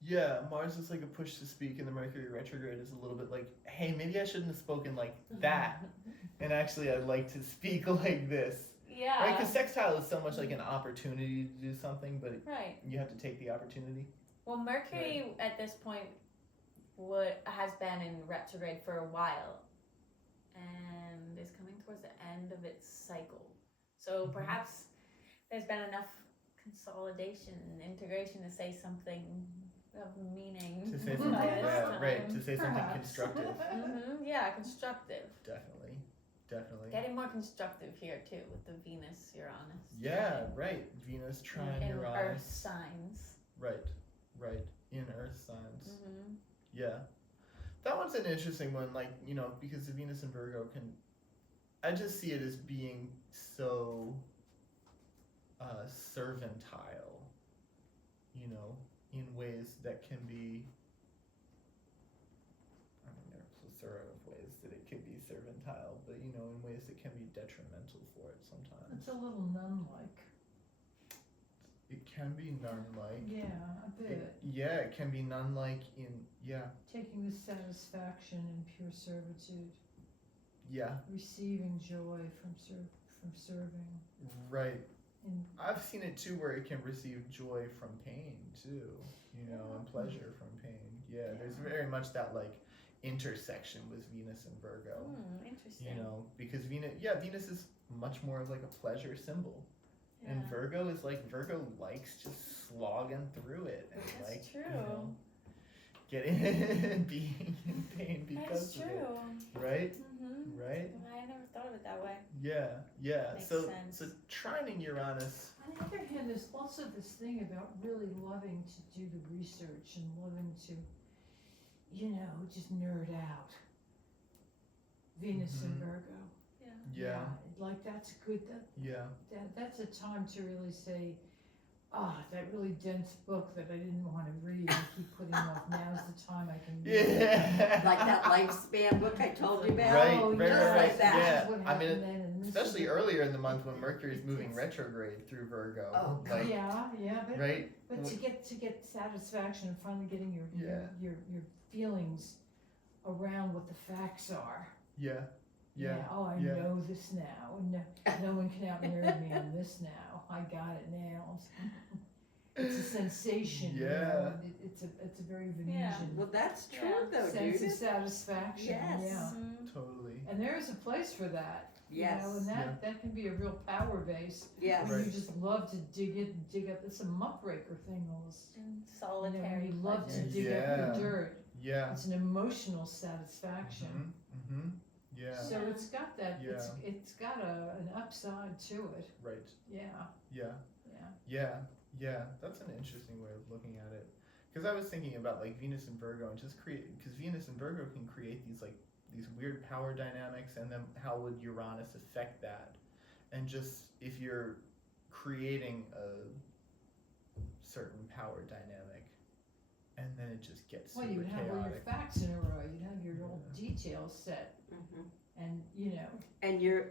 Yeah, Mars is like a push to speak, and the Mercury retrograde is a little bit like, hey, maybe I shouldn't have spoken like that, and actually I'd like to speak like this. Yeah. Right? Because sextile is so much like an opportunity to do something, but Right. you have to take the opportunity. Well, Mercury at this point has been in retrograde for a while, and is coming towards the end of its cycle. So perhaps there's been enough consolidation and integration to say something of meaning. To say by something, this yeah, time. right. To say something Perhaps. constructive. Yeah, constructive. Definitely, definitely. Getting more constructive here too with the Venus Uranus. Yeah, right. Venus trine in Uranus. Earth signs. Right, right. In Earth signs. Mm-hmm. Yeah. That one's an interesting one, like, you know, because the Venus and Virgo can, I just see it as being so servile, you know, in ways that can be, I mean, there are a plethora of ways that it can be servile, but, you know, in ways that can be detrimental for it sometimes. It's a little nun-like. It can be nun-like. Yeah, a bit. It can be nun-like in, Taking the satisfaction in pure servitude, yeah, receiving joy from serving. right. In, I've seen it too where it can receive joy from pain too, you know, and pleasure from pain. Yeah, there's very much that like intersection with Venus and Virgo, Interesting. you know, because Venus is much more of like a pleasure symbol. Yeah. And Virgo is like, Virgo likes just slogging through it and That's like, true. you know, getting being in pain because That's of true. it. Right? Mm-hmm. Right? I never thought of it that way. Yeah. Makes so sense. so trining Uranus. on the other hand, there's also this thing about really loving to do the research and loving to, you know, just nerd out. Venus and Virgo. Yeah. Yeah. Like that's good, Yeah. that's a time to really say, that really dense book that I didn't want to read, I keep putting off, now's the time I can read it. Yeah. Like that lifespan book I told you about. Right, Oh, right, yes, right, this yeah. is what I mean, happened then, and this is Especially what- earlier in the month when Mercury's moving retrograde through Virgo. Oh, like, Yeah, right? but to get satisfaction and finally getting your feelings around what the facts are. Yeah. Yeah. Oh, I yeah. know this now. No one can out-nerd me on this now. I got it now. It's a sensation. you Yeah. know, it's a very Venusian Well, that's true Yeah. though, sense of Judith. satisfaction. Yes. Yeah. Totally. And there is a place for that. Yes. You know, and that can be a real power base. Yes. When Right. you just love to dig up. It's a muckraker thing almost. And You know, solitary when you love to pleasures. dig up Yeah. the dirt. Yeah. It's an emotional satisfaction. Mm-hmm. Yeah. So it's got that. Yeah. It's got an upside to it. Right. Yeah. Yeah. Yeah. Yeah. Yeah. That's an interesting way of looking at it. Because I was thinking about like Venus and Virgo and just because Venus and Virgo can create these weird power dynamics, and then how would Uranus affect that? And just if you're creating a certain power dynamic, and then it just gets Well, super you'd have all your chaotic. facts in a row. You'd have your old details set, Mhm. and you know, And you're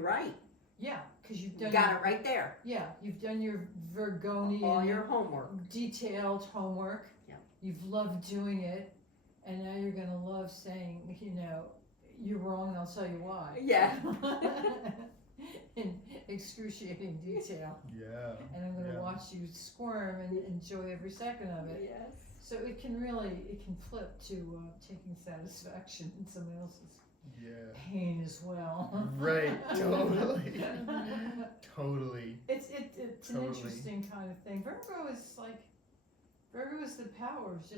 right. yeah, because you've You done got it right there. Yeah, you've done your Virgonian All your homework. detailed homework. Yep. You've loved doing it, and now you're gonna love saying, you know, you're wrong, and I'll tell you why. Yeah. In excruciating detail, Yeah. and I'm gonna Yeah. watch you squirm and enjoy every second of it. Yes. So it can flip to taking satisfaction in someone else's Yeah. pain as well. Right. Totally. Totally. It's an Totally. interesting kind of thing. Virgo is the power of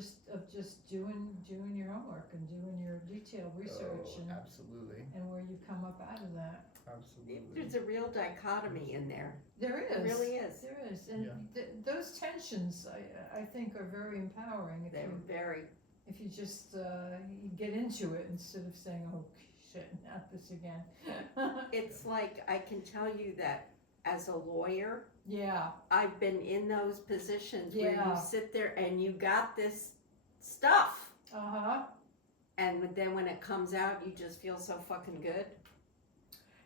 just doing your homework and doing your detailed research Oh, absolutely. and where you come up out of that. Absolutely. There's a real dichotomy in there. There is. It really is. There is, and Yeah. those tensions I think are very empowering if They're you very. if you just you get into it instead of saying, oh shit, not this again. It's like I can tell you that as a lawyer, Yeah. I've been in those positions where Yeah. you sit there and you got this stuff, and then when it comes out, you just feel so fucking good.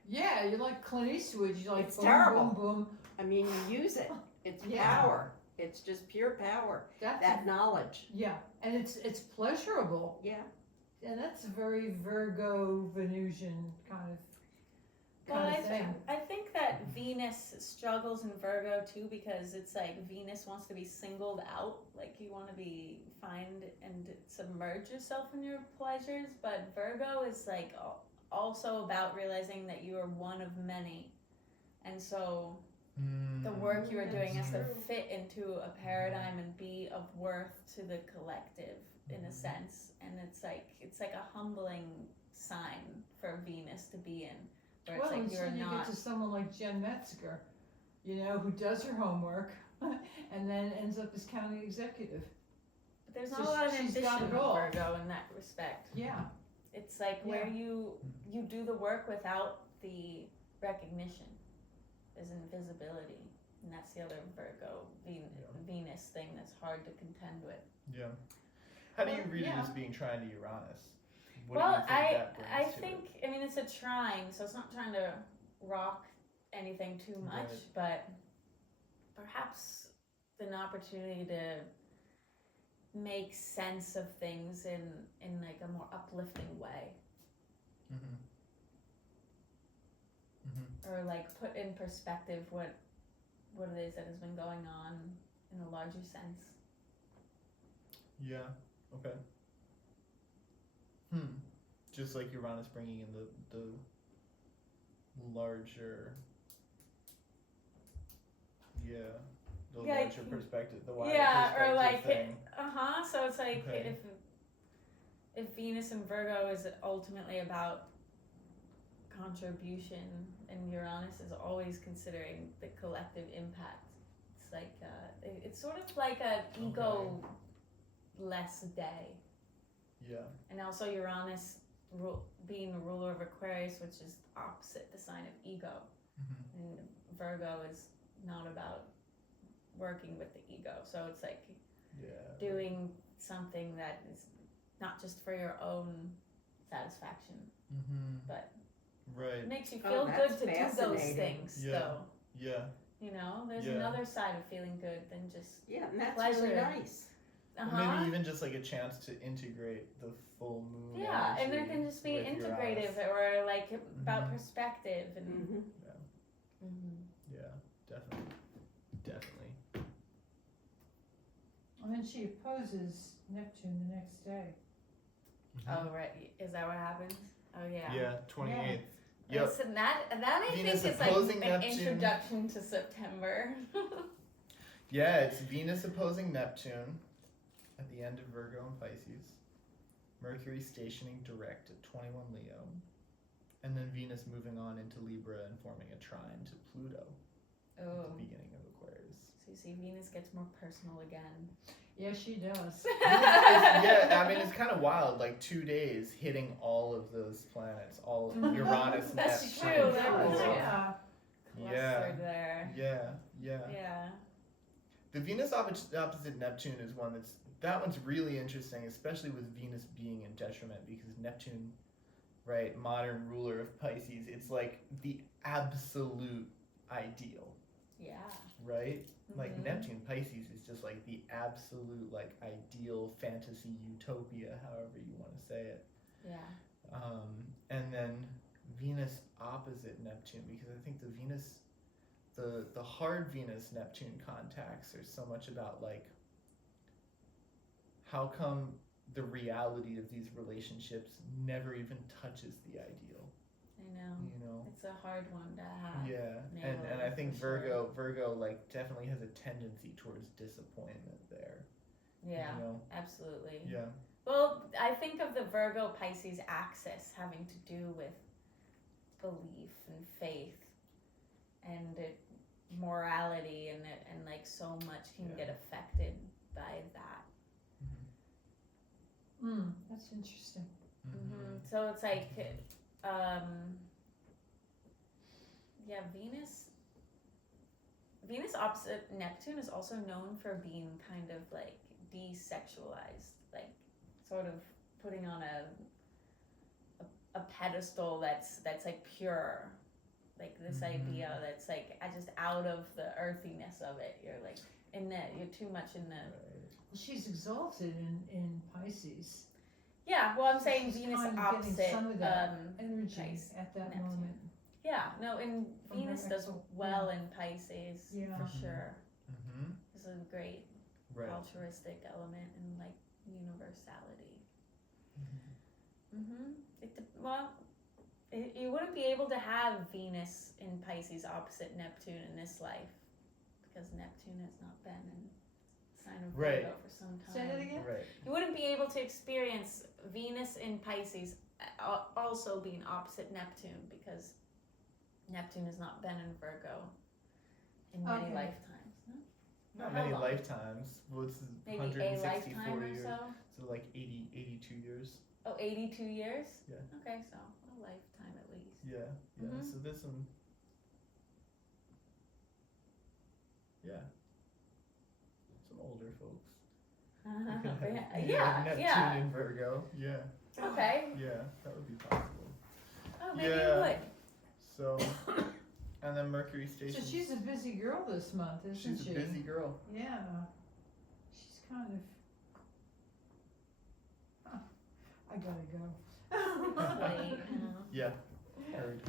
Yeah, you're like Clint Eastwood. You're like It's boom, terrible. boom, boom. I mean, you use it. It's Yeah. power. It's just pure power. That's That knowledge. yeah, and it's pleasurable, Yeah. and that's a very Virgo Venusian kind of Well, thing. I think that Venus struggles in Virgo too, because it's like Venus wants to be singled out, like you want to find and submerge yourself in your pleasures, but Virgo is like also about realizing that you are one of many, and so the work you are doing has to fit into a paradigm and be of worth to the collective in a sense, and it's like a humbling sign for Venus to be in. Where Well, it's like until you're you not. get to someone like Jen Metzger, you know, who does her homework and then ends up as county executive. But there's so not a lot of she's ambition got in it all. Virgo in that respect. Yeah, It's like where Yeah. you do the work without the recognition. There's invisibility, and that's the other Virgo Venus thing that's hard to contend with. Yeah. How do you Well, read yeah. it as being trine to Uranus? What Well, do you think that brings I to think I mean it's a trine, so it's not trying to rock anything too much, Right. but perhaps an opportunity to make sense of things in like a more uplifting way, it? Mm-hmm. Mm-hmm. or like put in perspective what it is that has been going on in a larger sense. Yeah. Okay. Just like Uranus bringing in the larger. Yeah. The Yeah, larger perspective. The wider Yeah, perspective or like thing. so it's like Okay. if Venus and Virgo is ultimately about contribution, and Uranus is always considering the collective impact. It's like it's sort of like an ego less day, Yeah. and also Uranus being a ruler of Aquarius, which is opposite the sign of ego. Mhm. And Virgo is not about working with the ego. So it's like Yeah. doing something that is not just for your own satisfaction, Mm-hmm. but Right. it makes you Oh, feel that's good to do those fascinating. things, Yeah. though. Yeah. You know, there's Yeah. another side of feeling good than just Yeah, and that's Pleasure. really nice. Or maybe even just like a chance to integrate the full moon. Yeah, and it energy can just be with your integrative eyes. or like about Mhm. perspective and. Mm-hmm. Mhm. Yeah, definitely. Definitely. And then she opposes Neptune the next day. Oh right, is that what happens? Oh yeah. Yeah, 28th. Yep. Listen, that I Venus think is like opposing an Neptune. introduction to September. Yeah, it's Venus opposing Neptune at the end of Virgo and Pisces. Mercury stationing direct at 21 Leo. And then Venus moving on into Libra and forming a trine to Pluto at Oh, the beginning of Aquarius. so you see, Venus gets more personal again. Yeah, she does. Yeah, I mean, it's kind of wild. Like 2 days hitting all of those planets, all Uranus, That's Neptune. true, that was- Yeah. Clustered there. Yeah. Yeah. The Venus opposite Neptune is that one's really interesting, especially with Venus being in detriment, because Neptune, right, modern ruler of Pisces, it's like the absolute ideal, Yeah. right? Like Mhm. Neptune Pisces is just like the absolute like ideal fantasy utopia, however you want to say it. Yeah. And then Venus opposite Neptune, because I think the hard Venus Neptune contacts are so much about like how come the reality of these relationships never even touches the ideal, I know. you know? It's a hard one to have. Yeah, nailed and I think for Virgo like definitely has a tendency towards disappointment there. Yeah, You know? absolutely. Yeah. Well, I think of the Virgo Pisces axis having to do with belief and faith and morality and like so much can Yeah. get affected by that. That's interesting. Mm-hmm. So it's like, yeah, Venus opposite Neptune is also known for being kind of like desexualized, like sort of putting on a pedestal that's like pure, like this Mhm. idea that's like just out of the earthiness of it. You're like you're too much in the. Well, she's exalted in Pisces. Yeah, well, I'm saying She's Venus kind of getting opposite. some of that energy Pisces, at that Neptune. moment. Yeah, no, and From her Venus does exalt- well in Pisces Yeah. for Mhm. sure. Mm-hmm. It's a great Right. altruistic element and like universality. Mm-hmm. You wouldn't be able to have Venus in Pisces opposite Neptune in this life because Neptune has not been in the sign of Right. Virgo for some time. Say that again? Right. You wouldn't be able to experience Venus in Pisces also being opposite Neptune because Neptune has not been in Virgo in many Okay. lifetimes. No? Not How many long? lifetimes. Well, it's Maybe a 164 lifetime or years. so? So like 82 years. Oh, 82 years? Yeah. Okay, so a lifetime at least. Yeah. Mhm. So there's some. Yeah. Some older folks. who can have, yeah, Neptune yeah. in Virgo. Yeah. Okay. Yeah, that would be possible. Oh, maybe Yeah. it would. So, and then Mercury So station. she's a busy girl this month, isn't She's she? a busy girl. Yeah. She's kind of. Huh. I gotta go. Late, you know. Yeah. Heard.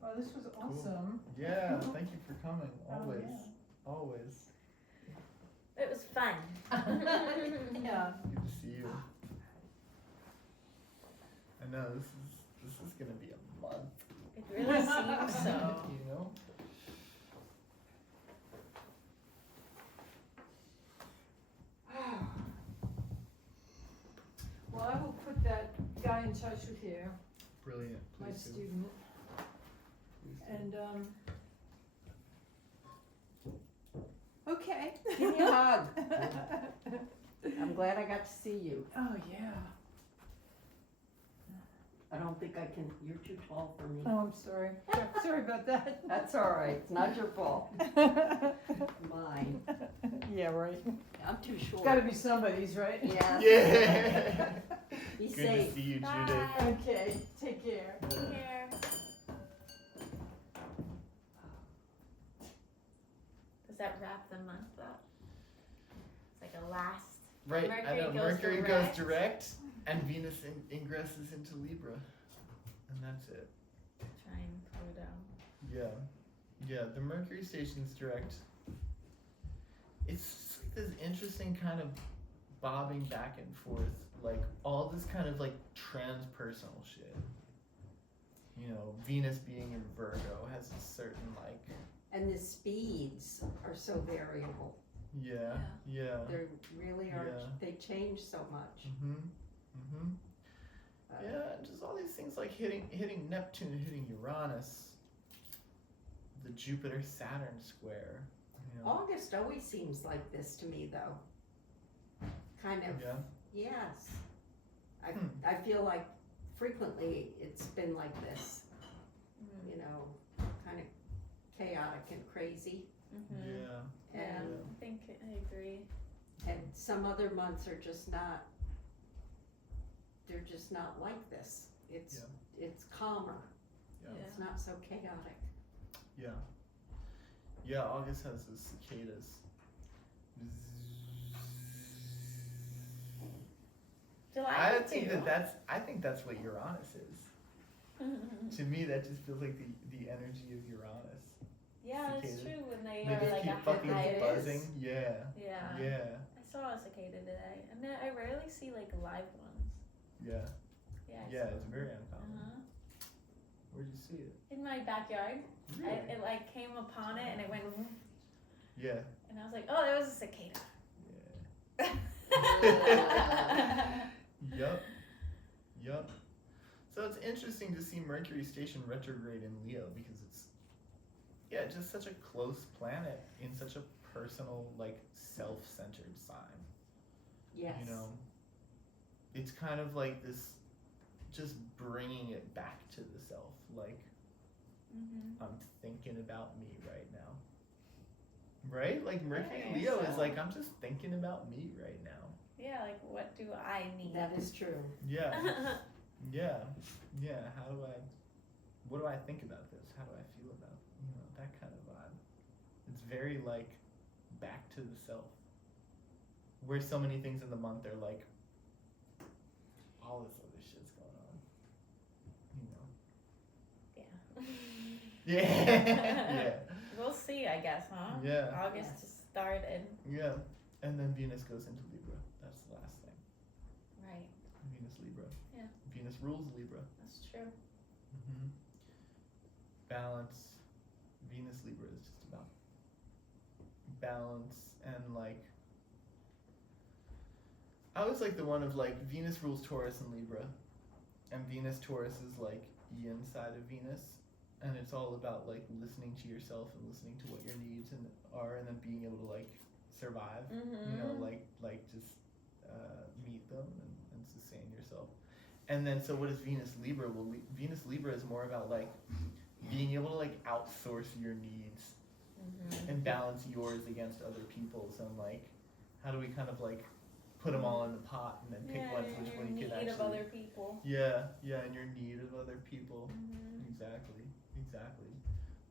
Well, this was awesome. Yeah. Thank you for coming. Oh, Always. yeah. Always. It was fun. Yeah. Good to see you. I know this is gonna be a month. It really seems so. You know. Well, I will put that guy in touch with you, Brilliant. my Please do. student, Please do. and okay. Give me a hug. I'm glad I got to see you. Oh yeah. I don't think I can, you're too tall for me. Oh, I'm sorry. Sorry about that. That's all right, it's not your fault. Mine. Yeah, right. I'm too short. Gotta be somebody's, right? Yeah. Yeah. Be Good safe. to see you, Bye. Judith. Okay, take care. Here. Does that wrap the month up? It's like a last. Right, I Mercury know. goes Mercury direct. goes direct, and Venus ingresses into Libra, and that's it. Trine Pluto. Yeah, the Mercury station's direct. It's just like this interesting kind of bobbing back and forth, like all this kind of like transpersonal shit. You know, Venus being in Virgo has a certain like. And the speeds are so variable. Yeah. They really are, Yeah. they change so much. Yeah, just all these things like hitting Neptune, hitting Uranus, the Jupiter Saturn square. You know. August always seems like this to me, though. Kind of. Yeah. Yes. I feel like frequently it's been like this. You know, kind of chaotic and crazy. Mm-hmm. Yeah. Yeah, And I think I agree. and some other months are just not. They're just not like this. It's calmer. Yeah. It's not so chaotic. Yeah, August has the cicadas. July I too. think I think that's what Uranus is. To me, that just feels like the energy of Uranus. Yeah, it's cicadas. true when they They are just like keep a fucking hive. buzzing. Yeah. Yeah. I saw a cicada today, and then I rarely see like live ones. Yeah. Yeah. I Yeah, saw it's one. very uncommon. Uh-huh. Where'd you see it? In my backyard, Really? it like came upon it and it went, Yeah. and I was like, oh, there was a cicada. Yeah. Yup. So it's interesting to see Mercury station retrograde in Leo because it's just such a close planet in such a personal, like self-centered sign. Yes. You know, it's kind of like this, just bringing it back to the self. Like, I'm thinking about me right now. Right? Like Mercury Yeah, Leo so. is like, I'm just thinking about me right now. Yeah, like what do I need? That is true. Yeah. Yeah. What do I think about this? How do I feel about, that kind of vibe. It's very like back to the self. Where so many things in the month are like, all this other shit's going on. Yeah. Yeah. We'll see, I guess, huh? Yeah. August just started. Yeah. And then Venus goes into Libra. That's the last thing. Right. Venus Libra. Yeah. Venus rules Libra. That's true. Balance. Venus Libra is just about balance and like. I always like the one of like Venus rules Taurus and Libra, and Venus Taurus is like yin side of Venus, and it's all about like listening to yourself and listening to what your needs are, and then being able to like survive. Like just meet them and sustain yourself. And then so what is Venus Libra? Well, Venus Libra is more about like being able to like outsource your needs and balance yours against other people's, and like how do we kind of like put them all in the pot and then pick one which one you can actually. Need of other people. Yeah, and your need of other people. Exactly.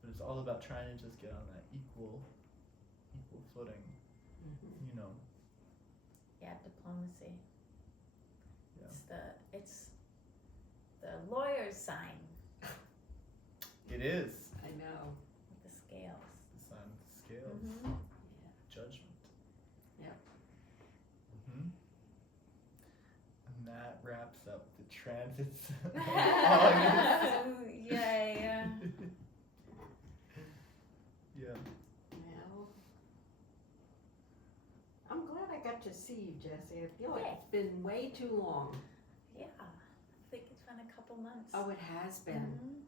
But it's all about trying to just get on that equal footing. Yeah, diplomacy. Yeah. It's the lawyer's sign It is I know. with the scales. the sign of the scales, Yeah. judgment. Yep. And that wraps up the transits. of August. Yeah. Yeah. Well, I'm glad I got to see you, Jessy. I feel like Yay. it's been way too long. Yeah. I think it's been a couple months. Oh, it has been. Mhm.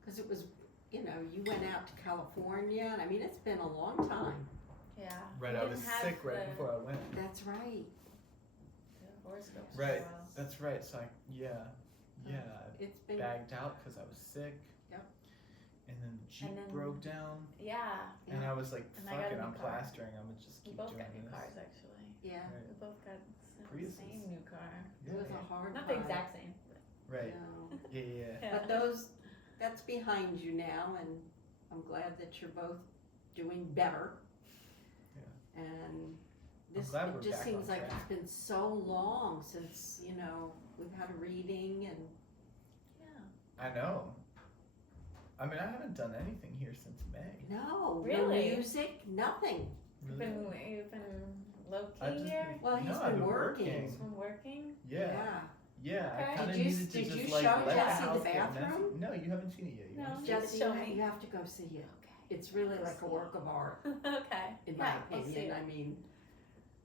Because it was, you went out to California, and I mean, it's been a long time. Yeah. Right, We I didn't was have sick right the- before I went. That's right. the horoscopes for a Right, while. that's right. So Yeah, It's I been, bagged out because I was sick. Yep. And then the Jeep And then- broke down, Yeah, and I was like, And I fuck got a it, new I'm car. plastering. I'm gonna just we keep both doing got new this. cars actually. yeah, We both got the Priuses. same new car. it was Yeah. a hard Not ride. the exact same. Right. No. Yeah. But that's behind you now, and I'm glad that you're both doing better. Yeah. And this, glad it we're just back seems on like track. it's been so long since, we've had a reading and, Yeah. I know. I mean, I haven't done anything here since May. no Really? music, nothing. You've been low I've key just here. been- Well, he's no, I've been been working. He's been working. Yeah. Yeah, Okay. I kind of Did you- needed to did just you like show let the Jessy the house get messy. bathroom? No, you haven't seen it yet. You No. wanna see it? Jessy, Show me. you have to go see it. Okay. It's really like a work of art, Okay. in my Yeah, I'll see opinion. it. I mean,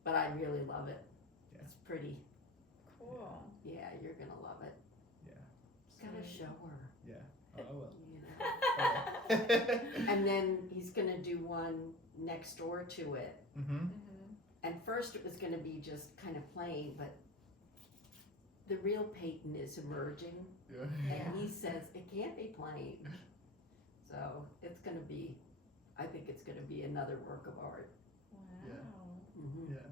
but I really love it. Yeah. It's pretty. Cool. Yeah, you're gonna love it. Yeah. Just gotta show her, Yeah. Oh, I will. you know. And then he's gonna do one next door to it. Mm-hmm. Mhm. And first it was gonna be just kind of plain, but the real Peyton is emerging, Yeah. and he says it can't be plain. So it's gonna be, I think it's gonna be another work of art. Wow. Mhm. Yeah.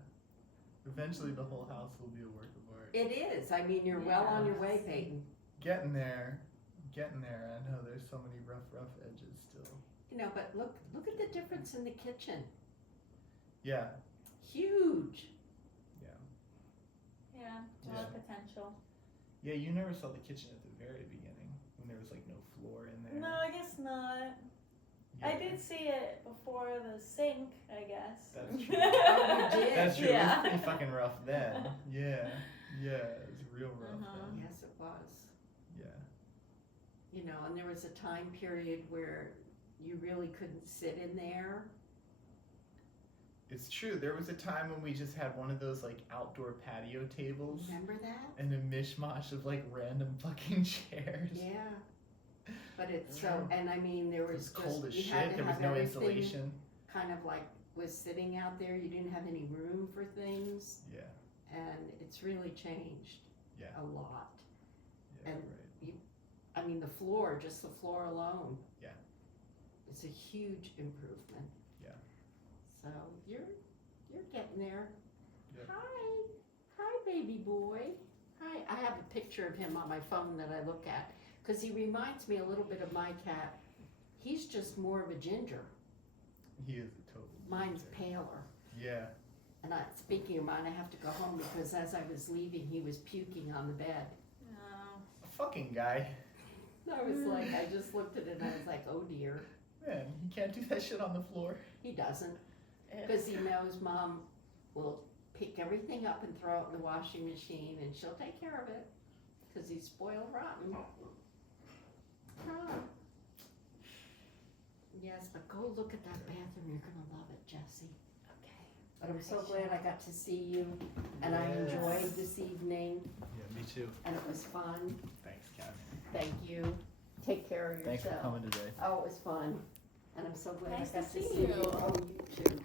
Eventually, the whole house will be a work of art. It is. I mean, you're well on your way, Yes. Peyton. Getting there. I know there's so many rough edges still. But look at the difference in the kitchen. Yeah. Huge. Yeah. A lot of potential. Yeah, you never saw the kitchen at the very beginning when there was like no floor in there. No, I guess not. Yeah. I did see it before the sink, I guess. That's true. Oh, you did? That's true. Yeah. It was pretty fucking rough then. Yeah. Yeah, it was real rough Uh-huh. then. Yes, it was. Yeah. And there was a time period where you really couldn't sit in there. It's true. There was a time when we just had one of those like outdoor patio tables Remember that? and a mishmash of like random fucking chairs. Yeah. But it's so, and I mean, there It was was cold just, as you had shit. to There was have no everything insulation. kind of like was sitting out there. You didn't have any room for things, Yeah. and it's really changed Yeah. a lot. Yeah. And- Right. I mean, the floor, just the floor alone. Yeah. It's a huge improvement. Yeah. So you're getting there. Yeah. Hi, baby boy. Hi. I have a picture of him on my phone that I look at because he reminds me a little bit of my cat. He's just more of a ginger. He is a total. Mine's ginger. paler. Yeah. And speaking of mine, I have to go home because as I was leaving, he was puking on the bed. No. A fucking guy. I was like, I just looked at it and I was like, oh dear. Man, he can't do that shit on the floor. He doesn't. Because he knows Mom will pick everything up and throw it in the washing machine and she'll take care of it. Because he's spoiled rotten. Ah. Yes, but go look at that bathroom. You're going to love it, Jessy. Okay. But I'm so glad I got to see you and I Yes. enjoyed this evening Yeah, me too. and it was fun. Thanks, Kat. Thank you. Take care of yourself. Thanks for coming today. Oh, it was fun. And I'm so glad Nice I got to to see see you. you. Oh, you too.